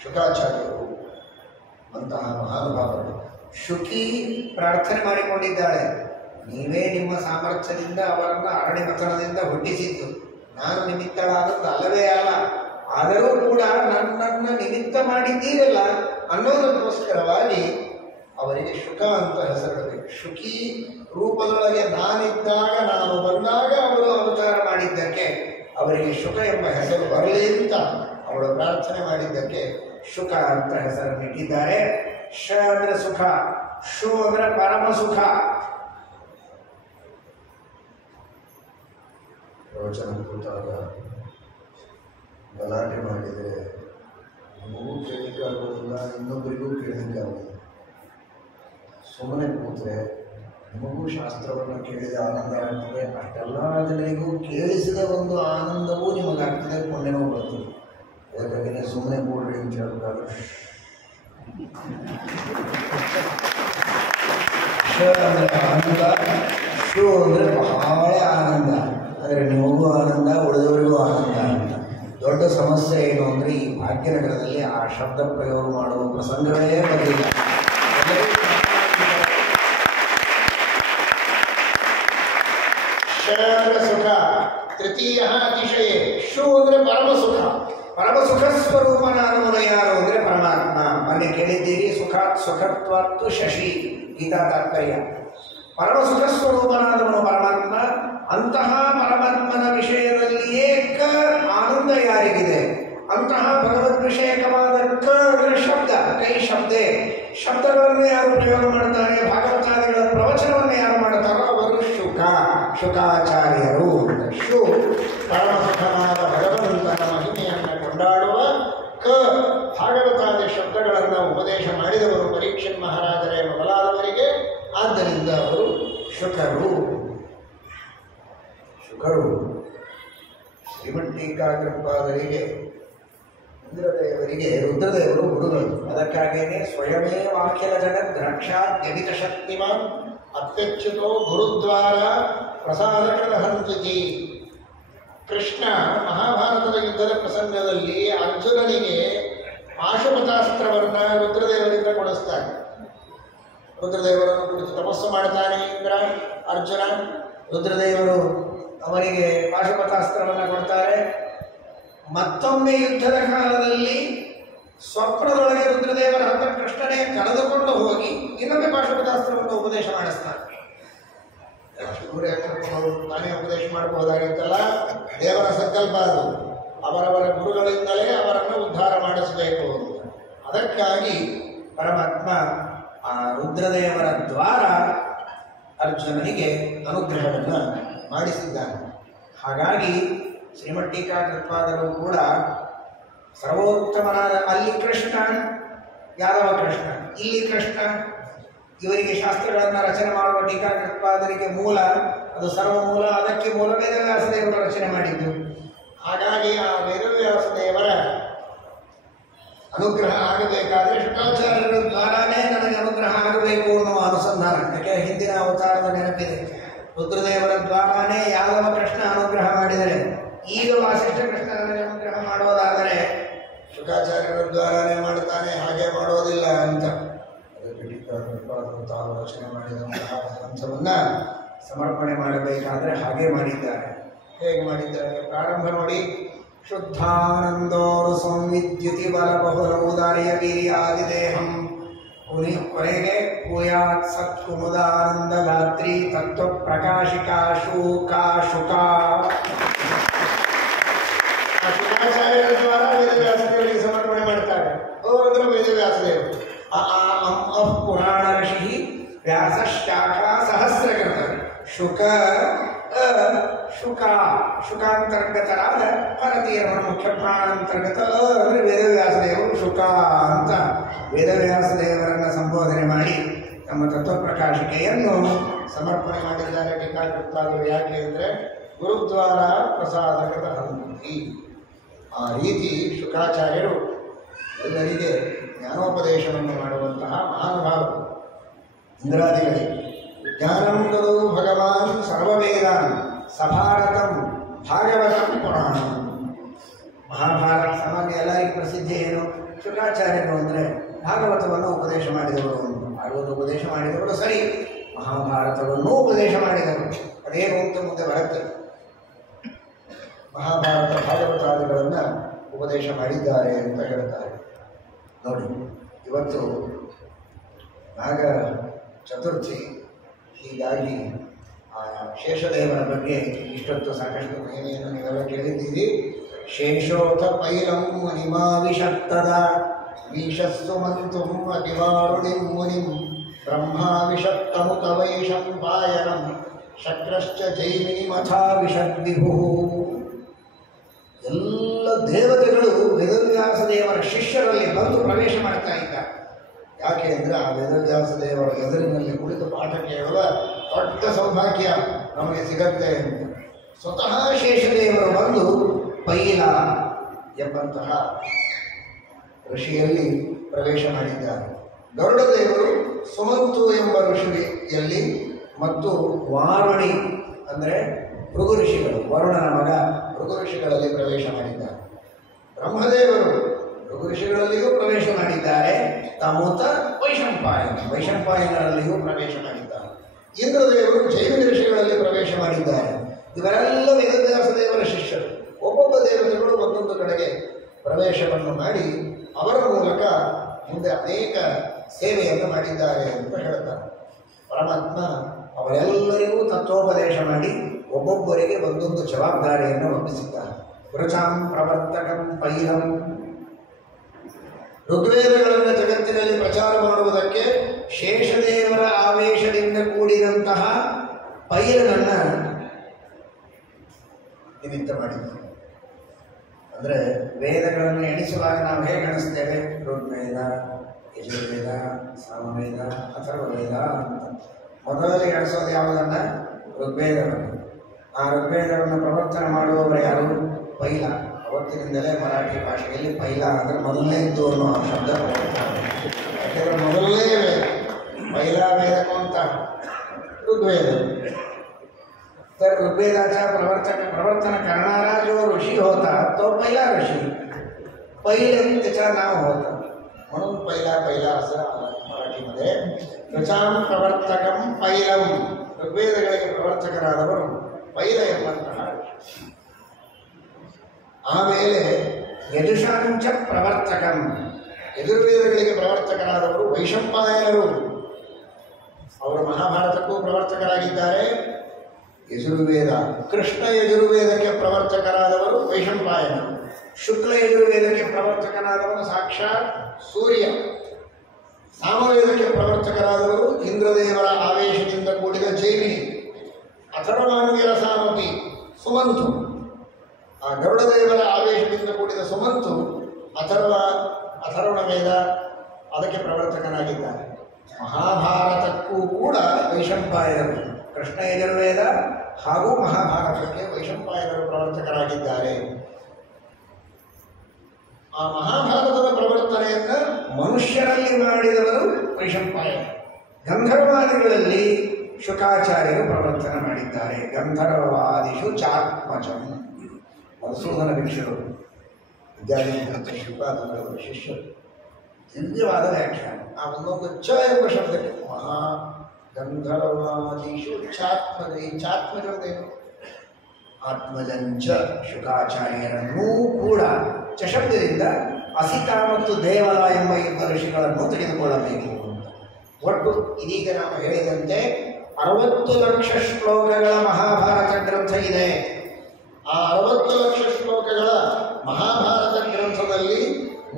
ಶುಕಾಚಾರ್ಯರು ಅಂತಹ ಮಹಾನುಭಾವರು. ಶುಕಿ ಪ್ರಾರ್ಥನೆ ಮಾಡಿಕೊಂಡಿದ್ದಾಳೆ, ನೀವೇ ನಿಮ್ಮ ಸಾಮರ್ಥ್ಯದಿಂದ ಅವರನ್ನು ಅರಣಿಮಥನದಿಂದ ಹುಟ್ಟಿಸಿದ್ದು, ನಾನು ನಿಮಿತ್ತವಾದದ್ದು ಅಲ್ಲವೇ ಅಲ್ಲ, ಆದರೂ ಕೂಡ ನನ್ನನ್ನು ನಿಮಿತ್ತ ಮಾಡಿದ್ದೀರಲ್ಲ ಅನ್ನೋದಕ್ಕೋಸ್ಕರವಾಗಿ ಅವರಿಗೆ ಶುಕ ಅಂತ ಹೆಸರಿಡಬೇಕು. ಶುಕಿ ರೂಪದೊಳಗೆ ನಾನಿದ್ದಾಗ, ನಾನು ಬಂದಾಗ ಅವರು ಅವತಾರ ಮಾಡಿದ್ದಕ್ಕೆ ಅವರಿಗೆ ಶುಕ ಎಂಬ ಹೆಸರು ಬರಲಿ ಅಂತ ಅವಳು ಪ್ರಾರ್ಥನೆ ಮಾಡಿದ್ದಕ್ಕೆ ಶುಕ ಅಂತ ಹೆಸರನ್ನಿಟ್ಟಿದ್ದಾರೆ. ಶ ಅಂದ್ರೆ ಸುಖ, ಶು ಅಂದ್ರೆ ಪರಮ ಸುಖ. ಪ್ರವಚನ ಕೂತಾಗ ಗಲಾಟೆ ಮಾಡಿದರೆ ನಮಗೂ ಕೇಳಲಿಕ್ಕಾಗೋದಿಲ್ಲ, ಇನ್ನೊಬ್ಬರಿಗೂ ಕೇಳಲಿಕ್ಕಾಗೋದಿಲ್ಲ. ಸುಮ್ಮನೆ ಕೂತ್ರೆ ನಿಮಗೂ ಶಾಸ್ತ್ರವನ್ನು ಕೇಳಿದ ಆನಂದ ಆಗ್ತದೆ, ಅಷ್ಟೆಲ್ಲ ಜನರಿಗೂ ಕೇಳಿಸಿದ ಒಂದು ಆನಂದವೂ ನಿಮಗಾಗ್ತದೆ, ಪುಣ್ಯವೂ ಬರ್ತದೆ. ಅದಕ್ಕಾಗಿ ಸುಮ್ಮನೆ ಕೂಡ್ರಿ ಅಂತ ಹೇಳ್ತಾರೆ. ಶ ಅಂದರೆ ಆನಂದ, ಶು ಅಂದರೆ ಬಹಳ ಆನಂದ, ಅಂದರೆ ನಿಮಗೂ ಆನಂದ, ಉಳಿದವರಿಗೂ ಆನಂದ ಅಂತ. ದೊಡ್ಡ ಸಮಸ್ಯೆ ಏನು ಅಂದರೆ ಈ ಭಾಗ್ಯನಗರದಲ್ಲಿ ಆ ಶಬ್ದ ಪ್ರಯೋಗ ಮಾಡುವ ಪ್ರಸಂಗವೇ ಬರಲಿಲ್ಲ. ಸುಖ ತೃತೀಯ ಅತಿಶಯ, ಶು ಅಂದರೆ ಪರಮ ಸುಖ. ಪರಮ ಸುಖ ಸ್ವರೂಪನಾದವನು ಯಾರು ಅಂದರೆ ಪರಮಾತ್ಮ. ಮೊನ್ನೆ ಕೇಳಿದ್ದೀರಿ, ಸುಖತ್ವತ್ತು ಶಶಿ, ಗೀತಾ ತಾತ್ಪರ್ಯ. ಪರಮ ಸುಖ ಸ್ವರೂಪನಾದವನು ಪರಮಾತ್ಮ. ಅಂತಹ ಪರಮಾತ್ಮನ ವಿಷಯದಲ್ಲಿಯೇ ಕ ಆನಂದ ಯಾರಿಗಿದೆ, ಅಂತಹ ಭಗವದ್ ವಿಷಯಕವಾದ ಕ ಅಂದರೆ ಶಬ್ದ, ಕೈ ಶಬ್ದೆ, ಶಬ್ದಗಳನ್ನು ಯಾರು ಪ್ರಯೋಗ ಮಾಡ್ತಾರೆ, ಭಾಗವತಾದಿಗಳ ಪ್ರವಚನವನ್ನು ಯಾರು ಮಾಡ್ತಾರೋ ಅವರು ಶುಕಾಚಾರ್ಯರು. ಶು ಪರಮಸುಖನಾದ ಭಗವಂತನ ಮಹಿಮೆಯನ್ನು ಕೊಂಡಾಡುವ, ಕ ಭಾಗವತಾದಿ ಶಬ್ದಗಳನ್ನು ಉಪದೇಶ ಮಾಡಿದವರು ಪರೀಕ್ಷನ್ ಮಹಾರಾಜರೇ ಮೊದಲಾದವರಿಗೆ. ಆದ್ದರಿಂದ ಅವರು ಶುಕರು. ಶ್ರೀಮಠೀಕಾಗ್ರಪಾದರಿಗೆ, ಇಂದ್ರದೇವರಿಗೆ ರುದ್ರದೇವರು ಗುರುಗಳು. ಅದಕ್ಕಾಗಿಯೇ ಸ್ವಯಮೇ ವಾಕ್ಯದ ಜಗತ್ ದ್ರಾಕ್ಷಾದ್ಯಮಿತ ಶಕ್ತಿಮಾನ್ ಅತ್ಯಚ್ಯುತೋ ಗುರುದ್ವಾರ ಪ್ರಸಾದಕರಹಂತಿ. ಕೃಷ್ಣ ಮಹಾಭಾರತದ ಯುದ್ಧದ ಪ್ರಸಂಗದಲ್ಲಿ ಅರ್ಜುನನಿಗೆ ಪಾಶುಪತಾಸ್ತ್ರವನ್ನು ರುದ್ರದೇವರಿಂದ ಕೊಡಿಸ್ತಾರೆ. ರುದ್ರದೇವರನ್ನು ಕುರಿತು ತಪಸ್ಸು ಮಾಡ್ತಾನೆ ಇಂದ್ರ ಅರ್ಜುನ. ರುದ್ರದೇವರು ಅವನಿಗೆ ಪಾಶುಪತಾಸ್ತ್ರವನ್ನು ಕೊಡ್ತಾರೆ. ಮತ್ತೊಮ್ಮೆ ಯುದ್ಧದ ಕಾಲದಲ್ಲಿ ಸ್ವಪ್ನದೊಳಗೆ ರುದ್ರದೇವರ ಹತ್ರ ಕೃಷ್ಣನೇ ಕರೆದುಕೊಂಡು ಹೋಗಿ ಇನ್ನೊಮ್ಮೆ ಪಾಶುಪತಾಸ್ತ್ರವನ್ನು ಉಪದೇಶ ಮಾಡಿಸ್ತಾನೆ. ನಾನೇ ಉಪದೇಶ ಮಾಡಬಹುದಾಗಿತ್ತಲ್ಲ, ದೇವರ ಸಂಕಲ್ಪ ಅದು. ಅವರವರ ಗುರುಗಳಿಂದಲೇ ಅವರನ್ನು ಉದ್ಧಾರ ಮಾಡಿಸಬೇಕು. ಅದಕ್ಕಾಗಿ ಪರಮಾತ್ಮ ಆ ರುದ್ರದೇವರ ದ್ವಾರ ಅರ್ಜುನನಿಗೆ ಅನುಗ್ರಹವನ್ನು ಮಾಡಿಸಿದ್ದಾನೆ. ಹಾಗಾಗಿ ಶ್ರೀಮಠೀಕಾಕೃತ್ಪಾದರು ಕೂಡ ಸರ್ವೋತ್ತಮನಾದ, ಅಲ್ಲಿ ಕೃಷ್ಣ ಯಾದವ ಕೃಷ್ಣ, ಇಲ್ಲಿ ಕೃಷ್ಣ. ಇವರಿಗೆ ಶಾಸ್ತ್ರಗಳನ್ನು ರಚನೆ ಮಾಡುವ ಟೀಕಾಕೃತ್ಪಾದರಿಗೆ ಮೂಲ ಅದು ಸರ್ವಮೂಲ, ಅದಕ್ಕೆ ಮೂಲ ವೇದವ್ಯಾಸ ದೇವರು ರಚನೆ ಮಾಡಿದ್ದು. ಹಾಗಾಗಿ ಆ ವೇದವ್ಯಾಸ ದೇವರ ಅನುಗ್ರಹ ಆಗಬೇಕಾದ್ರೆ ಶುಕಾಚಾರ್ಯರ ದ್ವಾರಾನೇ ನನಗೆ ಅನುಗ್ರಹ ಆಗಬೇಕು ಅನ್ನುವ ಅನುಸಂಧಾನ. ಯಾಕೆ ಹಿಂದಿನ ಅವತಾರದ ನೆನಪಿದೆ. ರುದ್ರದೇವರ ದ್ವಾರಾನೇ ಯಾದವ ಕೃಷ್ಣ ಅನುಗ್ರಹ ಮಾಡಿದರೆ, ಈಗ ವಾಸಿಷ್ಠ ಕೃಷ್ಣ ನನಗೆ ಅನುಗ್ರಹ ಮಾಡೋದಾದರೆ ಶುಕಾಚಾರ್ಯರ ದ್ವಾರಾನೇ ಮಾಡುತ್ತಾನೆ, ಹಾಗೆ ಮಾಡೋದಿಲ್ಲ ಅಂತ. ತಾವು ರಚನೆ ಮಾಡಿದಂತಹ ಗ್ರಂಥವನ್ನು ಸಮರ್ಪಣೆ ಮಾಡಬೇಕಾದ್ರೆ ಹಾಗೆ ಮಾಡಿದ್ದಾರೆ. ಹೇಗೆ ಮಾಡಿದ್ದಾರೆ ಪ್ರಾರಂಭ ನೋಡಿ. ಶುದ್ಧಾನಂದೋರು ಸಂವಿದ್ಯುತಿ ಬಲ ಬಹುಲ ಉದಾರ್ಯ ವೀರ್ಯಾದಿದೇಹಂ ಕೊನೆಗೆ ಭೂಯಾತ್ ಸತ್ಕುಮುದಾನಂದ ಗಾತ್ರಿ ತತ್ವ ಪ್ರಕಾಶಿಕಾ ಶುಕಾ ಶುಕಾ. ಶುಕಾಚಾರ್ಯರ ದ್ವಾರ ವೇದವ್ಯಾಸದೇವರಿಗೆ ಸಮರ್ಪಣೆ ಮಾಡ್ತಾರೆ. ಅವರಂದ್ರೆ ವೇದವ್ಯಾಸದೇವರು. ಪುರಾಣ ಋಷಿ ವ್ಯಾಸ ಶಾಖಾ ಸಹಸ್ರಕೃತ ಶುಕ ಶುಕ ಶುಕಾಂತರ್ಗತರಾದ ಭಾರತೀಯರ ಮುಖ್ಯ ಪ್ರಾಣಾಂತರ್ಗತ ಅಂದರೆ ವೇದವ್ಯಾಸದೇವರು ಶುಕ ಅಂತ ವೇದವ್ಯಾಸದೇವರನ್ನ ಸಂಬೋಧನೆ ಮಾಡಿ ತಮ್ಮ ತತ್ವಪ್ರಕಾಶಿಕೆಯನ್ನು ಸಮರ್ಪಣೆ ಮಾಡಿದ್ದಾರೆ ಟೀಕಾಕೃತ್ತಾದರು. ಯಾಕೆ ಅಂದರೆ ಗುರುದ್ವಾರ ಪ್ರಸಾದಕದ ಹಂತಿ. ಆ ರೀತಿ ಶುಕಾಚಾರ್ಯರು ಎಲ್ಲರಿಗೆ ಜ್ಞಾನೋಪದೇಶವನ್ನು ಮಾಡುವಂತಹ ಮಹಾನುಭಾವರು. ಇಂದ್ರಾದಿಗಳಿಗೆ ಜ್ಞಾನಂ ದದೌ ಭಗವಾನ್ ಸರ್ವವೇದಾನ್ ಸಭಾರತಂ ಭಾಗವತಂ ಪುರಾಣಂ. ಮಹಾಭಾರತ ಸಾಮಾನ್ಯ ಎಲ್ಲರಿಗೂ ಪ್ರಸಿದ್ಧಿ ಏನು? ಶುಕಾಚಾರ್ಯರು ಅಂದರೆ ಭಾಗವತವನ್ನು ಉಪದೇಶ ಮಾಡಿದವರು. ಭಾಗವತ ಉಪದೇಶ ಮಾಡಿದವರು ಸರಿ, ಮಹಾಭಾರತವನ್ನು ಉಪದೇಶ ಮಾಡಿದರು. ಅದೇನು ಅಂತ ಮುಂದೆ ಬರುತ್ತೆ. ಮಹಾಭಾರತ ಭಾಗವತಾದಿಗಳನ್ನು ಉಪದೇಶ ಮಾಡಿದ್ದಾರೆ ಅಂತ ಹೇಳ್ತಾರೆ. ನೋಡಿ, ಇವತ್ತು ನಾಗ ಚತುರ್ಥಿ, ಹೀಗಾಗಿ ಆ ಶೇಷದೇವರ ಬಗ್ಗೆ ಇಷ್ಟೊತ್ತು ಸಾಕಷ್ಟು ಮಹಿಮೆಯನ್ನು ನೀವೆಲ್ಲ ಕೇಳಿದ್ದೀರಿ. ಶೇಷೋಥ ಪೈಲಂ ಮಣಿಮಾವಿಷತ್ತದ ವೀಷಸ್ಸು ಮಂತುಂ ಅತಿವಾರುಣಿಂ ಮುನಿಂ ಬ್ರಹ್ಮಾವಿಷತ್ತಮುತ ವೈಶಂಪಾಯನಂ ಶಕ್ರಶ್ಚ ಜೈಮಿನಿ ಮಥಾ ವಿಷದ್ವಿಭು. ಎಲ್ಲ ದೇವತೆಗಳು ವೇದವ್ಯಾಸ ದೇವರ ಶಿಷ್ಯರಲ್ಲಿ ಬಂದು ಪ್ರವೇಶ ಮಾಡ್ತಾ ಇದ್ದಾರೆ. ಯಾಕೆ ಅಂದರೆ ಆ ವೇದವ್ಯಾಸ ದೇವರ ಎದುರಿನಲ್ಲಿ ಕುಳಿತು ಪಾಠ ಕೇಳುವ ದೊಡ್ಡ ಸೌಭಾಗ್ಯ ನಮಗೆ ಸಿಗತ್ತೆ ಅಂತ ಸ್ವತಃ ಶೇಷದೇವರು ಬಂದು ಪೈಲ ಎಂಬಂತಹ ಋಷಿಯಲ್ಲಿ ಪ್ರವೇಶ ಮಾಡಿದ್ದಾರೆ. ಗರುಡ ದೇವರು ಸುಮಂತು ಎಂಬ ಋಷಿಯಲ್ಲಿ ಮತ್ತು ವಾರುಣಿ ಅಂದರೆ ಭೃಗು ಋಷಿಗಳು, ವರುಣನ ಮಗ ಭೃಗು ಋಷಿಗಳಲ್ಲಿ ಪ್ರವೇಶ ಮಾಡಿದ್ದಾರೆ. ಬ್ರಹ್ಮದೇವರು ಭೃಗು ಋಷಿಗಳಲ್ಲಿಯೂ ಪ್ರವೇಶ ಮಾಡಿದ್ದಾರೆ. ತಮೂತ ವೈಶಂಪಾಯನರಲ್ಲಿಯೂ ಪ್ರವೇಶ ಮಾಡಿದ್ದಾರೆ. ಇಂದ್ರದೇವರು ಜೈಮಿನಿ ಋಷಿಗಳಲ್ಲಿ ಪ್ರವೇಶ ಮಾಡಿದ್ದಾರೆ. ಇವರೆಲ್ಲ ವೇದವ್ಯಾಸ ದೇವರ ಶಿಷ್ಯರು. ಒಬ್ಬೊಬ್ಬ ದೇವತೆಗಳು ಒಂದೊಂದು ಕಡೆಗೆ ಪ್ರವೇಶವನ್ನು ಮಾಡಿ ಅವರ ಮೂಲಕ ಮುಂದೆ ಅನೇಕ ಸೇವೆಯನ್ನು ಮಾಡಿದ್ದಾರೆ ಅಂತ ಹೇಳ್ತಾರೆ. ಪರಮಾತ್ಮ ಅವರೆಲ್ಲರಿಗೂ ತತ್ವೋಪದೇಶ ಮಾಡಿ ಒಬ್ಬೊಬ್ಬರಿಗೆ ಒಂದೊಂದು ಜವಾಬ್ದಾರಿಯನ್ನು ಒಪ್ಪಿಸಿದ್ದಾರೆ. ವೃಚಾಂ ಪ್ರವರ್ತಕಂ ಪೈಲಂ. ಋಗ್ವೇದಗಳನ್ನು ಜಗತ್ತಿನಲ್ಲಿ ಪ್ರಚಾರ ಮಾಡುವುದಕ್ಕೆ ಶೇಷದೇವರ ಆವೇಶದಿಂದ ಕೂಡಿದಂತಹ ಪೈಲನನ್ನು ನಿಮಿತ್ತ ಮಾಡಿದ್ದಾರೆ. ಅಂದರೆ ವೇದಗಳನ್ನು ಎಣಿಸುವಾಗ ನಾವು ಹೇಗೆ ಎಣಿಸ್ತೇವೆ? ಋಗ್ವೇದ, ಯಜುರ್ವೇದ, ಸಾಮವೇದ, ಅಥರ್ವವೇದ ಅಂತ. ಮೊದಲಲ್ಲಿ ಎಣಿಸೋದು ಯಾವುದನ್ನು? ಋಗ್ವೇದವನ್ನು. ಆ ಋಗ್ವೇದವನ್ನು ಪ್ರವರ್ತನೆ ಮಾಡುವವರು ಯಾರು? ಪೈಲ. ಅವತ್ತಿನಿಂದಲೇ ಮರಾಠಿ ಭಾಷೆಯಲ್ಲಿ ಪೈಲ ಅಂದರೆ ಮೊದಲನೇ ಇದ್ದು ಅನ್ನೋ ಶಬ್ದ. ಯಾಕೆಂದರೆ ಮೊದಲನೇ ವೇದ ಪೈಲ ವೇದಕ್ಕೂ ಅಂತ ಋಗ್ವೇದ. ऋग्वेदाचा प्रवर्तन करणारा जो ऋषी होता तो पहिला ऋषी. पहिले त्याचं नाव होतं म्हणून पहिला असं मराठीमध्ये. ऋचां प्रवर्तकं पैलಂ. ಋಗ್ವೇದಗಳಿಗೆ ಪ್ರವರ್ತಕರಾದವರು ಪೈಲ ಎಂಬಂತಹ. ಆಮೇಲೆ ಯಜುಷಾಂಚ ಪ್ರವರ್ತಕಂ. ಯಜುರ್ವೇದಗಳಿಗೆ ಪ್ರವರ್ತಕರಾದವರು ವೈಶಂಪಾಯನರು. ಅವರು ಮಹಾಭಾರತಕ್ಕೂ ಪ್ರವರ್ತಕರಾಗಿದ್ದಾರೆ. ಯಜುರ್ವೇದ ಕೃಷ್ಣ ಯಜುರ್ವೇದಕ್ಕೆ ಪ್ರವರ್ತಕರಾದವರು ವೈಶಂಪಾಯನರು. ಶುಕ್ಲ ಯಜುರ್ವೇದಕ್ಕೆ ಪ್ರವರ್ತಕರಾದವರು ಸಾಕ್ಷಾತ್ ಸೂರ್ಯ. ಸಾಮವೇದಕ್ಕೆ ಪ್ರವರ್ತಕರಾದವರು ಇಂದ್ರದೇವರ ಆವೇಶದಿಂದ ಕೂಡಿದ ಜೈಮಿನಿ. ಅಥರ್ವಾಂಗಿರ ಸಾಮಪಿ ಸುಮಂತು. ಆ ಗರುಡದೇವರ ಆವೇಶದಿಂದ ಕೂಡಿದ ಸುಮಂತು ಅಥರ್ವಣ ವೇದ ಅದಕ್ಕೆ ಪ್ರವರ್ತಕನಾಗಿದ್ದಾರೆ. ಮಹಾಭಾರತಕ್ಕೂ ಕೂಡ ವೈಶಂಪಾಯನರು. ಕೃಷ್ಣ ಯಜುರ್ವೇದ ಹಾಗೂ ಮಹಾಭಾರತಕ್ಕೆ ವೈಶಂಪಾಯನರು ಪ್ರವರ್ತಕರಾಗಿದ್ದಾರೆ. ಆ ಮಹಾಭಾರತದ ಪ್ರವರ್ತನೆಯನ್ನು ಮನುಷ್ಯರಲ್ಲಿ ಮಾಡಿದವರು ವೈಶಂಪಾಯನ. ಗಂಧರ್ವಾದಿಗಳಲ್ಲಿ ಶುಕಾಚಾರ್ಯರು ಪ್ರವರ್ತನೆ ಮಾಡಿದ್ದಾರೆ. ಗಂಧರ್ವಾದಿಷು ಚಾತ್ಮಜಂ. ಮಧುಸೂದನ ಭಿಕ್ಷರು ವಿದ್ಯಾರ್ಥಿ ಶುಕಾಚಾರ್ಯರ ಶಿಷ್ಯರು. ದಿವ್ಯವಾದ ವ್ಯಾಖ್ಯಾನ. ಆ ಒಂದೊಂದು ಚ ಎಂಬ ಶಬ್ದಕ್ಕೆ ಮಹಾ ಗಂಧರ್ವಾದಿಷು ಚಾತ್ಮಜೈ. ಚಾತ್ಮಜದೇನು? ಆತ್ಮಜಂಚ. ಶುಕಾಚಾರ್ಯರನ್ನೂ ಕೂಡ ಚಶಬ್ದದಿಂದ ಅಸಿತ ಮತ್ತು ದೇವಲ ಎಂಬ ಇಬ್ಬ ಋಷಿಗಳನ್ನು ತೆಗೆದುಕೊಳ್ಳಬೇಕು ಅಂತ. ಒಟ್ಟು ಇದೀಗ ನಾವು ಹೇಳಿದಂತೆ 60 ಲಕ್ಷ ಶ್ಲೋಕಗಳ ಮಹಾಭಾರತ ಗ್ರಂಥ ಇದೆ. ಆ 60 ಲಕ್ಷ ಶ್ಲೋಕಗಳ ಮಹಾಭಾರತ ಗ್ರಂಥದಲ್ಲಿ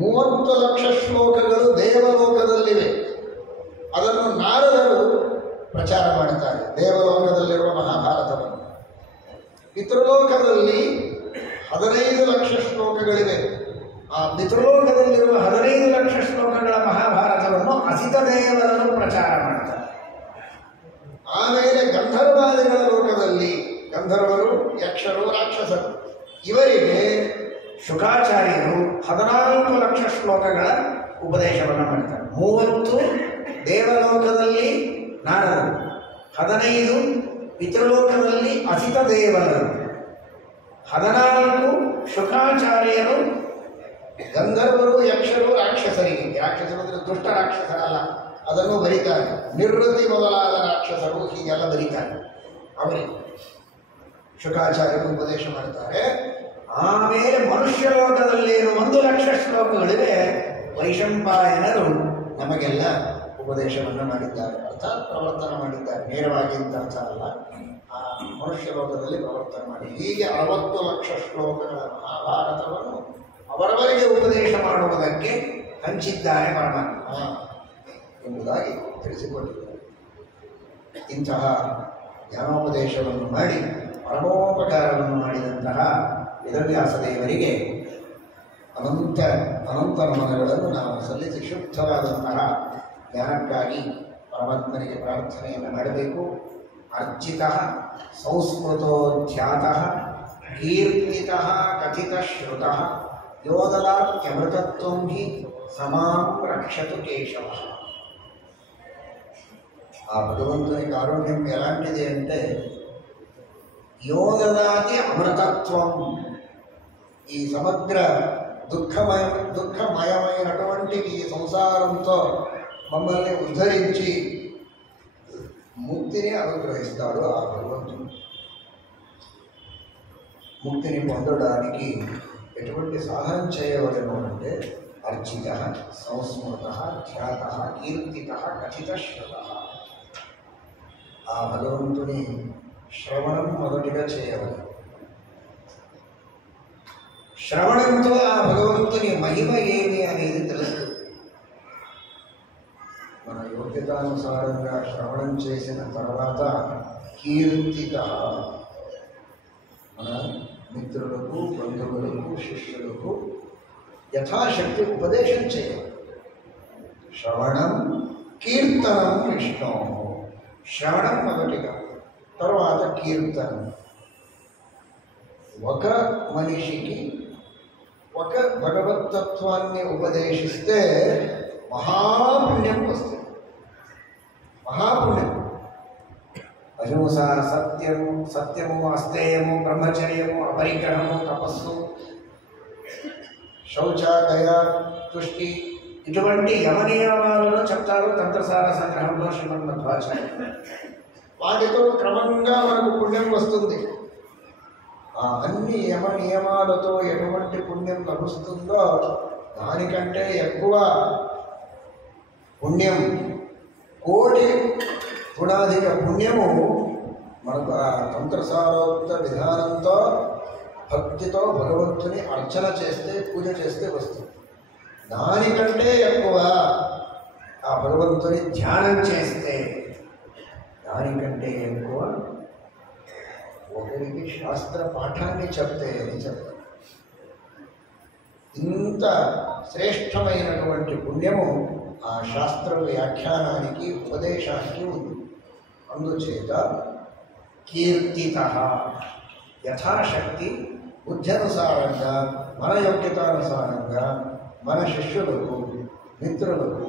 30 ಲಕ್ಷ ಶ್ಲೋಕಗಳು ದೇವಲೋಕದಲ್ಲಿವೆ. ಅದನ್ನು ನಾರದರು ಪ್ರಚಾರ ಮಾಡುತ್ತಾರೆ. ದೇವಲೋಕದಲ್ಲಿರುವ ಪಿತೃಲೋಕದಲ್ಲಿ 15 ಲಕ್ಷ ಶ್ಲೋಕಗಳಿವೆ. ಆ ಪಿತೃಲೋಕದಲ್ಲಿರುವ 15 ಲಕ್ಷ ಶ್ಲೋಕಗಳ ಮಹಾಭಾರತವನ್ನು ಅಸಿತ ದೇವರನ್ನು ಪ್ರಚಾರ ಮಾಡ್ತಾರೆ. ಆಮೇಲೆ ಗಂಧರ್ವಾದಿಗಳ ಲೋಕದಲ್ಲಿ ಗಂಧರ್ವರು, ಯಕ್ಷರು, ರಾಕ್ಷಸರು ಇವರಿಗೆ ಶುಕಾಚಾರ್ಯರು 14 ಲಕ್ಷ ಶ್ಲೋಕಗಳ ಉಪದೇಶವನ್ನು ಮಾಡ್ತಾರೆ. 30 ದೇವಲೋಕದಲ್ಲಿ ನಾರದರು, 15 ಪಿತೃಲೋಕದಲ್ಲಿ ಅಸಿತ ದೇವರರು, 14 ಶುಕಾಚಾರ್ಯರು ಗಂಧರ್ವರು, ಯಕ್ಷರು, ರಾಕ್ಷಸರಿಗೆ. ರಾಕ್ಷಸರು ಅಂದರೆ ದುಷ್ಟ ರಾಕ್ಷಸರಲ್ಲ, ಅದನ್ನು ಬರೀತಾರೆ. ನಿವೃತ್ತಿ ಮೊದಲಾದ ರಾಕ್ಷಸರು ಹೀಗೆಲ್ಲ ಬರೀತಾರೆ. ಅವರಿಗೆ ಶುಕಾಚಾರ್ಯರು ಉಪದೇಶ ಮಾಡ್ತಾರೆ. ಆಮೇಲೆ ಮನುಷ್ಯ ಲೋಕದಲ್ಲಿ 1 ಲಕ್ಷ ಶ್ಲೋಕಗಳಿವೆ. ವೈಶಂಪಾಯನರು ನಮಗೆಲ್ಲ ಉಪದೇಶವನ್ನು ಮಾಡಿದ್ದಾರೆ, ಅರ್ಥಾತ್ ಪ್ರವರ್ತನ ಮಾಡಿದ್ದಾರೆ. ನೇರವಾಗಿ ಅಂತ ಅರ್ಥ ಅಲ್ಲ, ಆ ಮನುಷ್ಯ ಲೋಕದಲ್ಲಿ ಪ್ರವರ್ತನ ಮಾಡಿ. ಹೀಗೆ 60 ಲಕ್ಷ ಶ್ಲೋಕಗಳ ಮಹಾಭಾರತವನ್ನು ಅವರವರಿಗೆ ಉಪದೇಶ ಮಾಡುವುದಕ್ಕೆ ಹಂಚಿದ್ದಾರೆ ಪರಮಾತ್ಮ ಎಂಬುದಾಗಿ ತಿಳಿಸಿಕೊಟ್ಟಿದ್ದಾರೆ. ಇಂತಹ ಜ್ಞಾನೋಪದೇಶವನ್ನು ಮಾಡಿ ಪರಮೋಪಕಾರವನ್ನು ಮಾಡಿದಂತಹ ವೇದವ್ಯಾಸ ದೇವರಿಗೆ ಅನಂತ ನಮನಗಳನ್ನು ನಾವು ಸಲ್ಲಿಸಿ ಶುದ್ಧವಾದಂತಹ ಜ್ಞಾನಕ್ಕಾಗಿ ಪರಮಾತ್ಮನಿಗೆ ಪ್ರಾರ್ಥನೆಯನ್ನು ಮಾಡಬೇಕು. ಅರ್ಚಿತಃ ಸಂಸ್ಮೃತೋಧ್ಯಾತಃ ಕೀರ್ತಿತಃ ಕಥಿತಶ್ರುತಃ ಯೋದಲಾತ್ಯಮೃತತ್ವಂ ಹಿ ಸಮಾಂ ರಕ್ಷತು ಕೇಶವ. ಆ ಭಗವಂತನ ಕಾರುಣ್ಯಂ ಎಲಾಂಟಿದೆ అంటే ಯೋದಲಾತಿ ಅಮೃತತ್ವಂ. ఈ సమగ్ర దుఃఖమయమైనటువంటి ఈ సంసారంతో మమ్మల్ని ఉద్ధరించి ముక్తిని అనుగ్రహిస్తాడు ఆ భగవంతుడు. ముక్తిని పొందడానికి ఎటువంటి సాధనం చేయవలెను అంటే అర్చిత, సంస్మృత, ఖ్యాత, కీర్తిత, కథిత, శ్రుత. ఆ భగవంతుని శ్రవణం మొదటిగా చేయవాలి. శ్రవణంతో ఆ భగవంతుని మహిమ ఏమి అనేది తెలుస్తుంది. మన యోగ్యతానుసారంగా శ్రవణం చేసిన తర్వాత కీర్తిత, మన మిత్రులకు, బంధువులకు, శిష్యులకు యథాశక్తి ఉపదేశం చేయాలి. శ్రవణం కీర్తనం విష్ణు. శ్రవణం మొదటిగా, తర్వాత కీర్తనం. ఒక మనిషికి ఒక భగవత్తత్వాన్ని ఉపదేశిస్తే మహాపుణ్యం వస్తుంది. మహాపుణ్యం. అహింస, సత్యము, అస్తేయము, బ్రహ్మచర్యము, అపరిగ్రహము, తపస్సు, శౌచ, దయ, తుష్టి ఇటువంటి యమనియమాలను చెప్తారు తంత్రసార సంగ్రహంలో శ్రీమన్మధ్వాచార్య. వాటితో క్రమంగా మనకు పుణ్యం వస్తుంది. ఆ అన్ని యమ నియమాలతో ఎటువంటి పుణ్యం లభిస్తుందో దానికంటే ఎక్కువ పుణ్యం, కోటి గుణాధిక పుణ్యము మనకు ఆ తంత్రసారోక్త విధానంతో భక్తితో భగవంతుని అర్చన చేస్తే, పూజ చేస్తే వస్తుంది. దానికంటే ఎక్కువ ఆ భగవంతుని ధ్యానం చేస్తే, దానికంటే ఎక్కువ ఒకరికి శాస్త్ర పాఠాన్ని చెప్తే అని చెప్తారు. ఇంత శ్రేష్టమైనటువంటి పుణ్యము ఆ శాస్త్ర వ్యాఖ్యానానికి, ఉపదేశానికి ఉంది. అందుచేత కీర్తిత, యథాశక్తి బుద్ధ్యనుసారంగా, మన యోగ్యతానుసారంగా మన శిష్యులకు, మిత్రులకు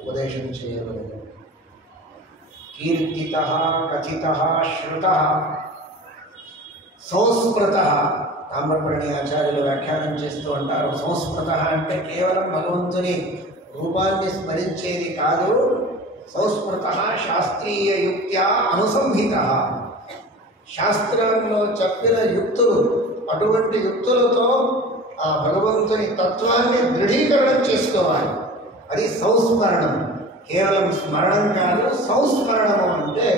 ఉపదేశం చేయవలెను. కీర్తిత, కథిత, శ్రుత, సంస్మృత. తామ్రపర్ణి ఆచార్యులు వ్యాఖ్యానం చేస్తూ అంటారు, సంస్మృత అంటే కేవలం భగవంతుని రూపాన్ని స్మరించేది కాదు. సంస్మృత శాస్త్రీయ యుక్త్యా అనుసంహిత. శాస్త్రంలో చెప్పిన యుక్తులు, అటువంటి యుక్తులతో ఆ భగవంతుని తత్వాన్ని దృఢీకరణం చేసుకోవాలి. అది సంస్మరణం. కేవలం స్మరణం కాదు, సంస్మరణము అంటే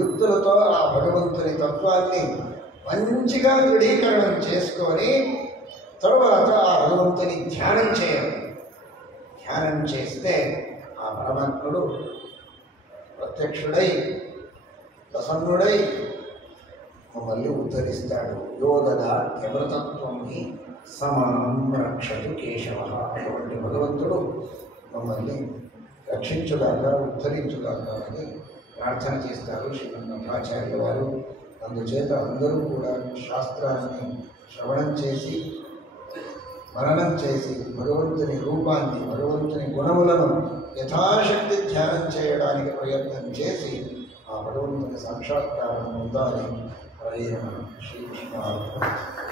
యుక్తులతో ఆ భగవంతుని తత్వాన్ని మంచిగా దృఢీకరణం చేసుకొని తరువాత ఆ భగవంతుని ధ్యానం చేయాలి. ధ్యానం చేస్తే ఆ పరమాత్ముడు ప్రత్యక్షుడై, ప్రసన్నుడై మమ్మల్ని ఉద్ధరిస్తాడు. యోగద త్యమృతత్వం హి సమానం రక్షతు కేశవ. అటువంటి భగవంతుడు మమ్మల్ని రక్షించుగాక, ఉద్ధరించుగాక అని ప్రార్థన చేస్తారు శ్రీమన్నాచార్యుల వారు. అందుచేత అందరూ కూడా శాస్త్రాన్ని శ్రవణం చేసి మననం చేసి భగవంతుని రూపాన్ని, భగవంతుని గుణములను యథాశక్తి ధ్యానం చేయడానికి ప్రయత్నం చేసి ఆ భగవంతుని సాక్షాత్కారం పొందాలి. హరే నమః. శ్రీకృష్ణ.